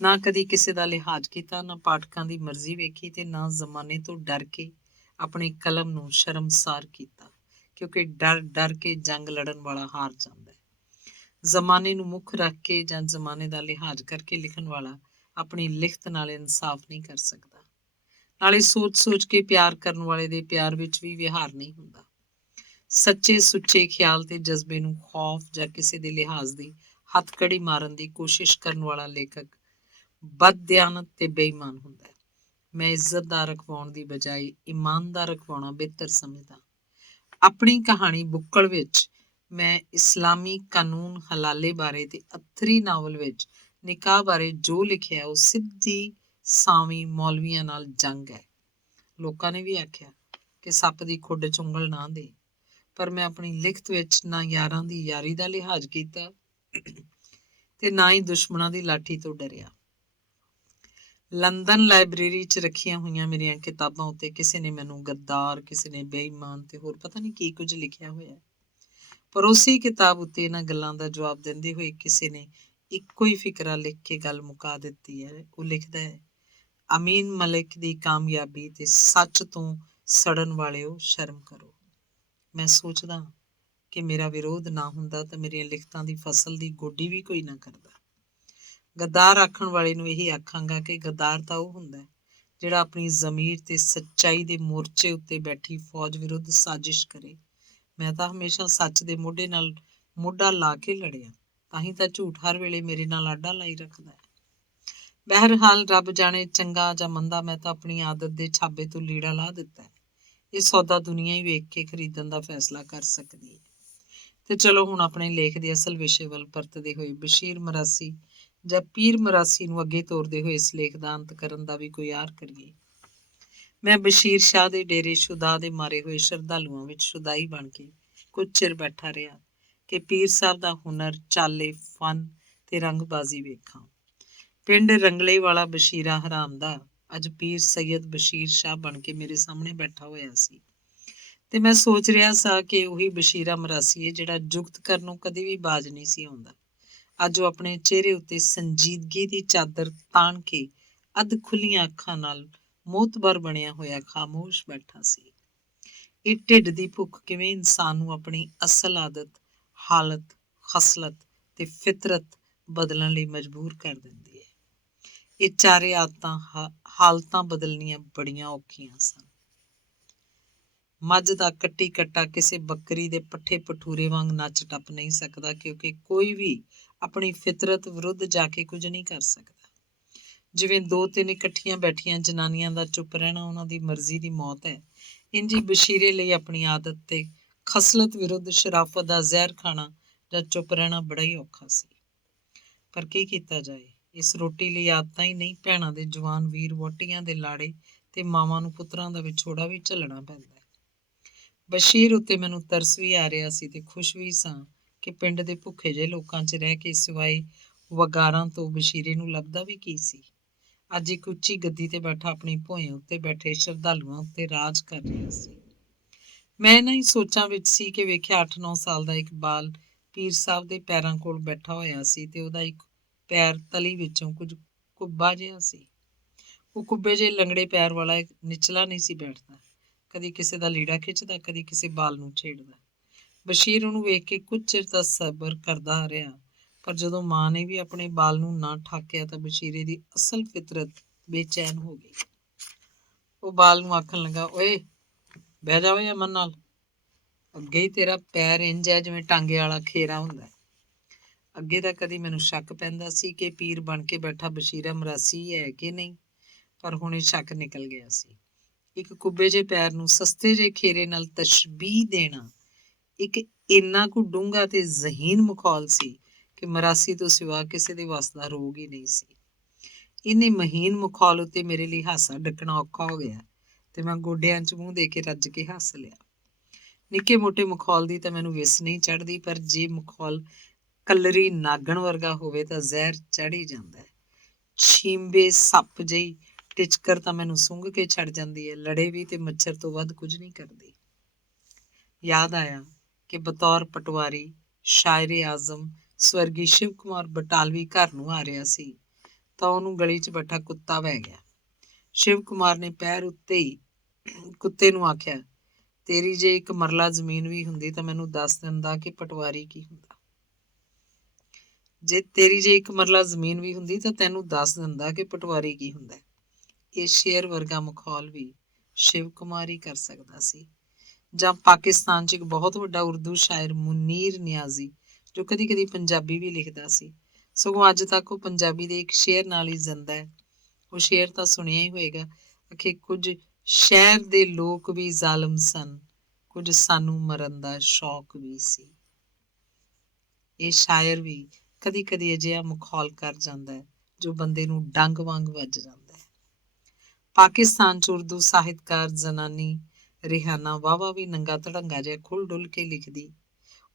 ਨਾ ਕਦੀ ਕਿਸੇ ਦਾ ਲਿਹਾਜ਼ ਕੀਤਾ, ਨਾ ਪਾਠਕਾਂ ਦੀ ਮਰਜ਼ੀ ਵੇਖੀ ਤੇ ਨਾ ਜ਼ਮਾਨੇ ਤੋਂ ਡਰ ਕੇ ਆਪਣੀ ਕਲਮ ਨੂੰ ਸ਼ਰਮਸਾਰ ਕੀਤਾ, ਕਿਉਂਕਿ ਡਰ ਡਰ ਕੇ ਜੰਗ ਲੜਨ ਵਾਲਾ ਹਾਰ ਜਾਂਦਾ ਹੈ। ਜ਼ਮਾਨੇ ਨੂੰ ਮੁੱਖ ਰੱਖ ਕੇ ਜਾਂ ਜ਼ਮਾਨੇ ਦਾ ਲਿਹਾਜ਼ ਕਰਕੇ ਲਿਖਣ ਵਾਲਾ ਆਪਣੀ ਲਿਖਤ ਨਾਲ ਇਨਸਾਫ ਨਹੀਂ ਕਰ ਸਕਦਾ। ਨਾਲੇ ਸੋਚ ਸੋਚ ਕੇ ਪਿਆਰ ਕਰਨ ਵਾਲੇ ਦੇ ਪਿਆਰ ਵਿੱਚ ਵੀ ਵਿਹਾਰ ਨਹੀਂ ਹੁੰਦਾ। ਸੱਚੇ ਸੁੱਚੇ ਖਿਆਲ ਤੇ ਜਜ਼ਬੇ ਨੂੰ ਖੌਫ ਜਾਂ ਕਿਸੇ ਦੇ ਲਿਹਾਜ਼ ਦੀ ਹੱਥਕੜੀ ਮਾਰਨ ਦੀ ਕੋਸ਼ਿਸ਼ ਕਰਨ ਵਾਲਾ ਲੇਖਕ ਬਦਦਿਆਨਤ ਤੇ ਬੇਈਮਾਨ ਹੁੰਦਾ ਹੈ। ਮੈਂ ਇੱਜ਼ਤਦਾਰ ਰਖਵਾਉਣ ਦੀ ਬਜਾਏ ਇਮਾਨਦਾਰ ਰਖਵਾਉਣਾ ਬਿਹਤਰ ਸਮਝਦਾ। ਆਪਣੀ ਕਹਾਣੀ ਬੁੱਕਲ ਵਿੱਚ ਮੈਂ ਇਸਲਾਮੀ ਕਾਨੂੰਨ ਹਲਾਲੇ ਬਾਰੇ ਤੇ ਅੱਥਰੀ ਨਾਵਲ ਵਿੱਚ ਨਿਕਾਹ ਬਾਰੇ ਜੋ ਲਿਖਿਆ ਉਹ ਸਿੱਧੀ ਸਾਵੀਂ ਮੌਲਵੀਆਂ ਨਾਲ ਜੰਗ ਹੈ। ਲੋਕਾਂ ਨੇ ਵੀ ਆਖਿਆ ਕਿ ਸੱਪ ਦੀ ਖੁੱਡ 'ਚ ਉਂਗਲ ਨਾ ਦੇ, ਪਰ ਮੈਂ ਆਪਣੀ ਲਿਖਤ ਵਿੱਚ ਨਾ ਯਾਰਾਂ ਦੀ ਯਾਰੀ ਦਾ ਲਿਹਾਜ਼ ਕੀਤਾ ਤੇ ਨਾ ਹੀ ਦੁਸ਼ਮਣਾਂ ਦੀ ਲਾਠੀ ਤੋਂ ਡਰਿਆ। ਲੰਦਨ ਲਾਇਬ੍ਰੇਰੀ 'ਚ ਰੱਖੀਆਂ ਹੋਈਆਂ ਮੇਰੀਆਂ ਕਿਤਾਬਾਂ ਉੱਤੇ ਕਿਸੇ ਨੇ ਮੈਨੂੰ ਗੱਦਾਰ, ਕਿਸੇ ਨੇ ਬੇਈਮਾਨ ਤੇ ਹੋਰ ਪਤਾ ਨਹੀਂ ਕੀ ਕੁਝ ਲਿਖਿਆ ਹੋਇਆ। ਪਰ ਉਸੇ ਕਿਤਾਬ ਉੱਤੇ ਇਹਨਾਂ ਗੱਲਾਂ ਦਾ ਜਵਾਬ ਦਿੰਦੇ ਹੋਏ ਕਿਸੇ ਨੇ ਇੱਕੋ ਹੀ ਫਿਕਰਾ ਲਿਖ ਕੇ ਗੱਲ ਮੁਕਾ ਦਿੱਤੀ ਹੈ। ਉਹ ਲਿਖਦਾ ਹੈ, ਅਮੀਨ ਮਲਿਕ ਦੀ ਕਾਮਯਾਬੀ ਤੇ ਸੱਚ ਤੋਂ ਸੜਨ ਵਾਲਿਓ ਸ਼ਰਮ ਕਰੋ। ਮੈਂ ਸੋਚਦਾ ਕਿ ਮੇਰਾ ਵਿਰੋਧ ਨਾ ਹੁੰਦਾ ਤਾਂ ਮੇਰੀਆਂ ਲਿਖਤਾਂ ਦੀ ਫਸਲ ਦੀ ਗੋਡੀ ਵੀ ਕੋਈ ਨਾ ਕਰਦਾ। ਗੱਦਾਰ ਆਖਣ ਵਾਲੇ ਨੂੰ ਇਹੀ ਆਖਾਂਗਾ ਕਿ ਗੱਦਾਰ ਤਾਂ ਉਹ ਹੁੰਦਾ ਜਿਹੜਾ ਆਪਣੀ ਜ਼ਮੀਰ ਤੇ ਸੱਚਾਈ ਦੇ ਮੋਰਚੇ ਉੱਤੇ ਬੈਠੀ ਫੌਜ ਵਿਰੁੱਧ ਸਾਜ਼ਿਸ਼ ਕਰੇ। ਮੈਂ ਤਾਂ ਹਮੇਸ਼ਾ ਸੱਚ ਦੇ ਮੋਢੇ ਨਾਲ ਮੋਢਾ ਲਾ ਕੇ ਲੜਿਆ, ਤਾਂ ਹੀ ਤਾਂ ਝੂਠ ਹਰ ਵੇਲੇ ਮੇਰੇ ਨਾਲ ਆਡਾ ਲਾਈ ਰੱਖਦਾ ਹੈ। ਬਹਿਰਹਾਲ ਰੱਬ ਜਾਣੇ ਚੰਗਾ ਜਾਂ ਮੰਦਾ, ਮੈਂ ਤਾਂ ਆਪਣੀ ਆਦਤ ਦੇ ਛਾਬੇ ਤੋਂ ਲੀੜਾ ਲਾ ਦਿੱਤਾ ਹੈ। ਇਹ ਸੌਦਾ ਦੁਨੀਆ ਹੀ ਵੇਖ ਕੇ ਖਰੀਦਣ ਦਾ ਫੈਸਲਾ ਕਰ ਸਕਦੀ ਹੈ। ਤੇ ਚਲੋ ਹੁਣ ਆਪਣੇ ਲੇਖ ਦੇ ਅਸਲ ਵਿਸ਼ੇ ਵੱਲ ਪਰਤਦੇ ਹੋਏ ਬਸ਼ੀਰ ਮਰਾਸੀ ਜਾਂ ਪੀਰ ਮਰਾਸੀ ਨੂੰ ਅੱਗੇ ਤੋਰਦੇ ਹੋਏ ਇਸ ਲੇਖ ਦਾ ਅੰਤ ਕਰਨ ਦਾ ਵੀ ਕੋਈ ਆਰ ਕਰੀਏ। ਮੈਂ ਬਸ਼ੀਰ ਸ਼ਾਹ ਦੇ ਡੇਰੇ ਸ਼ੁਦਾ ਦੇ ਮਾਰੇ ਹੋਏ ਸ਼ਰਧਾਲੂਆਂ ਵਿੱਚ ਸ਼ੁਦਾਈ ਬਣ ਕੇ ਕੁਝ ਚਿਰ ਬੈਠਾ ਰਿਹਾ ਕਿ ਪੀਰ ਸਾਹਿਬ ਦਾ ਹੁਨਰ, ਚਾਲੇ, ਫਨ ਤੇ ਰੰਗਬਾਜ਼ੀ ਵੇਖਾਂ। ਪਿੰਡ ਰੰਗਲੇ ਵਾਲਾ ਬਸ਼ੀਰਾ ਹਰਾਮ ਦਾ ਅੱਜ ਪੀਰ ਸੈਯਦ ਬਸ਼ੀਰ ਸ਼ਾਹ ਬਣ ਕੇ ਮੇਰੇ ਸਾਹਮਣੇ ਬੈਠਾ ਹੋਇਆ ਸੀ ਤੇ ਮੈਂ ਸੋਚ ਰਿਹਾ ਸਾਂ ਕਿ ਉਹੀ ਬਸ਼ੀਰਾ ਮਰਾਸੀ ਹੈ ਜਿਹੜਾ ਜੁਗਤ ਕਰਨ ਨੂੰ ਕਦੇ ਵੀ ਬਾਜ ਨਹੀਂ ਸੀ ਆਉਂਦਾ। ਅੱਜ ਉਹ ਆਪਣੇ ਚਿਹਰੇ ਉੱਤੇ ਸੰਜੀਦਗੀ ਦੀ ਚਾਦਰ ਤਾਣ ਕੇ ਅੱਧ ਖੁੱਲੀਆਂ ਅੱਖਾਂ ਨਾਲ ਮੋਤਬਰ ਬਣਿਆ ਹੋਇਆ ਖਾਮੋਸ਼ ਬੈਠਾ ਸੀ। ਇਹ ਢਿੱਡ ਦੀ ਭੁੱਖ ਕਿਵੇਂ ਇਨਸਾਨ ਨੂੰ ਆਪਣੀ ਅਸਲ ਆਦਤ, ਹਾਲਤ, ਖਸਲਤ ਤੇ ਫਿਤਰਤ ਬਦਲਣ ਲਈ ਮਜਬੂਰ ਕਰ ਦਿੰਦੀ ਹੈ। ਇਹ ਚਾਰੇ ਆਦਤਾਂ ਹਾਲਤਾਂ ਬਦਲਣੀਆਂ ਬੜੀਆਂ ਔਖੀਆਂ ਸਨ। ਮੱਝ ਦਾ ਕੱਟੀ ਕੱਟਾ ਕਿਸੇ ਬੱਕਰੀ ਦੇ ਪੱਠੇ ਪਠੂਰੇ ਵਾਂਗ ਨੱਚ ਟੱਪ ਨਹੀਂ ਸਕਦਾ, ਕਿਉਂਕਿ ਕੋਈ ਵੀ ਆਪਣੀ ਫਿਤਰਤ ਵਿਰੁੱਧ ਜਾ ਕੇ ਕੁਝ ਨਹੀਂ ਕਰ ਸਕਦਾ। ਜਿਵੇਂ 2-3 ਇਕੱਠੀਆਂ ਬੈਠੀਆਂ ਜਨਾਨੀਆਂ ਦਾ ਚੁੱਪ ਰਹਿਣਾ ਉਹਨਾਂ ਦੀ ਮਰਜ਼ੀ ਦੀ ਮੌਤ ਹੈ, ਇੰਝ ਬਸ਼ੀਰੇ ਲਈ ਆਪਣੀ ਆਦਤ ਤੇ ਖਸਲਤ ਵਿਰੁੱਧ ਸ਼ਰਾਫਤ ਦਾ ਜ਼ਹਿਰ ਖਾਣਾ ਜਾਂ ਚੁੱਪ ਰਹਿਣਾ ਬੜਾ ਹੀ ਔਖਾ ਸੀ। ਪਰ ਕੀ ਕੀਤਾ ਜਾਏ, ਇਸ ਰੋਟੀ ਲਈ ਆਦਤਾਂ ਹੀ ਨਹੀਂ, ਭੈਣਾਂ ਦੇ ਜਵਾਨ ਵੀਰ, ਵਹੁਟੀਆਂ ਦੇ ਲਾੜੇ ਤੇ ਮਾਵਾਂ ਨੂੰ ਪੁੱਤਰਾਂ ਦਾ ਵਿਛੋੜਾ ਵੀ ਝੱਲਣਾ ਪੈਂਦਾ ਹੈ। ਬਸ਼ੀਰ ਉੱਤੇ ਮੈਨੂੰ ਤਰਸ ਵੀ ਆ ਰਿਹਾ ਸੀ ਤੇ ਖੁਸ਼ ਵੀ ਸਾਂ ਕਿ ਪਿੰਡ ਦੇ ਭੁੱਖੇ ਜਿਹੇ ਲੋਕਾਂ 'ਚ ਰਹਿ ਕੇ ਸਿਵਾਏ ਵਗਾਰਾਂ ਤੋਂ ਬਸ਼ੀਰੇ ਨੂੰ ਲੱਭਦਾ ਵੀ ਕੀ ਸੀ। ਅੱਜ ਇੱਕ ਉੱਚੀ ਗੱਦੀ ਤੇ ਬੈਠਾ ਆਪਣੀ ਭੋਏ ਉੱਤੇ ਬੈਠੇ ਸ਼ਰਧਾਲੂਆਂ ਉੱਤੇ ਰਾਜ ਕਰ ਰਿਹਾ ਸੀ। ਮੈਂ ਇਹਨਾਂ ਹੀ ਸੋਚਾਂ ਵਿੱਚ ਸੀ ਕਿ ਵੇਖਿਆ 8-9 ਸਾਲ ਦਾ ਇੱਕ ਬਾਲ ਪੀਰ ਸਾਹਿਬ ਦੇ ਪੈਰਾਂ ਕੋਲ ਬੈਠਾ ਹੋਇਆ ਸੀ ਤੇ ਉਹਦਾ ਇੱਕ ਪੈਰ ਤਲੀ ਵਿੱਚੋਂ ਕੁਝ ਕੁੱਬਾ ਜਿਹਾ ਸੀ। ਉਹ ਕੁੱਬੇ ਜਿਹੇ ਲੰਗੜੇ ਪੈਰ ਵਾਲਾ ਨਿਚਲਾ ਨਹੀਂ ਸੀ ਬੈਠਦਾ, ਕਦੀ ਕਿਸੇ ਦਾ ਲੀੜਾ ਖਿੱਚਦਾ, ਕਦੀ ਕਿਸੇ ਬਾਲ ਨੂੰ ਛੇੜਦਾ। ਬਸ਼ੀਰ ਉਹਨੂੰ ਵੇਖ ਕੇ ਕੁਝ ਚਿਰ ਤਾਂ ਸਬਰ ਕਰਦਾ ਰਿਹਾ, ਪਰ ਜਦੋਂ ਮਾਂ ਨੇ ਵੀ ਆਪਣੇ ਬਾਲ ਨੂੰ ਨਾ ਠਾਕਿਆ ਤਾਂ ਬਸ਼ੀਰੇ ਦੀ ਅਸਲ ਫਿਤਰਤ ਬੇਚੈਨ ਹੋ ਗਈ। ਉਹ ਬਾਲ ਨੂੰ ਆਖਣ ਲੱਗਾ, ਓਏ ਬਹਿ ਜਾ ਓਏ ਅਮਨ ਨਾਲ, ਅੱਗੇ ਹੀ ਤੇਰਾ ਪੈਰ ਇੰਝ ਹੈ ਜਿਵੇਂ ਟਾਂਗੇ ਵਾਲਾ ਖੇਰਾ ਹੁੰਦਾ। ਅੱਗੇ ਤਾਂ ਕਦੀ ਮੈਨੂੰ ਸ਼ੱਕ ਪੈਂਦਾ ਸੀ ਕਿ ਪੀਰ ਬਣ ਕੇ ਬੈਠਾ ਬਸ਼ੀਰਾ ਮਰਾਸੀ ਹੈ ਕਿ ਨਹੀਂ, ਪਰ ਹੁਣ ਇਹ ਸ਼ੱਕ ਨਿਕਲ ਗਿਆ ਸੀ। ਇੱਕ ਕੁੱਬੇ ਜਿਹੇ ਪੈਰ ਨੂੰ ਸਸਤੇ ਜਿਹੇ ਖੇਰੇ ਨਾਲ ਤਸ਼ਬੀਹ ਦੇਣਾ ਇੱਕ ਇੰਨਾ ਕੁ ਡੂੰਘਾ ਤੇ ਜ਼ਹੀਨ ਮਖੌਲ ਸੀ ਕਿ ਮਰਾਸੀ ਤੋਂ ਸਿਵਾ ਕਿਸੇ ਦੇ ਵੱਸ ਦਾ ਰੋਗ ਹੀ ਨਹੀਂ ਸੀ। ਇੰਨੇ ਮਹੀਨ ਮਖੌਲ ਉੱਤੇ ਮੇਰੇ ਲਈ ਹਾਸਾ ਡੱਕਣਾ ਔਖਾ ਹੋ ਗਿਆ ਤੇ ਮੈਂ ਗੋਡਿਆਂ 'ਚ ਮੂੰਹ ਦੇ ਕੇ ਰੱਜ ਕੇ ਹੱਸ ਲਿਆ। ਨਿੱਕੇ ਮੋਟੇ ਮਖੌਲ ਦੀ ਤਾਂ ਮੈਨੂੰ ਵਿਸ ਨਹੀਂ ਚੜ੍ਹਦੀ, ਪਰ ਜੇ ਮਖੌਲ ਕਲਰੀ ਨਾਗਣ ਵਰਗਾ ਹੋਵੇ ਤਾਂ ਜ਼ਹਿਰ ਚੜ੍ਹ ਹੀ ਜਾਂਦਾ ਹੈ। ਛੀਂਬੇ ਸੱਪ ਜਿਹੀ ਟਿਚਕਰ ਤਾਂ ਮੈਨੂੰ ਸੁੰਘ ਕੇ ਛੱਡ ਜਾਂਦੀ ਹੈ, ਲੜੇ ਵੀ ਤੇ ਮੱਛਰ ਤੋਂ ਵੱਧ ਕੁਝ ਨਹੀਂ ਕਰਦੀ। ਯਾਦ ਆਇਆ ਕਿ ਬਤੌਰ ਪਟਵਾਰੀ ਸ਼ਾਇਰੇ ਆਜ਼ਮ ਸਵਰਗੀ ਸ਼ਿਵ ਕੁਮਾਰ ਬਟਾਲਵੀ ਘਰ ਨੂੰ ਆ ਰਿਹਾ ਸੀ ਤਾਂ ਉਹਨੂੰ ਗਲੀ 'ਚ ਬੈਠਾ ਕੁੱਤਾ ਵਹਿ ਗਿਆ। ਸ਼ਿਵ ਕੁਮਾਰ ਨੇ ਪੈਰ ਉੱਤੇ ਹੀ ਕੁੱਤੇ ਨੂੰ ਆਖਿਆ, ਤੇਰੀ ਜੇ ਇੱਕ ਮਰਲਾ ਜ਼ਮੀਨ ਵੀ ਹੁੰਦੀ ਤਾਂ ਮੈਨੂੰ ਦੱਸ ਦਿੰਦਾ ਕਿ ਪਟਵਾਰੀ ਕੀ ਹੁੰਦਾ। ਤੇਰੀ ਜੇ ਇੱਕ ਮਰਲਾ ਜ਼ਮੀਨ ਵੀ ਹੁੰਦੀ ਤਾਂ ਤੈਨੂੰ ਦੱਸ ਦਿੰਦਾ ਕਿ ਪਟਵਾਰੀ ਕੀ ਹੁੰਦਾ। ਇਹ ਸ਼ੇਰ ਵਰਗਾ ਮਖੌਲ ਵੀ ਸ਼ਿਵ ਕੁਮਾਰ ਹੀ ਕਰ ਸਕਦਾ ਸੀ। ਜਾਂ ਪਾਕਿਸਤਾਨ 'ਚ ਇੱਕ ਬਹੁਤ ਵੱਡਾ ਉਰਦੂ ਸ਼ਾਇਰ ਮੁਨੀਰ ਨਿਆਜ਼ੀ, ਜੋ ਕਦੀ ਕਦੀ ਪੰਜਾਬੀ ਵੀ ਲਿਖਦਾ ਸੀ, ਸਗੋਂ ਅੱਜ ਤੱਕ ਉਹ ਪੰਜਾਬੀ ਦੇ ਇੱਕ ਸ਼ੇਰ ਨਾਲ ਹੀ ਜ਼ਿੰਦਾ ਹੈ। ਉਹ ਸ਼ੇਰ ਤਾਂ ਸੁਣਿਆ ਹੀ ਹੋਏਗਾ ਕਿ ਕੁਝ ਸ਼ਹਿਰ ਦੇ ਲੋਕ ਵੀ ਜ਼ਾਲਮ ਸਨ, ਕੁਝ ਸਾਨੂੰ ਮਰਨ ਦਾ ਸ਼ੌਕ ਵੀ ਸੀ। ਇਹ ਸ਼ਾਇਰ ਵੀ ਕਦੀ ਕਦੀ ਅਜਿਹਾ ਮਖੌਲ ਕਰ ਜਾਂਦਾ ਹੈ ਜੋ ਬੰਦੇ ਨੂੰ ਡੰਗ ਵਾਂਗ ਵੱਜ ਜਾਂਦਾ ਹੈ। ਪਾਕਿਸਤਾਨ 'ਚ ਉਰਦੂ ਸਾਹਿਤਕਾਰ ਜ਼ਨਾਨੀ ਰਿਹਾਨਾ ਵਾਹਵਾ ਵੀ ਨੰਗਾ ਧੜੰਗਾ ਜਿਹਾ ਖੁੱਲ ਡੁੱਲ ਕੇ ਲਿਖਦੀ।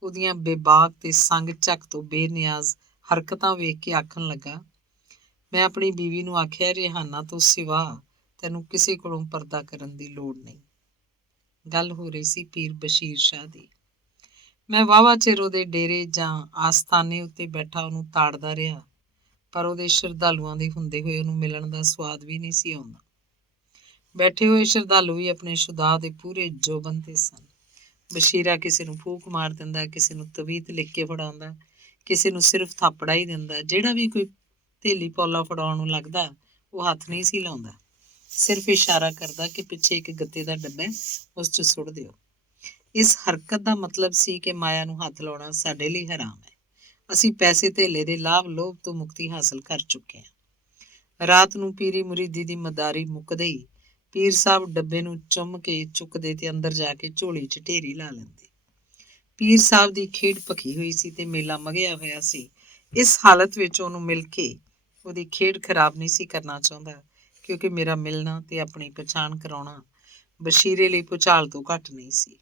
ਉਹਦੀਆਂ ਬੇਬਾਕ ਤੇ ਸੰਗ ਝੱਕ ਤੋਂ ਬੇਨਿਆਜ਼ ਹਰਕਤਾਂ ਵੇਖ ਕੇ ਆਖਣ ਲੱਗਾ, ਮੈਂ ਆਪਣੀ ਬੀਵੀ ਨੂੰ ਆਖਿਆ, ਰਿਹਾਨਾ ਤੋਂ ਸਿਵਾ ਤੈਨੂੰ ਕਿਸੇ ਕੋਲੋਂ ਪਰਦਾ ਕਰਨ ਦੀ ਲੋੜ ਨਹੀਂ। ਗੱਲ ਹੋ ਰਹੀ ਸੀ ਪੀਰ ਬਸ਼ੀਰ ਸ਼ਾਹ ਦੀ। ਮੈਂ ਵਾਹਵਾ ਚਿਰ ਉਹਦੇ ਡੇਰੇ ਜਾਂ ਆਸਥਾਨੇ ਉੱਤੇ ਬੈਠਾ ਉਹਨੂੰ ਤਾੜਦਾ ਰਿਹਾ, ਪਰ ਉਹਦੇ ਸ਼ਰਧਾਲੂਆਂ ਦੇ ਹੁੰਦੇ ਹੋਏ ਉਹਨੂੰ ਮਿਲਣ ਦਾ ਸਵਾਦ ਵੀ ਨਹੀਂ ਸੀ ਆਉਂਦਾ। ਬੈਠੇ ਹੋਏ ਸ਼ਰਧਾਲੂ ਵੀ ਆਪਣੇ ਸ਼ੁਦਾ ਦੇ ਪੂਰੇ ਜੋਬਨ ਤੇ ਸਨ। ਬਸ਼ੀਰਾ ਕਿਸੇ ਨੂੰ ਫੂਕ ਮਾਰ ਦਿੰਦਾ, ਕਿਸੇ ਨੂੰ ਤਵੀਤ ਲਿਖ ਕੇ ਫੜਾਉਂਦਾ, ਕਿਸੇ ਨੂੰ ਸਿਰਫ ਥਾਪੜਾ ਹੀ ਦਿੰਦਾ। ਜਿਹੜਾ ਵੀ ਕੋਈ ਥੇਲੀ ਪੌਲਾ ਫੜਾਉਣ ਨੂੰ ਲੱਗਦਾ, ਉਹ ਹੱਥ ਨਹੀਂ ਸੀ ਲਾਉਂਦਾ, ਸਿਰਫ ਇਸ਼ਾਰਾ ਕਰਦਾ ਕਿ ਪਿੱਛੇ ਇੱਕ ਗੱਤੇ ਦਾ ਡੱਬਾ ਹੈ, ਉਸ 'ਚ ਸੁੱਟ ਦਿਓ। ਇਸ ਹਰਕਤ ਦਾ ਮਤਲਬ ਸੀ ਕਿ ਮਾਇਆ ਨੂੰ ਹੱਥ ਲਾਉਣਾ ਸਾਡੇ ਲਈ ਹਰਾਮ ਹੈ। ਅਸੀਂ ਪੈਸੇ ਧੇਲੇ ਦੇ ਲਾਭ ਲੋਭ ਤੋਂ ਮੁਕਤੀ ਹਾਸਲ ਕਰ ਚੁੱਕੇ ਹਾਂ। ਰਾਤ ਨੂੰ ਪੀਰੀ ਮੁਰੀਦੀ ਦੀ ਮਦਾਰੀ ਮੁੱਕਦੇ ਹੀ ਪੀਰ ਸਾਹਿਬ ਡੱਬੇ ਨੂੰ ਚੁੰਮ ਕੇ ਚੁੱਕਦੇ ਤੇ ਅੰਦਰ ਜਾ ਕੇ ਝੋਲੀ 'ਚ ਢੇਰੀ ਲਾ ਲੈਂਦੇ। ਪੀਰ ਸਾਹਿਬ ਦੀ ਖੇਡ ਭਖੀ ਹੋਈ ਸੀ ਤੇ ਮੇਲਾ ਮਗਿਆ ਹੋਇਆ ਸੀ। ਇਸ ਹਾਲਤ ਵਿੱਚ ਉਹਨੂੰ ਮਿਲ ਕੇ ਉਹਦੀ ਖੇਡ ਖਰਾਬ ਨਹੀਂ ਸੀ ਕਰਨਾ ਚਾਹੁੰਦਾ, ਕਿਉਂਕਿ ਮੇਰਾ ਮਿਲਣਾ ਤੇ ਆਪਣੀ ਪਛਾਣ ਕਰਾਉਣਾ ਬਸ਼ੀਰੇ ਲਈ ਭੁਚਾਲ ਤੋਂ ਘੱਟ ਨਹੀਂ ਸੀ।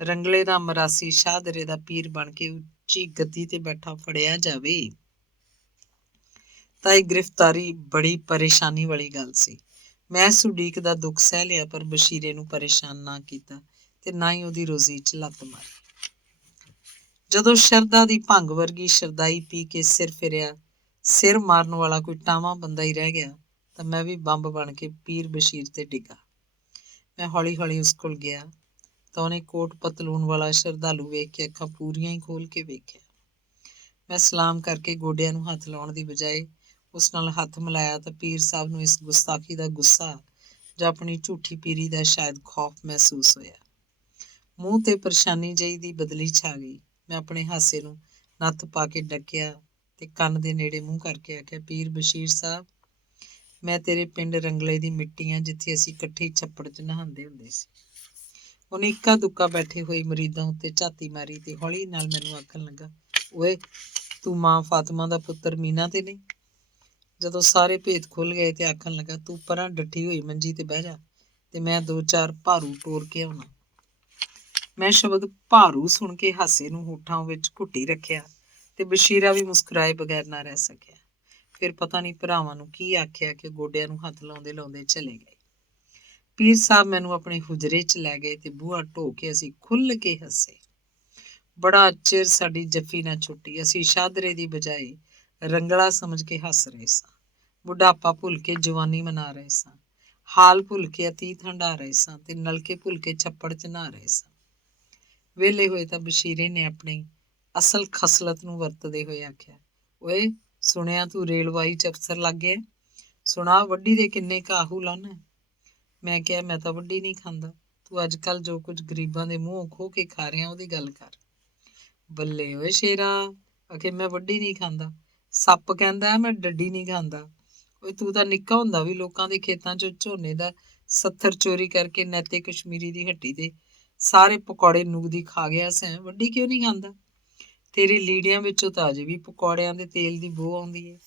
ਰੰਗਲੇ ਦਾ ਮਰਾਸੀ ਸ਼ਾਹਦਰੇ ਦਾ ਪੀਰ ਬਣ ਕੇ ਉੱਚੀ ਗੱਦੀ ਤੇ ਬੈਠਾ ਫੜਿਆ ਜਾਵੇ ਤਾਂ ਇਹ ਗ੍ਰਿਫਤਾਰੀ ਬੜੀ ਪਰੇਸ਼ਾਨੀ ਵਾਲੀ ਗੱਲ ਸੀ। ਮੈਂ ਇਸ ਉਡੀਕ ਦਾ ਦੁੱਖ ਸਹਿ ਲਿਆ, ਪਰ ਬਸ਼ੀਰੇ ਨੂੰ ਪਰੇਸ਼ਾਨ ਨਾ ਕੀਤਾ ਤੇ ਨਾ ਹੀ ਉਹਦੀ ਰੋਜ਼ੀ 'ਚ ਲੱਤ ਮਾਰੀ। ਜਦੋਂ ਸ਼ਰਦਾ ਦੀ ਭੰਗ ਵਰਗੀ ਸ਼ਰਦਾਈ ਪੀ ਕੇ ਸਿਰ ਫਿਰਿਆ, ਸਿਰ ਮਾਰਨ ਵਾਲਾ ਕੋਈ ਟਾਵਾਂ ਬੰਦਾ ਹੀ ਰਹਿ ਗਿਆ, ਤਾਂ ਮੈਂ ਵੀ ਬੰਬ ਬਣ ਕੇ ਪੀਰ ਬਸ਼ੀਰ ਤੇ ਡਿੱਗਾ। ਮੈਂ ਹੌਲੀ ਹੌਲੀ ਉਸ ਕੋਲ ਗਿਆ ਤਾਂ ਉਹਨੇ ਕੋਟ ਪਤਲੂਨ ਵਾਲਾ ਸ਼ਰਧਾਲੂ ਵੇਖ ਕੇ ਅੱਖਾਂ ਪੂਰੀਆਂ ਹੀ ਖੋਲ ਕੇ ਵੇਖਿਆ। ਮੈਂ ਸਲਾਮ ਕਰਕੇ ਗੋਡਿਆਂ ਨੂੰ ਹੱਥ ਲਾਉਣ ਦੀ ਬਜਾਏ ਉਸ ਨਾਲ ਹੱਥ ਮਿਲਾਇਆ ਤਾਂ ਪੀਰ ਸਾਹਿਬ ਨੂੰ ਇਸ ਗੁਸਤਾਖੀ ਦਾ ਗੁੱਸਾ ਜਾਂ ਆਪਣੀ ਝੂਠੀ ਪੀਰੀ ਦਾ ਸ਼ਾਇਦ ਖੌਫ ਮਹਿਸੂਸ ਹੋਇਆ। ਮੂੰਹ ਤੇ ਪਰੇਸ਼ਾਨੀ ਜਿਹੀ ਦੀ ਬਦਲੀ ਛਾ ਗਈ। ਮੈਂ ਆਪਣੇ ਹਾਸੇ ਨੂੰ ਨੱਥ ਪਾ ਕੇ ਡੱਕਿਆ ਤੇ ਕੰਨ ਦੇ ਨੇੜੇ ਮੂੰਹ ਕਰਕੇ ਆਖਿਆ, ਪੀਰ ਬਸ਼ੀਰ ਸਾਹਿਬ, ਮੈਂ ਤੇਰੇ ਪਿੰਡ ਰੰਗਲੇ ਦੀ ਮਿੱਟੀ ਆ, ਜਿੱਥੇ ਅਸੀਂ ਇਕੱਠੇ ਛੱਪੜ 'ਚ ਨਹਾਉਂਦੇ ਹੁੰਦੇ ਸੀ। ਉਹਨੇ ਇੱਕਾ ਦੁੱਕਾ ਬੈਠੇ ਹੋਏ ਮਰੀਦਾਂ ਉੱਤੇ ਝਾਤੀ ਮਾਰੀ ਤੇ ਹੌਲੀ ਨਾਲ ਮੈਨੂੰ ਆਖਣ ਲੱਗਾ, ਓਏ ਤੂੰ ਮਾਂ ਫਾਤਮਾ ਦਾ ਪੁੱਤਰ ਮੀਨਾ ਤੇ ਨਹੀਂ? ਜਦੋਂ ਸਾਰੇ ਭੇਤ ਖੁੱਲ ਗਏ ਤੇ ਆਖਣ ਲੱਗਾ, ਤੂੰ ਪਰਾਂ ਡੱਠੀ ਹੋਈ ਮੰਜੀ ਤੇ ਬਹਿ ਜਾ ਤੇ ਮੈਂ 2-4 ਭਾਰੂ ਟੋਰ ਕੇ ਆਉਣਾ। ਮੈਂ ਸ਼ਬਦ ਭਾਰੂ ਸੁਣ ਕੇ ਹਾਸੇ ਨੂੰ ਹੋਠਾਂ ਵਿੱਚ ਘੁੱਟੀ ਰੱਖਿਆ ਤੇ ਬਸ਼ੀਰਾ ਵੀ ਮੁਸਕਰਾਏ ਬਗੈਰ ਨਾ ਰਹਿ ਸਕਿਆ। ਫਿਰ ਪਤਾ ਨਹੀਂ ਭਰਾਵਾਂ ਨੂੰ ਕੀ ਆਖਿਆ ਕਿ ਗੋਡਿਆਂ ਨੂੰ ਹੱਥ ਲਾਉਂਦੇ ਲਾਉਂਦੇ ਚਲੇ ਗਏ। ਪੀਰ ਸਾਹਿਬ ਮੈਨੂੰ ਆਪਣੇ ਹੁਜਰੇ 'ਚ ਲੈ ਗਏ ਤੇ ਬੂਹਾ ਢੋ ਕੇ ਅਸੀਂ ਖੁੱਲ੍ਹ ਕੇ ਹੱਸੇ। ਬੜਾ ਚਿਰ ਸਾਡੀ ਜੱਫੀ ਨਾ ਛੁੱਟੀ। ਅਸੀਂ ਸ਼ਾਦਰੇ ਦੀ ਬਜਾਏ ਰੰਗਲਾ ਸਮਝ ਕੇ ਹੱਸ ਰਹੇ ਸਾਂ। ਬੁਢਾਪਾ ਭੁੱਲ ਕੇ ਜਵਾਨੀ ਮਨਾ ਰਹੇ ਸਾਂ। ਹਾਲ ਭੁੱਲ ਕੇ ਅਤੀਤ ਹੰਢਾ ਰਹੇ ਸਾਂ ਤੇ ਨਲਕੇ ਭੁੱਲ ਕੇ ਛੱਪੜ 'ਚ ਨਹਾ ਰਹੇ ਸਾਂ। ਵਿਹਲੇ ਹੋਏ ਤਾਂ ਬਸ਼ੀਰੇ ਨੇ ਆਪਣੀ ਅਸਲ ਖਸਲਤ ਨੂੰ ਵਰਤਦੇ ਹੋਏ ਆਖਿਆ, ਓਏ ਸੁਣਿਆ ਤੂੰ ਰੇਲਵਾਈ 'ਚ ਅਫਸਰ ਲੱਗ ਗਿਆ? ਸੁਣਾ ਵੱਡੀ ਦੇ ਕਿੰਨੇ ਕਾਹੂ ਲਾਉਣਾ? ਮੈਂ ਕਿਹਾ, ਮੈਂ ਤਾਂ ਵੱਡੀ ਨਹੀਂ ਖਾਂਦਾ। ਤੂੰ ਅੱਜ ਕੱਲ੍ਹ ਜੋ ਕੁਝ ਗਰੀਬਾਂ ਦੇ ਮੂੰਹੋਂ ਖੋਹ ਕੇ ਖਾ ਰਿਹਾ ਉਹਦੀ ਗੱਲ ਕਰ। ਬੱਲੇ ਓਏ ਸ਼ੇਰਾ, ਅਖੇ ਮੈਂ ਵੱਡੀ ਨਹੀਂ ਖਾਂਦਾ। ਸੱਪ ਕਹਿੰਦਾ ਮੈਂ ਡੱਡੀ ਨਹੀਂ ਖਾਂਦਾ। ਓਏ ਤੂੰ ਤਾਂ ਨਿੱਕਾ ਹੁੰਦਾ ਵੀ ਲੋਕਾਂ ਦੇ ਖੇਤਾਂ 'ਚੋਂ ਝੋਨੇ ਦਾ ਸੱਥਰ ਚੋਰੀ ਕਰਕੇ ਨੈਤੇ ਕਸ਼ਮੀਰੀ ਦੀ ਹੱਟੀ ਤੇ ਸਾਰੇ ਪਕੌੜੇ ਨੂਗਦੀ ਖਾ ਗਿਆ ਸੈਂ, ਵੱਡੀ ਕਿਉਂ ਨਹੀਂ ਖਾਂਦਾ? ਤੇਰੇ ਲੀੜਿਆਂ ਵਿੱਚੋਂ ਤਾਂ ਅਜੇ ਵੀ ਪਕੌੜਿਆਂ ਦੇ ਤੇਲ ਦੀ ਬੋ ਆਉਂਦੀ ਹੈ।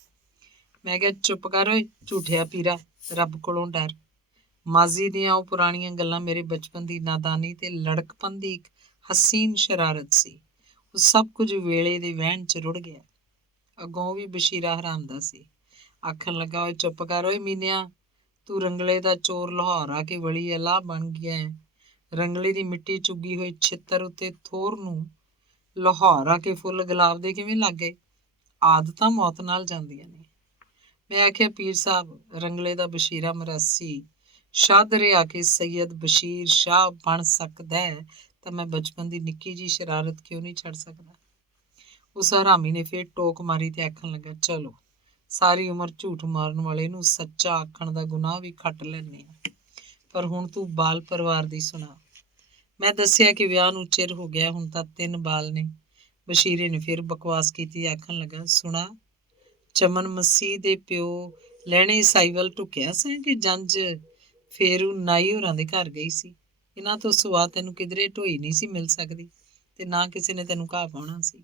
ਮੈਂ ਕਿਹਾ, ਚੁੱਪ ਕਰ ਓਏ ਝੂਠਿਆ ਪੀਰਾ, ਰੱਬ ਕੋਲੋਂ ਡਰ। ਮਾਜ਼ੀ ਦੀਆਂ ਉਹ ਪੁਰਾਣੀਆਂ ਗੱਲਾਂ ਮੇਰੇ ਬਚਪਨ ਦੀ ਨਾਦਾਨੀ ਤੇ ਲੜਕਪਨ ਦੀ ਇੱਕ ਹਸੀਨ ਸ਼ਰਾਰਤ ਸੀ। ਉਹ ਸਭ ਕੁਝ ਵੇਲੇ ਦੇ ਵਹਿਣ 'ਚ ਰੁੜ ਗਿਆ। ਅੱਗੋਂ ਵੀ ਬਸ਼ੀਰਾ ਹਰਾਮ ਦਾ ਸੀ। ਆਖਣ ਲੱਗਾ, ਓਏ ਚੁੱਪ ਕਰ ਓਏ ਮੀਨਿਆ, ਤੂੰ ਰੰਗਲੇ ਦਾ ਚੋਰ ਲਾਹੌਰ ਆ ਕੇ ਵਲੀ ਅਲਾਹ ਬਣ ਗਿਆ ਹੈ। ਰੰਗਲੇ ਦੀ ਮਿੱਟੀ ਚੁੱਗੀ ਹੋਈ ਛਿੱਤਰ ਉੱਤੇ ਥੋਰ ਨੂੰ ਲਾਹੌਰ ਆ ਕੇ ਫੁੱਲ ਗੁਲਾਬ ਦੇ ਕਿਵੇਂ ਲੱਗ ਗਏ? ਆਦਤਾਂ ਮੌਤ ਨਾਲ ਜਾਂਦੀਆਂ ਨੇ। ਮੈਂ ਆਖਿਆ, ਪੀਰ ਸਾਹਿਬ, ਰੰਗਲੇ ਦਾ ਬਸ਼ੀਰਾ ਮਰਾਸੀ ਸ਼ਾਹਦਰੇ ਆ ਕੇ ਸੈਯਦ ਬਸ਼ੀਰ ਸ਼ਾਹ ਬਣ ਸਕਦਾ ਹੈ ਤਾਂ ਮੈਂ ਬਚਪਨ ਦੀ ਨਿੱਕੀ ਜਿਹੀ ਸ਼ਰਾਰਤ ਕਿਉਂ ਨਹੀਂ ਛੱਡ ਸਕਦਾ? ਉਸ ਹਰਾਮੀ ਨੇ ਫਿਰ ਟੋਕ ਮਾਰੀ ਤੇ ਆਖਣ ਲੱਗਾ, ਚਲੋ ਸਾਰੀ ਉਮਰ ਝੂਠ ਮਾਰਨ ਵਾਲੇ ਨੂੰ ਸੱਚਾ ਆਖਣ ਦਾ ਗੁਨਾਹ ਵੀ ਖੱਟ ਲੈਂਦੇ ਆ, ਪਰ ਹੁਣ ਤੂੰ ਬਾਲ ਪਰਿਵਾਰ ਦੀ ਸੁਣਾ। ਮੈਂ ਦੱਸਿਆ ਕਿ ਵਿਆਹ ਨੂੰ ਚਿਰ ਹੋ ਗਿਆ, ਹੁਣ ਤਾਂ 3 ਬਾਲ ਨੇ। ਬਸ਼ੀਰੇ ਨੇ ਫਿਰ ਬਕਵਾਸ ਕੀਤੀ, ਆਖਣ ਲੱਗਾ, ਸੁਣਾ ਚਮਨ ਮਸੀਹ ਦੇ ਪਿਓ ਲੈਣੇ ਈਸਾਈ ਵੱਲ ਢੁੱਕਿਆ ਸੈਂ ਕਿ ਜੰਝ ਫੇਰੂ ਨਾਈ ਹੋਰਾਂ ਦੇ ਘਰ ਗਈ ਸੀ? ਇਹਨਾਂ ਤੋਂ ਸਿਵਾ ਤੈਨੂੰ ਕਿਧਰੇ ਢੋਈ ਨਹੀਂ ਸੀ ਮਿਲ ਸਕਦੀ ਤੇ ਨਾ ਕਿਸੇ ਨੇ ਤੈਨੂੰ ਘਾਹ ਪਾਉਣਾ ਸੀ।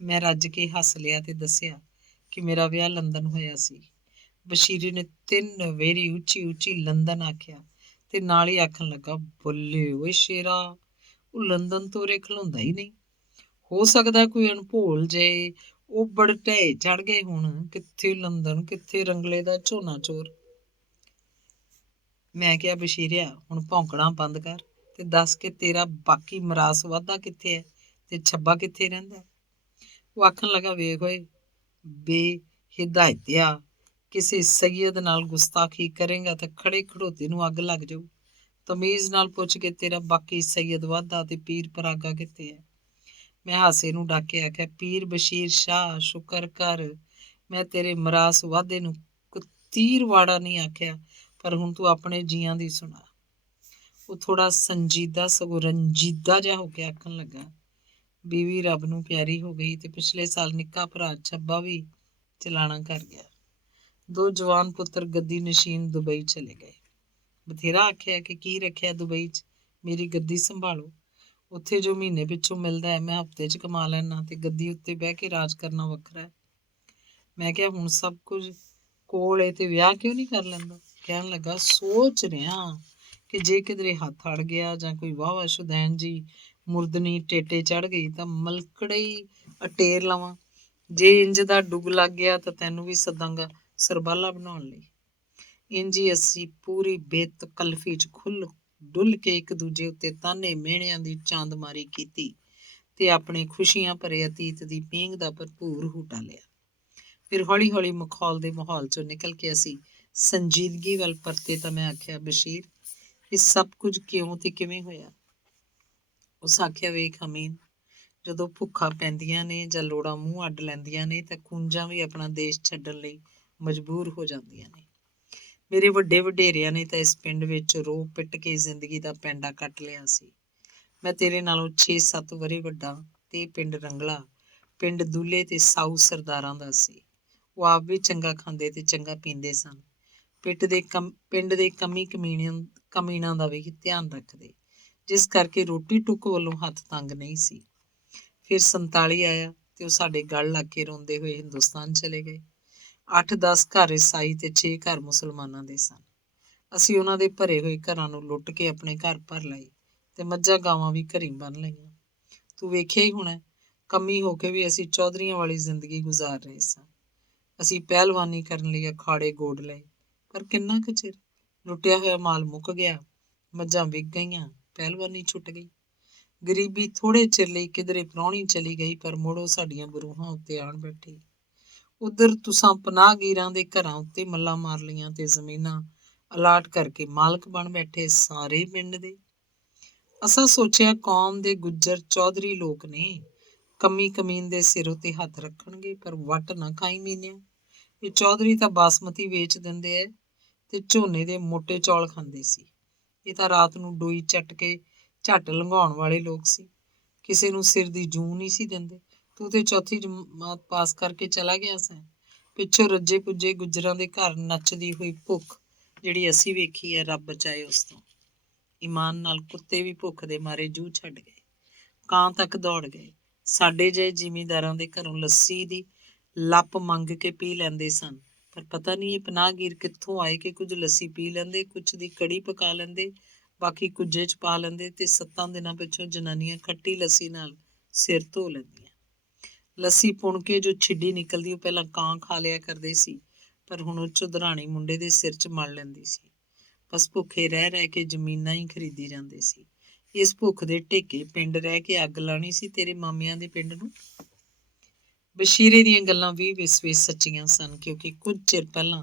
ਮੈਂ ਰੱਜ ਕੇ ਹੱਸ ਲਿਆ ਤੇ ਦੱਸਿਆ ਕਿ ਮੇਰਾ ਵਿਆਹ ਲੰਦਨ ਹੋਇਆ ਸੀ। ਬਸ਼ੀਰੇ ਨੇ 3 ਵੇਰੀ ਉੱਚੀ ਉੱਚੀ ਲੰਦਨ ਆਖਿਆ ਤੇ ਨਾਲ ਹੀ ਆਖਣ ਲੱਗਾ, ਬੱਲੇ ਓਏ ਸ਼ੇਰਾ, ਉਹ ਲੰਦਨ ਤੋਂ ਉਰੇ ਖਲੋਂਦਾ ਹੀ ਨਹੀਂ। ਹੋ ਸਕਦਾ ਕੋਈ ਅਣਭੋਲ ਜੇ ਉਹ ਬੜ ਢਹਿ ਚੜ ਗਏ ਹੁਣ। ਕਿੱਥੇ ਲੰਦਨ, ਕਿੱਥੇ ਰੰਗਲੇ ਦਾ ਝੋਨਾ ਚੋਰ। ਮੈਂ ਕਿਹਾ, ਬਸ਼ੀਰਿਆ, ਹੁਣ ਭੌਂਕਣਾ ਬੰਦ ਕਰ ਤੇ ਦੱਸ ਕਿ ਤੇਰਾ ਬਾਕੀ ਮਰਾਸ ਵਾਧਾ ਕਿੱਥੇ ਹੈ ਤੇ ਛੱਬਾ ਕਿੱਥੇ ਰਹਿੰਦਾ? ਉਹ ਆਖਣ ਲੱਗਾ, ਵੇਖ ਓਏ ਬੇਹਿਦਾਇਤਿਆ, ਕਿਸੇ ਸੈਯਦ ਨਾਲ ਗੁਸਤਾਖੀ ਕਰੇਗਾ ਤਾਂ ਖੜੇ ਖੜੋਤੇ ਨੂੰ ਅੱਗ ਲੱਗ ਜਾਊ। ਤਮੀਜ਼ ਨਾਲ ਪੁੱਛ ਕੇ ਤੇਰਾ ਬਾਕੀ ਸੈਯਦ ਵਾਧਾ ਤੇ ਪੀਰ ਪਰਾਗਾ ਕਿੱਥੇ ਹੈ? ਮੈਂ ਹਾਸੇ ਨੂੰ ਡੱਕ ਕੇ ਆਖਿਆ, ਪੀਰ ਬਸ਼ੀਰ ਸ਼ਾਹ ਸ਼ੁਕਰ ਕਰ, ਮੈਂ ਤੇਰੇ ਮਰਾਸ ਵਾਧੇ ਨੂੰ ਤੀਰ ਵਾੜਾ ਨਹੀਂ ਆਖਿਆ, ਪਰ ਹੁਣ ਤੂੰ ਆਪਣੇ ਜੀਆਂ ਦੀ ਸੁਣਾ। ਉਹ ਥੋੜਾ ਸੰਜੀਦਾ ਸਗੋਂ ਰੰਜੀਦਾ ਜਿਹਾ ਹੋ ਕੇ ਆਖਣ ਲੱਗਾ, ਬੀਵੀ ਰੱਬ ਨੂੰ ਪਿਆਰੀ ਹੋ ਗਈ ਤੇ ਪਿਛਲੇ ਸਾਲ ਨਿੱਕਾ ਭਰਾ ਛੱਬਾ ਵੀ ਚਲਾਣਾ ਕਰ ਗਿਆ। 2 ਜਵਾਨ ਪੁੱਤਰ ਗੱਦੀ ਨਸ਼ੀਨ ਦੁਬਈ ਚਲੇ ਗਏ। ਬਥੇਰਾ ਆਖਿਆ ਕਿ ਕੀ ਰੱਖਿਆ ਦੁਬਈ 'ਚ, ਮੇਰੀ ਗੱਦੀ ਸੰਭਾਲੋ। ਉੱਥੇ ਜੋ ਮਹੀਨੇ ਪਿੱਛੋਂ ਮਿਲਦਾ ਹੈ ਮੈਂ ਹਫ਼ਤੇ 'ਚ ਕਮਾ ਲੈਣਾ ਤੇ ਗੱਦੀ ਉੱਤੇ ਬਹਿ ਕੇ ਰਾਜ ਕਰਨਾ ਵੱਖਰਾ ਹੈ। ਮੈਂ ਕਿਹਾ, ਹੁਣ ਸਭ ਕੁਝ ਕੋਲ ਏ ਤੇ ਵਿਆਹ ਕਿਉਂ ਨਹੀਂ ਕਰ ਲੈਂਦਾ? ਕਹਿਣ ਲੱਗਾ, ਸੋਚ ਰਿਹਾ ਕਿ ਜੇ ਕਿਧਰੇ ਹੱਥ ਅੜ ਗਿਆ ਜਾਂ ਕੋਈ ਵਾਹਵਾ ਸ਼ੁਦੈਨ ਜੀ ਮੁਰਦਨੀ ਟੇਟੇ ਚੜ ਗਈ ਤਾਂ ਮਲਕੜੇ ਹੀ ਅਟੇਰ ਲਵਾਂ। ਜੇ ਇੰਜ ਦਾ ਡੁੱਗ ਲੱਗ ਗਿਆ ਤਾਂ ਤੈਨੂੰ ਵੀ ਸੱਦਾਂਗਾ ਸਰਬਾਲਾ ਬਣਾਉਣ ਲਈ। ਇੰਜ ਹੀ ਅਸੀਂ ਪੂਰੀ ਬੇਤਕਲਫੀ 'ਚ ਖੁੱਲ ਡੁੱਲ ਕੇ ਇੱਕ ਦੂਜੇ ਉੱਤੇ ਤਾਨੇ ਮਿਹਣਿਆਂ ਦੀ ਚਾਂਦਮਾਰੀ ਕੀਤੀ ਤੇ ਆਪਣੇ ਖੁਸ਼ੀਆਂ ਭਰੇ ਅਤੀਤ ਦੀ ਪੀਂਘ ਦਾ ਭਰਪੂਰ ਹੂਟਾ ਲਿਆ। ਫਿਰ ਹੌਲੀ ਹੌਲੀ ਮਖੌਲ ਦੇ ਮਾਹੌਲ 'ਚੋਂ ਨਿਕਲ ਕੇ ਅਸੀਂ ਸੰਜੀਦਗੀ ਵੱਲ ਪਰਤੇ ਤਾਂ ਮੈਂ ਆਖਿਆ, ਬਸ਼ੀਰ, ਇਹ ਸਭ ਕੁਝ ਕਿਉਂ ਤੇ ਕਿਵੇਂ ਹੋਇਆ? ਉਸ ਆਖਿਆ, ਵੇਖ ਅਮੀਨ, ਜਦੋਂ ਭੁੱਖਾਂ ਪੈਂਦੀਆਂ ਨੇ ਜਾਂ ਲੋੜਾਂ ਮੂੰਹ ਅੱਡ ਲੈਂਦੀਆਂ ਨੇ ਤਾਂ ਕੂੰਜਾਂ ਵੀ ਆਪਣਾ ਦੇਸ਼ ਛੱਡਣ ਲਈ ਮਜਬੂਰ ਹੋ ਜਾਂਦੀਆਂ ਨੇ। ਮੇਰੇ ਵੱਡੇ ਵਡੇਰਿਆਂ ਨੇ ਤਾਂ ਇਸ ਪਿੰਡ ਵਿੱਚ ਰੋ ਪਿੱਟ ਕੇ ਜ਼ਿੰਦਗੀ ਦਾ ਪੈਂਡਾ ਕੱਟ ਲਿਆ ਸੀ। ਮੈਂ ਤੇਰੇ ਨਾਲੋਂ 6-7 ਵਰ੍ਹੇ ਵੱਡਾ ਤੇ ਇਹ ਪਿੰਡ ਰੰਗਲਾ, ਪਿੰਡ ਦੂਲੇ ਤੇ ਸਾਊ ਸਰਦਾਰਾਂ ਦਾ ਸੀ। ਉਹ ਆਪ ਵੀ ਚੰਗਾ ਖਾਂਦੇ ਤੇ ਚੰਗਾ ਪੀਂਦੇ ਸਨ। ਪਿੰਡ ਦੇ ਕਮੀਣਾਂ ਦਾ ਵੀ ਧਿਆਨ ਰੱਖਦੇ, ਜਿਸ ਕਰਕੇ ਰੋਟੀ ਟੁੱਕ ਵੱਲੋਂ ਹੱਥ ਤੰਗ ਨਹੀਂ ਸੀ। ਫਿਰ 47 ਆਇਆ ਤੇ ਉਹ ਸਾਡੇ ਗਲ ਲੱਗ ਕੇ ਰੋਂਦੇ ਹੋਏ ਹਿੰਦੁਸਤਾਨ ਚਲੇ ਗਏ। 8-10 ਘਰ ਈਸਾਈ ਤੇ 6 ਘਰ ਮੁਸਲਮਾਨਾਂ ਦੇ ਸਨ। ਅਸੀਂ ਉਹਨਾਂ ਦੇ ਭਰੇ ਹੋਏ ਘਰਾਂ ਨੂੰ ਲੁੱਟ ਕੇ ਆਪਣੇ ਘਰ ਭਰ ਲਏ ਤੇ ਮੱਝਾਂ ਗਾਵਾਂ ਵੀ ਘਰੀਂ ਬੰਨ ਲਈਆਂ। ਤੂੰ ਵੇਖਿਆ ਹੀ ਹੋਣਾ, ਕਮੀ ਹੋ ਕੇ ਵੀ ਅਸੀਂ ਚੌਧਰੀਆਂ ਵਾਲੀ ਜ਼ਿੰਦਗੀ ਗੁਜ਼ਾਰ ਰਹੇ ਸਾਂ। ਅਸੀਂ ਪਹਿਲਵਾਨੀ ਕਰਨ ਲਈ ਅਖਾੜੇ ਗੋਡ ਲਏ, ਪਰ ਕਿੰਨਾ ਕੁ ਚਿਰ? ਲੁੱਟਿਆ ਹੋਇਆ ਮਾਲ ਮੁੱਕ ਗਿਆ, ਮੱਝਾਂ ਵਿਕ ਗਈਆਂ, ਪਹਿਲਵਾਨੀ ਛੁੱਟ ਗਈ। ਗਰੀਬੀ ਥੋੜੇ ਚਿਰ ਲਈ ਕਿਧਰੇ ਪ੍ਰਾਹੁਣੀ ਚਲੀ ਗਈ, ਪਰ ਮੁੜੋ ਸਾਡੀਆਂ ਬਰੂਹਾਂ ਉੱਤੇ ਆਣ ਬੈਠੀ। ਉਧਰ ਤੁਸਾਂ ਪਨਾਹਗੀਰਾਂ ਦੇ ਘਰਾਂ ਉੱਤੇ ਮੱਲਾਂ ਮਾਰ ਲਈਆਂ ਤੇ ਜ਼ਮੀਨਾਂ ਅਲਾਟ ਕਰਕੇ ਮਾਲਕ ਬਣ ਬੈਠੇ ਸਾਰੇ ਪਿੰਡ ਦੇ। ਅਸਾਂ ਸੋਚਿਆ ਕੌਮ ਦੇ ਗੁੱਜਰ ਚੌਧਰੀ ਲੋਕ ਨੇ, ਕਮੀ ਕਮੀਨ ਦੇ ਸਿਰ ਉੱਤੇ ਹੱਥ ਰੱਖਣਗੇ, ਪਰ ਵੱਟ ਨਾ ਖਾਈ ਮੀਨਿਆ। ਇਹ ਚੌਧਰੀ ਤਾਂ ਬਾਸਮਤੀ ਵੇਚ ਦਿੰਦੇ ਐ ਤੇ ਝੋਨੇ ਦੇ ਮੋਟੇ ਚੌਲ ਖਾਂਦੇ ਸੀ। ਇਹ ਤਾਂ ਰਾਤ ਨੂੰ ਡੋਈ ਚੱਟ ਕੇ ਝੱਟ ਲੰਘਾਉਣ ਵਾਲੇ ਲੋਕ ਸੀ, ਕਿਸੇ ਨੂੰ ਸਿਰ ਦੀ ਜੂੰ ਨਹੀਂ ਸੀ ਦਿੰਦੇ। ਤੂੰ ਤੇ ਚੌਥੀ ਜਮਾਤ ਪਾਸ ਕਰਕੇ ਚਲਾ ਗਿਆ ਸੈਂ। ਪਿੱਛੋਂ ਰੱਜੇ ਪੁੱਜੇ ਗੁੱਜਰਾਂ ਦੇ ਘਰ ਨੱਚਦੀ ਹੋਈ ਭੁੱਖ ਜਿਹੜੀ ਅਸੀਂ ਵੇਖੀ ਹੈ, ਰੱਬ ਬਚਾਏ ਉਸ ਤੋਂ। ਈਮਾਨ ਨਾਲ ਕੁੱਤੇ ਵੀ ਭੁੱਖ ਦੇ ਮਾਰੇ ਜੂਹ ਛੱਡ ਗਏ, ਕਾਂ ਤੱਕ ਦੌੜ ਗਏ। ਸਾਡੇ ਜਿਹੇ ਜ਼ਿਮੀਂਦਾਰਾਂ ਦੇ ਘਰੋਂ ਲੱਸੀ ਦੀ ਲੱਪ ਮੰਗ ਕੇ ਪੀ ਲੈਂਦੇ ਸਨ, ਪਰ ਪਤਾ ਨਹੀਂ ਇਹ ਪਨਾਹਗੀਰ ਕਿੱਥੋਂ ਆਏ ਕਿ ਕੁਝ ਲੱਸੀ ਪੀ ਲੈਂਦੇ, ਕੁਝ ਦੀ ਕੜੀ ਪਕਾ ਲੈਂਦੇ, ਬਾਕੀ ਕੁੱਜੇ 'ਚ ਪਾ ਲੈਂਦੇ ਤੇ 7 ਦਿਨਾਂ ਪਿੱਛੋਂ ਜਨਾਨੀਆਂ ਖੱਟੀ ਲੱਸੀ ਨਾਲ ਸਿਰ ਧੋ ਲੈਂਦੀਆਂ। ਲੱਸੀ ਪੁਣ ਕੇ ਜੋ ਛਿੱਡੀ ਨਿਕਲਦੀ ਉਹ ਪਹਿਲਾਂ ਕਾਂ ਖਾ ਲਿਆ ਕਰਦੇ ਸੀ, ਪਰ ਹੁਣ ਉਹ ਚੁਧਰਾਣੀ ਮੁੰਡੇ ਦੇ ਸਿਰ 'ਚ ਮਲ ਲੈਂਦੀ ਸੀ। ਬਸ ਭੁੱਖੇ ਰਹਿ ਰਹਿ ਕੇ ਜ਼ਮੀਨਾਂ ਹੀ ਖਰੀਦੀ ਜਾਂਦੇ ਸੀ। ਇਸ ਭੁੱਖ ਦੇ ਢੇਕੇ ਪਿੰਡ ਰਹਿ ਕੇ ਅੱਗ ਲਾਉਣੀ ਸੀ ਤੇਰੇ ਮਾਮਿਆਂ ਦੇ ਪਿੰਡ ਨੂੰ। ਬਸ਼ੀਰੇ ਦੀਆਂ ਗੱਲਾਂ ਵੀ ਵਿਸਵੇ ਸੱਚੀਆਂ ਸਨ, ਕਿਉਂਕਿ ਕੁਝ ਚਿਰ ਪਹਿਲਾਂ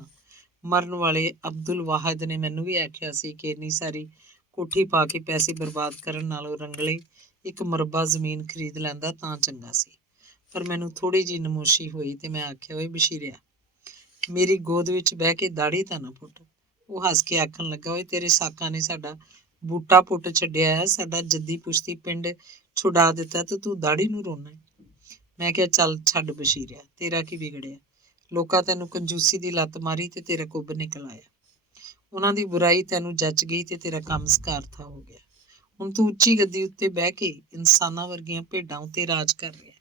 ਮਰਨ ਵਾਲੇ ਅਬਦੁਲ ਵਾਹਿਦ ਨੇ ਮੈਨੂੰ ਵੀ ਆਖਿਆ ਸੀ ਕਿ ਇੰਨੀ ਸਾਰੀ ਕੋਠੀ ਪਾ ਕੇ ਪੈਸੇ ਬਰਬਾਦ ਕਰਨ ਨਾਲੋਂ ਰੰਗਲੇ ਇੱਕ ਮਰਬਾ ਜ਼ਮੀਨ ਖਰੀਦ ਲੈਂਦਾ ਤਾਂ ਚੰਗਾ ਸੀ। ਪਰ ਮੈਨੂੰ ਥੋੜੀ ਜਿਹੀ ਨਮੋਸ਼ੀ ਹੋਈ ਤੇ ਮੈਂ ਆਖਿਆ, ਓਏ ਬਸ਼ੀਰਿਆ, ਮੇਰੀ ਗੋਦ ਵਿੱਚ ਬਹਿ ਕੇ ਦਾੜੀ ਤਾਂ ਨਾ ਪੁੱਟ। ਉਹ ਹੱਸ ਕੇ ਆਖਣ ਲੱਗਾ, ਓਏ ਤੇਰੇ ਸਾਕਾਂ ਨੇ ਸਾਡਾ ਬੂਟਾ ਪੁੱਟ ਛੱਡਿਆ ਹੈ, ਸਾਡਾ ਜੱਦੀ ਪੁਸ਼ਤੀ ਪਿੰਡ ਛੁਡਾ ਦਿੱਤਾ ਤੇ ਤੂੰ ਦਾੜੀ ਨੂੰ ਰੋਣਾ ਹੈ। ਮੈਂ ਕਿਹਾ, ਚੱਲ ਛੱਡ ਬਸ਼ੀਰਿਆ, ਤੇਰਾ ਕੀ ਵਿਗੜਿਆ? ਲੋਕਾਂ ਤੈਨੂੰ ਕੰਜੂਸੀ ਦੀ ਲੱਤ ਮਾਰੀ ਤੇ ਤੇਰਾ ਕੁੱਬ ਨਿਕਲ ਆਇਆ। ਉਹਨਾਂ ਦੀ ਬੁਰਾਈ ਤੈਨੂੰ ਜੱਚ ਗਈ ਤੇ ਤੇਰਾ ਕੰਮ ਸਕਾਰਥਾ ਹੋ ਗਿਆ। ਹੁਣ ਤੂੰ ਉੱਚੀ ਗੱਦੀ ਉੱਤੇ ਬਹਿ ਕੇ ਇਨਸਾਨਾਂ ਵਰਗੀਆਂ ਭੇਡਾਂ ਉੱਤੇ ਰਾਜ ਕਰ ਰਿਹਾ।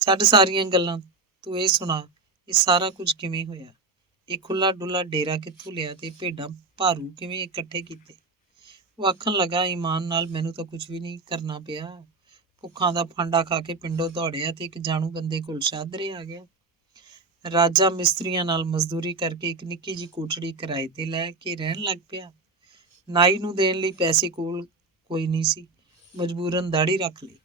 ਛੱਡ ਸਾਰੀਆਂ ਗੱਲਾਂ, ਤੂੰ ਇਹ ਸੁਣਾ, ਇਹ ਸਾਰਾ ਕੁਝ ਕਿਵੇਂ ਹੋਇਆ? ਇਹ ਖੁੱਲਾ ਡੁੱਲਾ ਡੇਰਾ ਕਿੱਥੋਂ ਲਿਆ ਤੇ ਭੇਡਾਂ ਭਾਰੂ ਕਿਵੇਂ ਇਕੱਠੇ ਕੀਤੇ? ਉਹ ਆਖਣ ਲੱਗਾ, ਈਮਾਨ ਨਾਲ ਮੈਨੂੰ ਤਾਂ ਕੁਝ ਵੀ ਨਹੀਂ ਕਰਨਾ ਪਿਆ। ਭੁੱਖਾਂ ਦਾ ਫਾਂਡਾ ਖਾ ਕੇ ਪਿੰਡੋਂ ਦੌੜਿਆ ਤੇ ਇੱਕ ਜਾਣੂ ਬੰਦੇ ਕੋਲ ਸ਼ਾਦਰੇ ਆ ਗਿਆ। ਰਾਜਾ ਮਿਸਤਰੀਆਂ ਨਾਲ ਮਜ਼ਦੂਰੀ ਕਰਕੇ ਇੱਕ ਨਿੱਕੀ ਜਿਹੀ ਕੋਠੜੀ ਕਿਰਾਏ ਤੇ ਲੈ ਕੇ ਰਹਿਣ ਲੱਗ ਪਿਆ। ਨਾਈ ਨੂੰ ਦੇਣ ਲਈ ਪੈਸੇ ਕੋਲ ਕੋਈ ਨਹੀਂ ਸੀ, ਮਜਬੂਰਨ ਦਾੜੀ ਰੱਖ ਲਈ।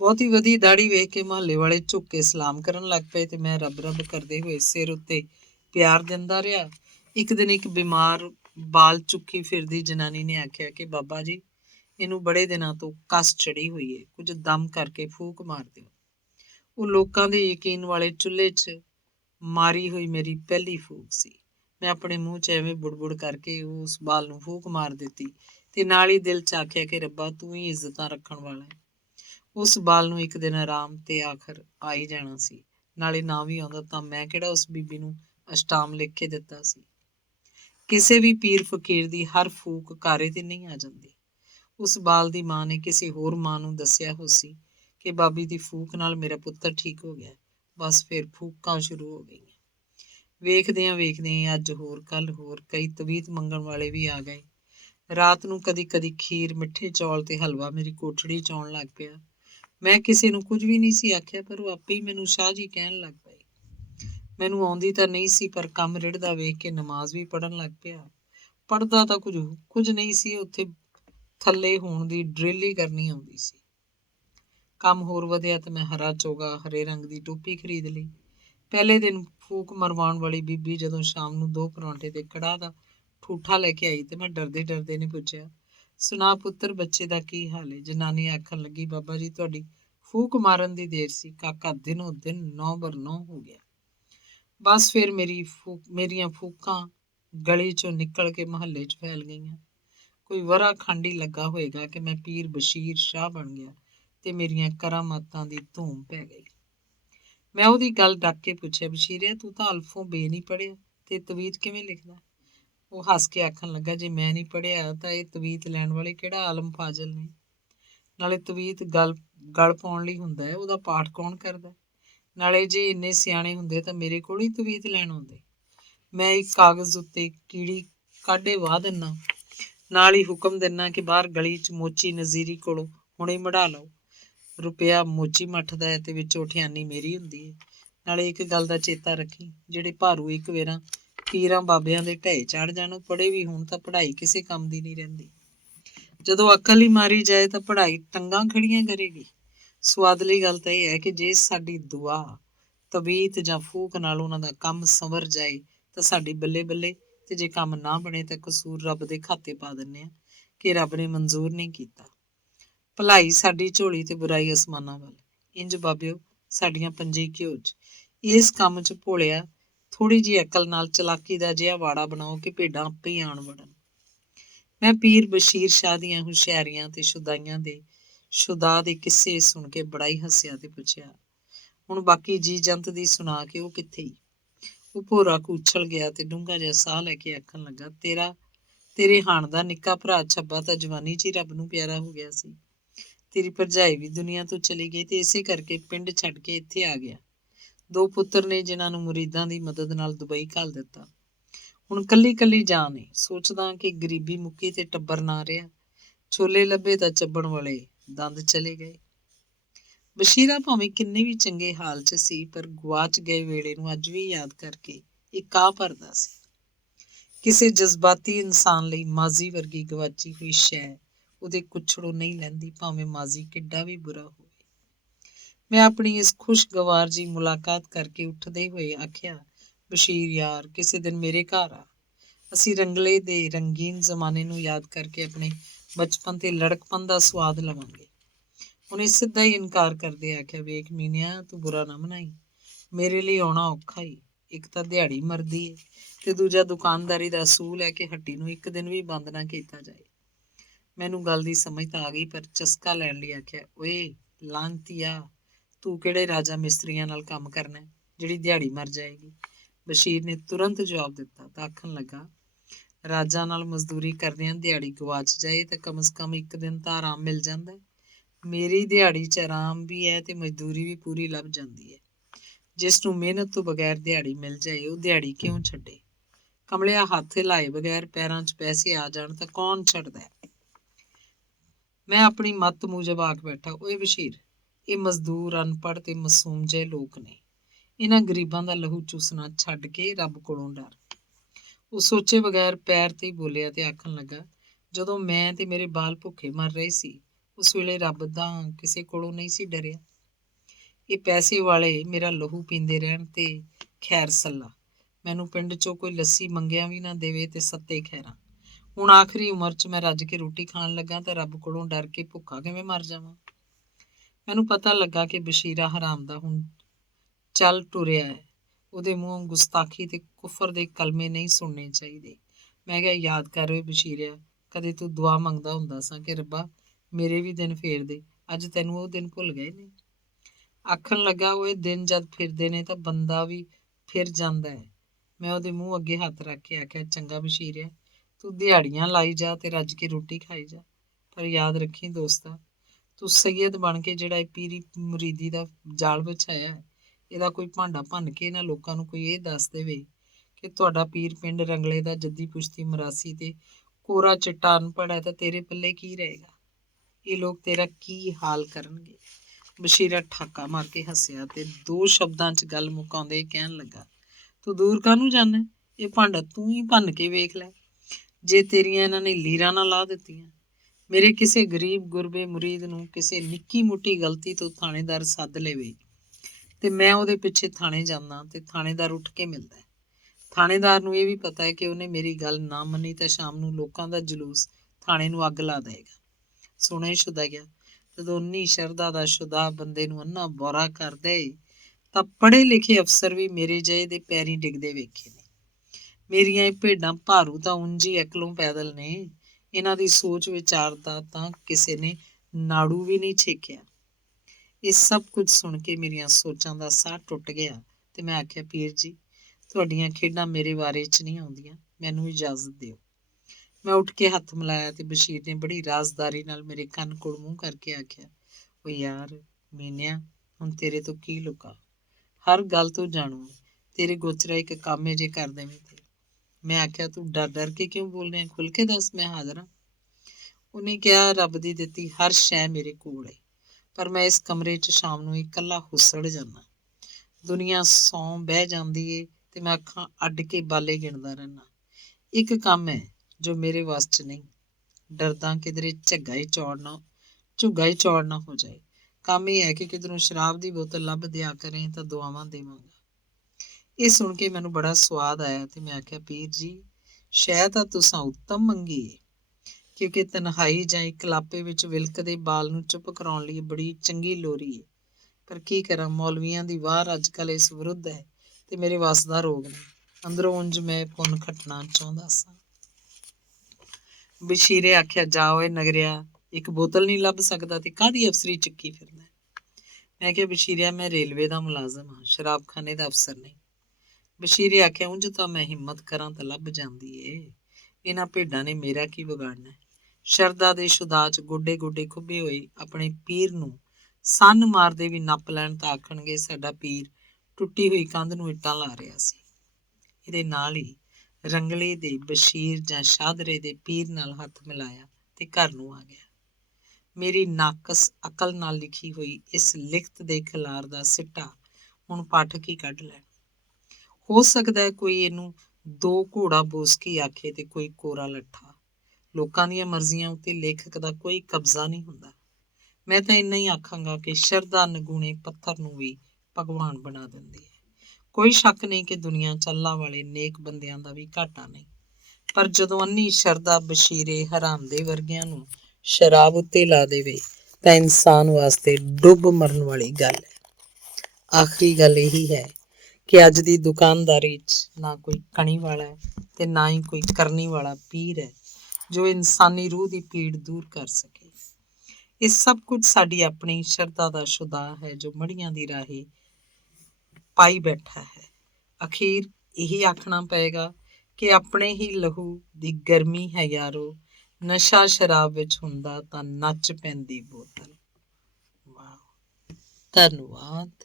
ਬਹੁਤੀ ਵਧੀ ਦਾੜੀ ਵੇਖ ਕੇ ਮੁਹੱਲੇ ਵਾਲੇ ਝੁੱਕ ਕੇ ਸਲਾਮ ਕਰਨ ਲੱਗ ਪਏ ਤੇ ਮੈਂ ਰੱਬ ਰੱਬ ਕਰਦੇ ਹੋਏ ਸਿਰ ਉੱਤੇ ਪਿਆਰ ਦਿੰਦਾ ਰਿਹਾ। ਇੱਕ ਦਿਨ ਇੱਕ ਬਿਮਾਰ ਬਾਲ ਚੁੱਕੀ ਫਿਰਦੀ ਜਨਾਨੀ ਨੇ ਆਖਿਆ ਕਿ ਬਾਬਾ ਜੀ, ਇਹਨੂੰ ਬੜੇ ਦਿਨਾਂ ਤੋਂ ਕਸ ਚੜੀ ਹੋਈ ਏ, ਕੁਝ ਦਮ ਕਰਕੇ ਫੂਕ ਮਾਰ ਦਿਓ। ਉਹ ਲੋਕਾਂ ਦੇ ਯਕੀਨ ਵਾਲੇ ਚੁੱਲ੍ਹੇ 'ਚ ਮਾਰੀ ਹੋਈ ਮੇਰੀ ਪਹਿਲੀ ਫੂਕ ਸੀ। ਮੈਂ ਆਪਣੇ ਮੂੰਹ 'ਚ ਐਵੇਂ ਬੁੜਬੁੜ ਕਰਕੇ ਉਸ ਬਾਲ ਨੂੰ ਫੂਕ ਮਾਰ ਦਿੱਤੀ ਤੇ ਨਾਲ ਹੀ ਦਿਲ 'ਚ ਆਖਿਆ ਕਿ ਰੱਬਾ, ਤੂੰ ਹੀ ਇੱਜ਼ਤਾਂ ਰੱਖਣ ਵਾਲਾ ਹੈ। ਉਸ ਬਾਲ ਨੂੰ ਇੱਕ ਦਿਨ ਆਰਾਮ ਤੇ ਆਖਰ ਆ ਹੀ ਜਾਣਾ ਸੀ। ਨਾਲੇ ਨਾ ਵੀ ਆਉਂਦਾ ਤਾਂ ਮੈਂ ਕਿਹੜਾ ਉਸ ਬੀਬੀ ਨੂੰ ਅਸ਼ਟਾਮ ਲਿਖ ਕੇ ਦਿੱਤਾ ਸੀ। ਕਿਸੇ ਵੀ ਪੀਰ ਫਕੀਰ ਦੀ ਹਰ ਫੂਕ ਕਾਰੇ ਤੇ ਨਹੀਂ ਆ ਜਾਂਦੀ। ਉਸ ਬਾਲ ਦੀ ਮਾਂ ਨੇ ਕਿਸੇ ਹੋਰ ਮਾਂ ਨੂੰ ਦੱਸਿਆ ਹੋ ਸੀ ਕਿ ਬਾਬੀ ਦੀ ਫੂਕ ਨਾਲ ਮੇਰਾ ਪੁੱਤਰ ਠੀਕ ਹੋ ਗਿਆ। ਬਸ ਫਿਰ ਫੂਕਾਂ ਸ਼ੁਰੂ ਹੋ ਗਈਆਂ। ਵੇਖਦਿਆਂ ਅੱਜ ਹੋਰ ਕੱਲ ਹੋਰ ਕਈ ਤਵੀਤ ਮੰਗਣ ਵਾਲੇ ਵੀ ਆ ਗਏ। ਰਾਤ ਨੂੰ ਕਦੀ ਖੀਰ, ਮਿੱਠੇ ਚੌਲ ਤੇ ਹਲਵਾ ਮੇਰੀ ਕੋਠੜੀ 'ਚ ਆਉਣ ਲੱਗ ਪਿਆ। ਮੈਂ ਕਿਸੇ ਨੂੰ ਕੁਝ ਵੀ ਨਹੀਂ ਸੀ ਆਖਿਆ, ਪਰ ਉਹ ਆਪੇ ਹੀ ਮੈਨੂੰ ਸ਼ਾਹ ਜੀ ਕਹਿਣ ਲੱਗ ਪਏ। ਮੈਨੂੰ ਆਉਂਦੀ ਤਾਂ ਨਹੀਂ ਸੀ, ਪਰ ਕੰਮ ਰਿੜਦਾ ਵੇਖ ਕੇ ਨਮਾਜ਼ ਵੀ ਪੜ੍ਹਨ ਲੱਗ ਪਿਆ। ਪੜ੍ਹਦਾ ਤਾਂ ਕੁਝ ਨਹੀਂ ਸੀ, ਉੱਥੇ ਥੱਲੇ ਹੋਣ ਦੀ ਡਰਿੱਲ ਹੀ ਕਰਨੀ ਆਉਂਦੀ ਸੀ। ਕੰਮ ਹੋਰ ਵਧਿਆ ਤੇ ਮੈਂ ਹਰਾ ਚੋਗਾ, ਹਰੇ ਰੰਗ ਦੀ ਟੋਪੀ ਖਰੀਦ ਲਈ। ਪਹਿਲੇ ਦਿਨ ਫੂਕ ਮਰਵਾਉਣ ਵਾਲੀ ਬੀਬੀ ਜਦੋਂ ਸ਼ਾਮ ਨੂੰ 2 ਪਰੌਂਠੇ ਤੇ ਕੜਾਹ ਦਾ ਠੂਠਾ ਲੈ ਕੇ ਆਈ ਤੇ ਮੈਂ ਡਰਦੇ ਨੇ ਪੁੱਛਿਆ, ਸੁਣਾ ਪੁੱਤਰ, ਬੱਚੇ ਦਾ ਕੀ ਹਾਲ ਹੈ? ਜਨਾਨੀ ਆਖਣ ਲੱਗੀ, ਬਾਬਾ ਜੀ, ਤੁਹਾਡੀ ਫੂਕ ਮਾਰਨ ਦੀ ਦੇਰ ਸੀ, ਕਾਕਾ ਦਿਨੋਂ ਦਿਨ 9/9 ਹੋ ਗਿਆ। ਬਸ ਫਿਰ ਮੇਰੀਆਂ ਫੂਕਾਂ ਗਲੀ ਚੋਂ ਨਿਕਲ ਕੇ ਮੁਹੱਲੇ 'ਚ ਫੈਲ ਗਈਆਂ। ਕੋਈ ਵਰਾ ਖੰਡ ਹੀ ਲੱਗਾ ਹੋਏਗਾ ਕਿ ਮੈਂ ਪੀਰ ਬਸ਼ੀਰ ਸ਼ਾਹ ਬਣ ਗਿਆ ਤੇ ਮੇਰੀਆਂ ਕਰਾਮਾਤਾਂ ਦੀ ਧੂਮ ਪੈ ਗਈ। ਮੈਂ ਉਹਦੀ ਗੱਲ ਡੱਕ ਕੇ ਪੁੱਛਿਆ, ਬਸ਼ੀਰਿਆ, ਤੂੰ ਤਾਂ ਅਲਫੋਂ ਬੇ ਨਹੀਂ ਪੜ੍ਹਿਆ ਤੇ ਤਵੀਤ ਕਿਵੇਂ ਲਿਖਦਾ? ਉਹ ਹੱਸ ਕੇ ਆਖਣ ਲੱਗਾ, ਜੇ ਮੈਂ ਨਹੀਂ ਪੜ੍ਹਿਆ ਤਾਂ ਇਹ ਤਵੀਤ ਲੈਣ ਵਾਲੇ ਕਿਹੜਾ ਆਲਮ ਫਾਜ਼ਲ ਨੇ? ਨਾਲੇ ਤਵੀਤ ਗਲ ਪਾਉਣ ਲਈ ਹੁੰਦਾ ਹੈ, ਉਹਦਾ ਪਾਠ ਕੌਣ ਕਰਦਾ? ਨਾਲੇ ਜੇ ਇੰਨੇ ਸਿਆਣੇ ਹੁੰਦੇ ਤਾਂ ਮੇਰੇ ਕੋਲ ਹੀ ਤਵੀਤ ਲੈਣ ਆਉਂਦੇ। ਮੈਂ ਇੱਕ ਕਾਗਜ਼ ਉੱਤੇ ਕੀੜੀ ਕਾਢੇ ਵਾਹ ਦਿੰਨਾ, ਨਾਲ ਹੀ ਹੁਕਮ ਦਿੰਨਾ ਕਿ ਬਾਹਰ ਗਲੀ 'ਚ ਮੋਚੀ ਨਜ਼ੀਰੀ ਕੋਲੋਂ ਹੁਣੇ ਮੜਾ ਲਓ। ਰੁਪਇਆ ਮੋਚੀ ਮੱਠਦਾ ਹੈ ਤੇ ਵਿੱਚੋਂ ਠਿਆਨੀ ਮੇਰੀ ਹੁੰਦੀ ਹੈ। ਨਾਲੇ ਇੱਕ ਗੱਲ ਦਾ ਚੇਤਾ ਰੱਖੀ, ਜਿਹੜੇ ਭਾਰੂ ਇੱਕ ਵੇਰਾਂ ਪੀਰਾਂ ਬਾਬਿਆਂ ਦੇ ਢਹਿ ਚੜ ਜਾਣ, ਉਹ ਪੜ੍ਹੇ ਵੀ ਹੋਣ ਤਾਂ ਪੜ੍ਹਾਈ ਕਿਸੇ ਕੰਮ ਦੀ ਨਹੀਂ ਰਹਿੰਦੀ। ਜਦੋਂ ਅਕਲ ਹੀ ਮਾਰੀ ਜਾਏ ਤਾਂ ਪੜ੍ਹਾਈ ਟੰਗਾਂ ਖੜੀਆਂ ਕਰੇਗੀ। ਸਵਾਦਲੀ ਗੱਲ ਤਾਂ ਇਹ ਹੈ ਕਿ ਜੇ ਸਾਡੀ ਦੁਆ, ਤਵੀਤ ਜਾਂ ਫੂਕ ਨਾਲ ਉਹਨਾਂ ਦਾ ਕੰਮ ਸੰਵਰ ਜਾਏ ਤਾਂ ਸਾਡੀ ਬੱਲੇ ਬੱਲੇ, ਤੇ ਜੇ ਕੰਮ ਨਾ ਬਣੇ ਤਾਂ ਕਸੂਰ ਰੱਬ ਦੇ ਖਾਤੇ ਪਾ ਦਿੰਦੇ ਆ ਕਿ ਰੱਬ ਨੇ ਮਨਜ਼ੂਰ ਨਹੀਂ ਕੀਤਾ। ਭਲਾਈ ਸਾਡੀ ਝੋਲੀ ਤੇ ਬੁਰਾਈ ਅਸਮਾਨਾਂ ਵੱਲ। ਇੰਜ ਬਾਬਿਓ, ਸਾਡੀਆਂ ਪੰਜੇ ਘਿਓ 'ਚ। ਇਸ ਕੰਮ 'ਚ ਭੋਲਿਆ ਥੋੜ੍ਹੀ ਜਿਹੀ ਅਕਲ ਨਾਲ ਚਲਾਕੀ ਦਾ ਜਿਹਾ ਵਾੜਾ ਬਣਾਓ ਕਿ ਭੇਡਾਂ ਆਪੇ ਹੀ ਆਣ ਵੜਨ। ਮੈਂ ਪੀਰ ਬਸ਼ੀਰ ਸ਼ਾਹ ਦੀਆਂ ਹੁਸ਼ਿਆਰੀਆਂ ਤੇ ਸ਼ੁਦਾ ਦੇ ਕਿੱਸੇ ਸੁਣ ਕੇ ਬੜਾ ਹੀ ਹੱਸਿਆ ਤੇ ਪੁੱਛਿਆ, ਹੁਣ ਬਾਕੀ ਜੀ ਜੰਤ ਦੀ ਸੁਣਾ ਕੇ ਉਹ ਕਿੱਥੇ ਹੀ? ਉਹ ਭੋਰਾ ਕੁ ਉਛਲ ਗਿਆ ਤੇ ਡੂੰਘਾ ਜਿਹਾ ਸਾਹ ਲੈ ਕੇ ਆਖਣ ਲੱਗਾ, ਤੇਰੇ ਹਾਣ ਦਾ ਨਿੱਕਾ ਭਰਾ ਛੱਬਾ ਤਾਂ ਜਵਾਨੀ 'ਚ ਹੀ ਰੱਬ ਨੂੰ ਪਿਆਰਾ ਹੋ ਗਿਆ ਸੀ। ਤੇਰੀ ਭਰਜਾਈ ਵੀ ਦੁਨੀਆ ਤੋਂ ਚਲੀ ਗਈ ਤੇ ਇਸੇ ਕਰਕੇ ਪਿੰਡ ਛੱਡ ਕੇ ਇੱਥੇ ਆ ਗਿਆ। 2 ਪੁੱਤਰ ਨੇ ਜਿਨ੍ਹਾਂ ਨੂੰ ਮੁਰੀਦਾਂ ਦੀ ਮਦਦ ਨਾਲ ਦੁਬਈ ਘੱਲ ਦਿੱਤਾ। ਹੁਣ ਕੱਲੀ ਜਾਨ ਏ। ਸੋਚਦਾ ਕਿ ਗਰੀਬੀ ਮੁੱਕੀ ਤੇ ਟੱਬਰ ਨਾ ਰਿਹਾ। ਛੋਲੇ ਲੱਭੇ ਤਾਂ ਚੱਬਣ ਵਾਲੇ ਦੰਦ ਚਲੇ ਗਏ। ਬਸ਼ੀਰਾ ਭਾਵੇਂ ਕਿੰਨੇ ਵੀ ਚੰਗੇ ਹਾਲ 'ਚ ਸੀ, ਪਰ ਗੁਆਚ ਗਏ ਵੇਲੇ ਨੂੰ ਅੱਜ ਵੀ ਯਾਦ ਕਰਕੇ ਇੱਕ ਕਾਹ ਭਰਦਾ ਸੀ। ਕਿਸੇ ਜਜ਼ਬਾਤੀ ਇਨਸਾਨ ਲਈ ਮਾਜ਼ੀ ਵਰਗੀ ਗਵਾਚੀ ਹੋਈ ਸ਼ੈ ਉਹਦੇ ਕੁੱਛੜੋਂ ਨਹੀਂ ਲੈਂਦੀ, ਭਾਵੇਂ ਮਾਜ਼ੀ ਕਿੱਡਾ ਵੀ ਬੁਰਾ ਹੋਵੇ। ਮੈਂ ਆਪਣੀ ਇਸ ਖੁਸ਼ਗਵਾਰ ਜੀ ਮੁਲਾਕਾਤ ਕਰਕੇ ਉੱਠਦੇ ਹੋਏ ਆਖਿਆ, ਬਸ਼ੀਰ ਯਾਰ, ਕਿਸੇ ਦਿਨ ਮੇਰੇ ਘਰ ਆ। ਅਸੀਂ ਰੰਗਲੇ ਦੇ ਰੰਗੀਨ ਜ਼ਮਾਨੇ ਨੂੰ ਯਾਦ ਕਰਕੇ ਆਪਣੇ ਬਚਪਨ ਤੇ ਲੜਕਪਨ ਦਾ ਸਵਾਦ ਲਵਾਂਗੇ। ਉਹਨੇ ਸਿੱਧਾ ਹੀ ਇਨਕਾਰ ਕਰਦੇ ਆਖਿਆ, ਵੇਖ ਮੀਨਿਆ, ਤੂੰ ਬੁਰਾ ਨਾ ਮਨਾਈ, ਮੇਰੇ ਲਈ ਆਉਣਾ ਔਖਾ ਹੀ। ਇੱਕ ਤਾਂ ਦਿਹਾੜੀ ਮਰਦੀ ਏ ਤੇ ਦੂਜਾ ਦੁਕਾਨਦਾਰੀ ਦਾ ਅਸੂਲ ਹੈ ਕਿ ਹੱਟੀ ਨੂੰ ਇੱਕ ਦਿਨ ਵੀ ਬੰਦ ਨਾ ਕੀਤਾ ਜਾਏ। ਮੈਨੂੰ ਗੱਲ ਦੀ ਸਮਝ ਤਾਂ ਆ ਗਈ, ਪਰ ਚਸਕਾ ਲੈਣ ਲਈ ਆਖਿਆ, ਓਏ ਲਾਂਤੀਆ, ਤੂੰ ਕਿਹੜੇ ਰਾਜਾ ਮਿਸਤਰੀਆਂ ਨਾਲ ਕੰਮ ਕਰਨਾ ਜਿਹੜੀ ਦਿਹਾੜੀ ਮਰ ਜਾਏਗੀ? ਬਸ਼ੀਰ ਨੇ ਤੁਰੰਤ ਜਵਾਬ ਦਿੱਤਾ ਤਾਂ ਆਖਣ ਲੱਗਾ, ਰਾਜਾ ਨਾਲ ਮਜ਼ਦੂਰੀ ਕਰਦਿਆਂ ਦਿਹਾੜੀ ਗਵਾਚ ਜਾਏ ਤਾਂ ਕਮ ਸੇ ਕਮ ਇੱਕ ਦਿਨ ਤਾਂ ਆਰਾਮ ਮਿਲ ਜਾਂਦਾ। ਮੇਰੀ ਦਿਹਾੜੀ 'ਚ ਆਰਾਮ ਵੀ ਹੈ ਤੇ ਮਜ਼ਦੂਰੀ ਵੀ ਪੂਰੀ ਲੱਭ ਜਾਂਦੀ ਹੈ। ਜਿਸ ਨੂੰ ਮਿਹਨਤ ਤੋਂ ਬਗੈਰ ਦਿਹਾੜੀ ਮਿਲ ਜਾਏ, ਉਹ ਦਿਹਾੜੀ ਕਿਉਂ ਛੱਡੇ? ਕਮਲਿਆ, ਹੱਥ ਹਿਲਾਏ ਬਗੈਰ ਪੈਰਾਂ 'ਚ ਪੈਸੇ ਆ ਜਾਣ ਤਾਂ ਕੌਣ ਛੱਡਦਾ? ਮੈਂ ਆਪਣੀ ਮੱਤ ਮੂਜਬ ਆਖ ਬੈਠਾ, ਓਏ ਬਸ਼ੀਰ, ਇਹ ਮਜ਼ਦੂਰ ਅਨਪੜ੍ਹ ਤੇ ਮਾਸੂਮ ਜਿਹੇ ਲੋਕ ਨੇ। ਇਹਨਾਂ ਗਰੀਬਾਂ ਦਾ ਲਹੂ ਚੂਸਣਾ ਛੱਡ ਕੇ ਰੱਬ ਕੋਲੋਂ ਡਰ। ਉਹ ਸੋਚੇ ਬਗੈਰ ਪੈਰ ਤੇ ਹੀ ਬੋਲਿਆ ਤੇ ਆਖਣ ਲੱਗਾ, ਜਦੋਂ ਮੈਂ ਤੇ ਮੇਰੇ ਬਾਲ ਭੁੱਖੇ ਮਰ ਰਹੇ ਸੀ, ਉਸ ਵੇਲੇ ਰੱਬ ਦਾ ਕਿਸੇ ਕੋਲੋਂ ਨਹੀਂ ਸੀ ਡਰਿਆ। ਇਹ ਪੈਸੇ ਵਾਲੇ ਮੇਰਾ ਲਹੂ ਪੀਂਦੇ ਰਹਿਣ ਤੇ ਖੈਰ ਸੱਲਾ, ਮੈਨੂੰ ਪਿੰਡ 'ਚੋਂ ਕੋਈ ਲੱਸੀ ਮੰਗਿਆ ਵੀ ਨਾ ਦੇਵੇ ਤੇ ਸੱਤੇ ਖੈਰਾਂ। ਹੁਣ ਆਖਰੀ ਉਮਰ 'ਚ ਮੈਂ ਰੱਜ ਕੇ ਰੋਟੀ ਖਾਣ ਲੱਗਾ ਤਾਂ ਰੱਬ ਕੋਲੋਂ ਡਰ ਕੇ ਭੁੱਖਾ ਕਿਵੇਂ ਮਰ ਜਾਵਾਂ। ਮੈਨੂੰ ਪਤਾ ਲੱਗਾ ਕਿ ਬਸ਼ੀਰਾ ਹਰਾਮ ਦਾ ਹੁਣ ਚੱਲ ਟੁਰਿਆ ਹੈ। ਉਹਦੇ ਮੂੰਹੋਂ ਗੁਸਤਾਖੀ ਤੇ ਕੁਫਰ ਦੇ ਕਲਮੇ ਨਹੀਂ ਸੁਣਨੇ ਚਾਹੀਦੇ। ਮੈਂ ਕਿਹਾ, ਯਾਦ ਕਰ ਓਏ ਬਸ਼ੀਰਿਆ, ਕਦੇ ਤੂੰ ਦੁਆ ਮੰਗਦਾ ਹੁੰਦਾ ਸਾਂ ਕਿ ਰੱਬਾ ਮੇਰੇ ਵੀ ਦਿਨ ਫੇਰ ਦੇ। ਅੱਜ ਤੈਨੂੰ ਉਹ ਦਿਨ ਭੁੱਲ ਗਏ ਨੇ। ਆਖਣ ਲੱਗਾ, ਉਹ ਦਿਨ ਜਦ ਫਿਰਦੇ ਨੇ ਤਾਂ ਬੰਦਾ ਵੀ ਫਿਰ ਜਾਂਦਾ ਹੈ। ਮੈਂ ਉਹਦੇ ਮੂੰਹ ਅੱਗੇ ਹੱਥ ਰੱਖ ਕੇ ਆਖਿਆ, ਚੰਗਾ ਬਸ਼ੀਰਿਆ, ਤੂੰ ਦਿਹਾੜੀਆਂ ਲਾਈ ਜਾ ਤੇ ਰੱਜ ਕੇ ਰੋਟੀ ਖਾਈ ਜਾ, ਪਰ ਯਾਦ ਰੱਖੀ ਦੋਸਤਾ, ਤੂੰ ਸੈਯਦ ਬਣ ਕੇ ਜਿਹੜਾ ਇਹ ਪੀਰੀ ਮੁਰੀਦੀ ਦਾ ਜਾਲ ਵਿਛਾਇਆ ਹੈ, ਇਹਦਾ ਕੋਈ ਭਾਂਡਾ ਭੰਨ ਕੇ ਇਹਨਾਂ ਲੋਕਾਂ ਨੂੰ ਕੋਈ ਇਹ ਦੱਸ ਦੇਵੇ ਕਿ ਤੁਹਾਡਾ ਪੀਰ ਪਿੰਡ ਰੰਗਲੇ ਦਾ ਜੱਦੀ ਪੁਸ਼ਤੀ ਮਰਾਸੀ ਤੇ ਕੋਰਾ ਚਿੱਟਾ ਅਨਪੜ੍ਹ ਹੈ, ਤਾਂ ਤੇਰੇ ਪੱਲੇ ਕੀ ਰਹੇਗਾ। ਇਹ ਲੋਕ ਤੇਰਾ ਕੀ ਹਾਲ ਕਰਨਗੇ। ਬਸ਼ੀਰਾ ਠਾਕਾ ਮਾਰ ਕੇ ਹੱਸਿਆ ਤੇ 2 ਸ਼ਬਦਾਂ 'ਚ ਗੱਲ ਮੁਕਾਉਂਦੇ ਕਹਿਣ ਲੱਗਾ, ਤੂੰ ਦੂਰ ਕਾਹਨੂੰ ਜਾਣਾ? ਇਹ ਭਾਂਡਾ ਤੂੰ ਹੀ ਭੰਨ ਕੇ ਵੇਖ ਲੈ, ਜੇ ਤੇਰੀਆਂ ਇਹਨਾਂ ਨੇ ਲੀਰਾਂ ਨਾ ਲਾ ਦਿੱਤੀਆਂ। ਮੇਰੇ ਕਿਸੇ ਗਰੀਬ ਗੁਰਬੇ ਮੁਰੀਦ ਨੂੰ ਕਿਸੇ ਨਿੱਕੀ ਮੋਟੀ ਗਲਤੀ ਤੋਂ ਥਾਣੇਦਾਰ ਸੱਦ ਲਵੇ ਤੇ ਮੈਂ ਉਹਦੇ ਪਿੱਛੇ ਥਾਣੇ ਜਾਂਦਾ ਤੇ ਥਾਣੇਦਾਰ ਉੱਠ ਕੇ ਮਿਲਦਾ। ਥਾਣੇਦਾਰ ਨੂੰ ਇਹ ਵੀ ਪਤਾ ਹੈ ਕਿ ਉਹਨੇ ਮੇਰੀ ਗੱਲ ਨਾ ਮੰਨੀ ਤਾਂ ਸ਼ਾਮ ਨੂੰ ਲੋਕਾਂ ਦਾ ਜਲੂਸ ਥਾਣੇ ਨੂੰ ਅੱਗ ਲਾ ਦੇਗਾ। ਸੁਣੇ ਸ਼ੁਦਾਈਆ, ਜਦੋਂ ਉਨੀ ਸ਼ਰਧਾ ਦਾ ਸ਼ੁਦਾ ਬੰਦੇ ਨੂੰ ਅੰਨਾ ਬੋਰਾ ਕਰ ਦੇ ਤਾਂ ਪੜ੍ਹੇ ਲਿਖੇ ਅਫਸਰ ਵੀ ਮੇਰੇ ਜਿਹੇ ਦੇ ਪੈਰੀਂ ਡਿੱਗਦੇ ਵੇਖੇ ਨੇ। ਮੇਰੀਆਂ ਇਹ ਭੇਡਾਂ ਭਾਰੂ ਤਾਂ ਉਂਝ ਹੀ ਅਕਲੋਂ ਪੈਦਲ ਨੇ, ਇਹਨਾਂ ਦੀ ਸੋਚ ਵਿਚਾਰ ਦਾ ਤਾਂ ਕਿਸੇ ਨੇ ਨਾੜੂ ਵੀ ਨਹੀਂ ਛੇਕਿਆ। ਇਹ ਸਭ ਕੁਝ ਸੁਣ ਕੇ ਮੇਰੀਆਂ ਸੋਚਾਂ ਦਾ ਸਾਹ ਟੁੱਟ ਗਿਆ ਤੇ ਮੈਂ ਆਖਿਆ, ਪੀਰ ਜੀ, ਤੁਹਾਡੀਆਂ ਖੇਡਾਂ ਮੇਰੇ ਬਾਰੇ 'ਚ ਨਹੀਂ ਆਉਂਦੀਆਂ, ਮੈਨੂੰ ਇਜਾਜ਼ਤ ਦਿਓ। ਮੈਂ ਉੱਠ ਕੇ ਹੱਥ ਮਿਲਾਇਆ ਤੇ ਬਸ਼ੀਰ ਨੇ ਬੜੀ ਰਾਜ਼ਦਾਰੀ ਨਾਲ ਮੇਰੇ ਕੰਨ ਕੋਲ ਮੂੰਹ ਕਰਕੇ ਆਖਿਆ, ਉਹ ਯਾਰ ਮੀਨਿਆ, ਹੁਣ ਤੇਰੇ ਤੋਂ ਕੀ ਲੁਕਾ, ਹਰ ਗੱਲ ਤੋਂ ਜਾਣੂ, ਤੇਰੇ ਗੋਚਰਾ ਇੱਕ ਕਾਮੇ ਜੇ ਕਰ ਦੇਵੇਂ ਤੇ। ਮੈਂ ਆਖਿਆ, ਤੂੰ ਡਰ ਡਰ ਕੇ ਕਿਉਂ ਬੋਲ ਰਿਹਾ, ਖੁੱਲ ਕੇ ਦੱਸ, ਮੈਂ ਹਾਜ਼ਰ ਹਾਂ। ਉਹਨੇ ਕਿਹਾ, ਰੱਬ ਦੀ ਦਿੱਤੀ ਹਰ ਸ਼ੈ ਮੇਰੇ ਕੋਲ ਹੈ, ਪਰ ਮੈਂ ਇਸ ਕਮਰੇ 'ਚ ਸ਼ਾਮ ਨੂੰ ਇਕੱਲਾ ਹੁੱਸੜ ਜਾਂਦਾ। ਦੁਨੀਆ ਸੌਂ ਬਹਿ ਜਾਂਦੀ ਏ ਤੇ ਮੈਂ ਅੱਖਾਂ ਅੱਡ ਕੇ ਬਾਲੇ ਗਿਣਦਾ ਰਹਿੰਦਾ। ਇੱਕ ਕੰਮ ਹੈ ਜੋ ਮੇਰੇ ਵੱਸ 'ਚ ਨਹੀਂ, ਡਰਦਾ ਕਿਧਰੇ ਝੁੱਗਾ ਹੀ ਚੌੜ ਨਾ ਹੋ ਜਾਏ। ਕੰਮ ਇਹ ਹੈ ਕਿ ਕਿਧਰੋਂ ਸ਼ਰਾਬ ਦੀ ਬੋਤਲ ਲੱਭ ਦਿਆ ਕਰੇ ਤਾਂ ਦੁਆਵਾਂ ਦੇਵਾਂਗਾ। ਇਹ ਸੁਣ ਕੇ ਮੈਨੂੰ ਬੜਾ ਸਵਾਦ ਆਇਆ ਤੇ ਮੈਂ ਆਖਿਆ, ਪੀਰ ਜੀ, ਸ਼ਾਇਦ ਤਾਂ ਤੁਸਾਂ ਉੱਤਮ ਮੰਗੀ ਏ, ਕਿਉਂਕਿ ਤਨਹਾਈ ਜਾਂ ਇਕਲਾਪੇ ਵਿੱਚ ਵਿਲਕਦੇ ਬਾਲ ਨੂੰ ਚੁੱਪ ਕਰਾਉਣ ਲਈ ਬੜੀ ਚੰਗੀ ਲੋਰੀ ਏ। ਪਰ ਕੀ ਕਰਾਂ, ਮੌਲਵੀਆਂ ਦੀ ਵਾਰ ਅੱਜ ਕੱਲ੍ਹ ਇਸ ਵਿਰੁੱਧ ਹੈ ਤੇ ਮੇਰੇ ਵੱਸ ਦਾ ਰੋਗ ਨਹੀਂ। ਅੰਦਰੋਂ ਉਂਝ ਮੈਂ ਪੁੰਨ ਖੱਟਣਾ ਚਾਹੁੰਦਾ ਸਾਂ। ਬਸ਼ੀਰੇ ਆਖਿਆ, ਜਾ ਓਏ ਨਗਰਿਆ, ਇੱਕ ਬੋਤਲ ਨਹੀਂ ਲੱਭ ਸਕਦਾ ਤੇ ਕਾਹਦੀ ਅਫਸਰੀ ਚੱਕੀ ਫਿਰਦਾ। ਮੈਂ ਕਿਹਾ, ਬਸ਼ੀਰਿਆ, ਮੈਂ ਰੇਲਵੇ ਦਾ ਮੁਲਾਜ਼ਮ ਹਾਂ, ਸ਼ਰਾਬਖਾਨੇ ਦਾ ਅਫਸਰ ਨਹੀਂ। ਬਸ਼ੀਰੇ ਆਖਿਆ, ਉਂਝ ਤਾਂ ਮੈਂ ਹਿੰਮਤ ਕਰਾਂ ਤਾਂ ਲੱਭ ਜਾਂਦੀ ਏ, ਇਹਨਾਂ ਭੇਡਾਂ ਨੇ ਮੇਰਾ ਕੀ ਵਿਗਾੜਨਾ। ਸ਼ਰਧਾ ਦੇ ਸ਼ੁਦਾ 'ਚ ਗੋਡੇ ਗੋਡੇ ਖੁੱਬੇ ਹੋਏ ਆਪਣੇ ਪੀਰ ਨੂੰ ਸੰਨ ਮਾਰਦੇ ਵੀ ਨੱਪ ਲੈਣ ਤਾਂ ਆਖਣਗੇ, ਸਾਡਾ ਪੀਰ ਟੁੱਟੀ ਹੋਈ ਕੰਧ ਨੂੰ ਇੱਟਾਂ ਲਾ ਰਿਹਾ ਸੀ। ਇਹਦੇ ਨਾਲ ਹੀ ਰੰਗਲੇ ਦੇ ਬਸ਼ੀਰ ਜਾਂ ਸ਼ਾਦਰੇ ਦੇ ਪੀਰ ਨਾਲ ਹੱਥ ਮਿਲਾਇਆ ਤੇ ਘਰ ਨੂੰ ਆ ਗਿਆ। ਮੇਰੀ ਨਾਕਸ ਅਕਲ ਨਾਲ ਲਿਖੀ ਹੋਈ ਇਸ ਲਿਖਤ ਦੇ ਖਿਲਾਰ ਦਾ ਸਿੱਟਾ ਹੁਣ ਪਾਠਕ ਹੀ ਕੱਢ ਲੈਣ। ਹੋ ਸਕਦਾ ਹੈ ਕੋਈ ਇਹਨੂੰ 2 ਘੋੜਾ ਬੋਸਕੀ ਆਖੇ ਤੇ ਕੋਈ ਕੋਰਾ ਲੱਠਾ। ਲੋਕਾਂ ਦੀਆਂ ਮਰਜ਼ੀਆਂ ਉੱਤੇ ਲੇਖਕ ਦਾ ਕੋਈ ਕਬਜ਼ਾ ਨਹੀਂ ਹੁੰਦਾ। ਮੈਂ ਤਾਂ ਇੰਨਾ ਹੀ ਆਖਾਂਗਾ ਕਿ ਸ਼ਰਧਾ ਨਗੂਣੇ ਪੱਥਰ ਨੂੰ ਵੀ ਭਗਵਾਨ ਬਣਾ ਦਿੰਦੀ ਹੈ। ਕੋਈ ਸ਼ੱਕ ਨਹੀਂ ਕਿ ਦੁਨੀਆ 'ਚ ਅੱਲਾਹ ਵਾਲੇ ਨੇਕ ਬੰਦਿਆਂ ਦਾ ਵੀ ਘਾਟਾ ਨਹੀਂ, ਪਰ ਜਦੋਂ ਅੰਨੀ ਸ਼ਰਧਾ ਬਸ਼ੀਰੇ ਹਰਾਮ ਦੇ ਵਰਗਿਆਂ ਨੂੰ ਸ਼ਰਾਬ ਉੱਤੇ ਲਾ ਦੇਵੇ ਤਾਂ ਇਨਸਾਨ ਵਾਸਤੇ ਡੁੱਬ ਮਰਨ ਵਾਲੀ ਗੱਲ ਹੈ। ਆਖਰੀ ਗੱਲ ਇਹੀ ਹੈ ਕਿ ਅੱਜ ਦੀ ਦੁਕਾਨਦਾਰੀ 'ਚ ਨਾ ਕੋਈ ਕਣੀ ਵਾਲਾ ਹੈ ਤੇ ਨਾ ਹੀ ਕੋਈ ਕਰਨੀ ਵਾਲਾ ਪੀਰ ਹੈ ਜੋ ਇਨਸਾਨੀ ਰੂਹ ਦੀ ਪੀੜ ਦੂਰ ਕਰ ਸਕੇ। ਇਹ ਸਭ ਕੁਝ ਸਾਡੀ ਆਪਣੀ ਸ਼ਰਧਾ ਦਾ ਸ਼ੁਦਾ ਹੈ ਜੋ ਮੜੀਆਂ ਦੀ ਰਾਹੀ ਪਾਈ ਬੈਠਾ ਹੈ। ਅਖੀਰ ਇਹੀ ਆਖਣਾ ਪਏਗਾ ਕਿ ਆਪਣੇ ਹੀ ਲਹੂ ਦੀ ਗਰਮੀ ਹੈ ਯਾਰੋ, ਨਸ਼ਾ ਸ਼ਰਾਬ ਵਿੱਚ ਹੁੰਦਾ ਤਾਂ ਨੱਚ ਪੈਂਦੀ ਬੋਤਲ। ਵਾਹ, ਧੰਨਵਾਦ।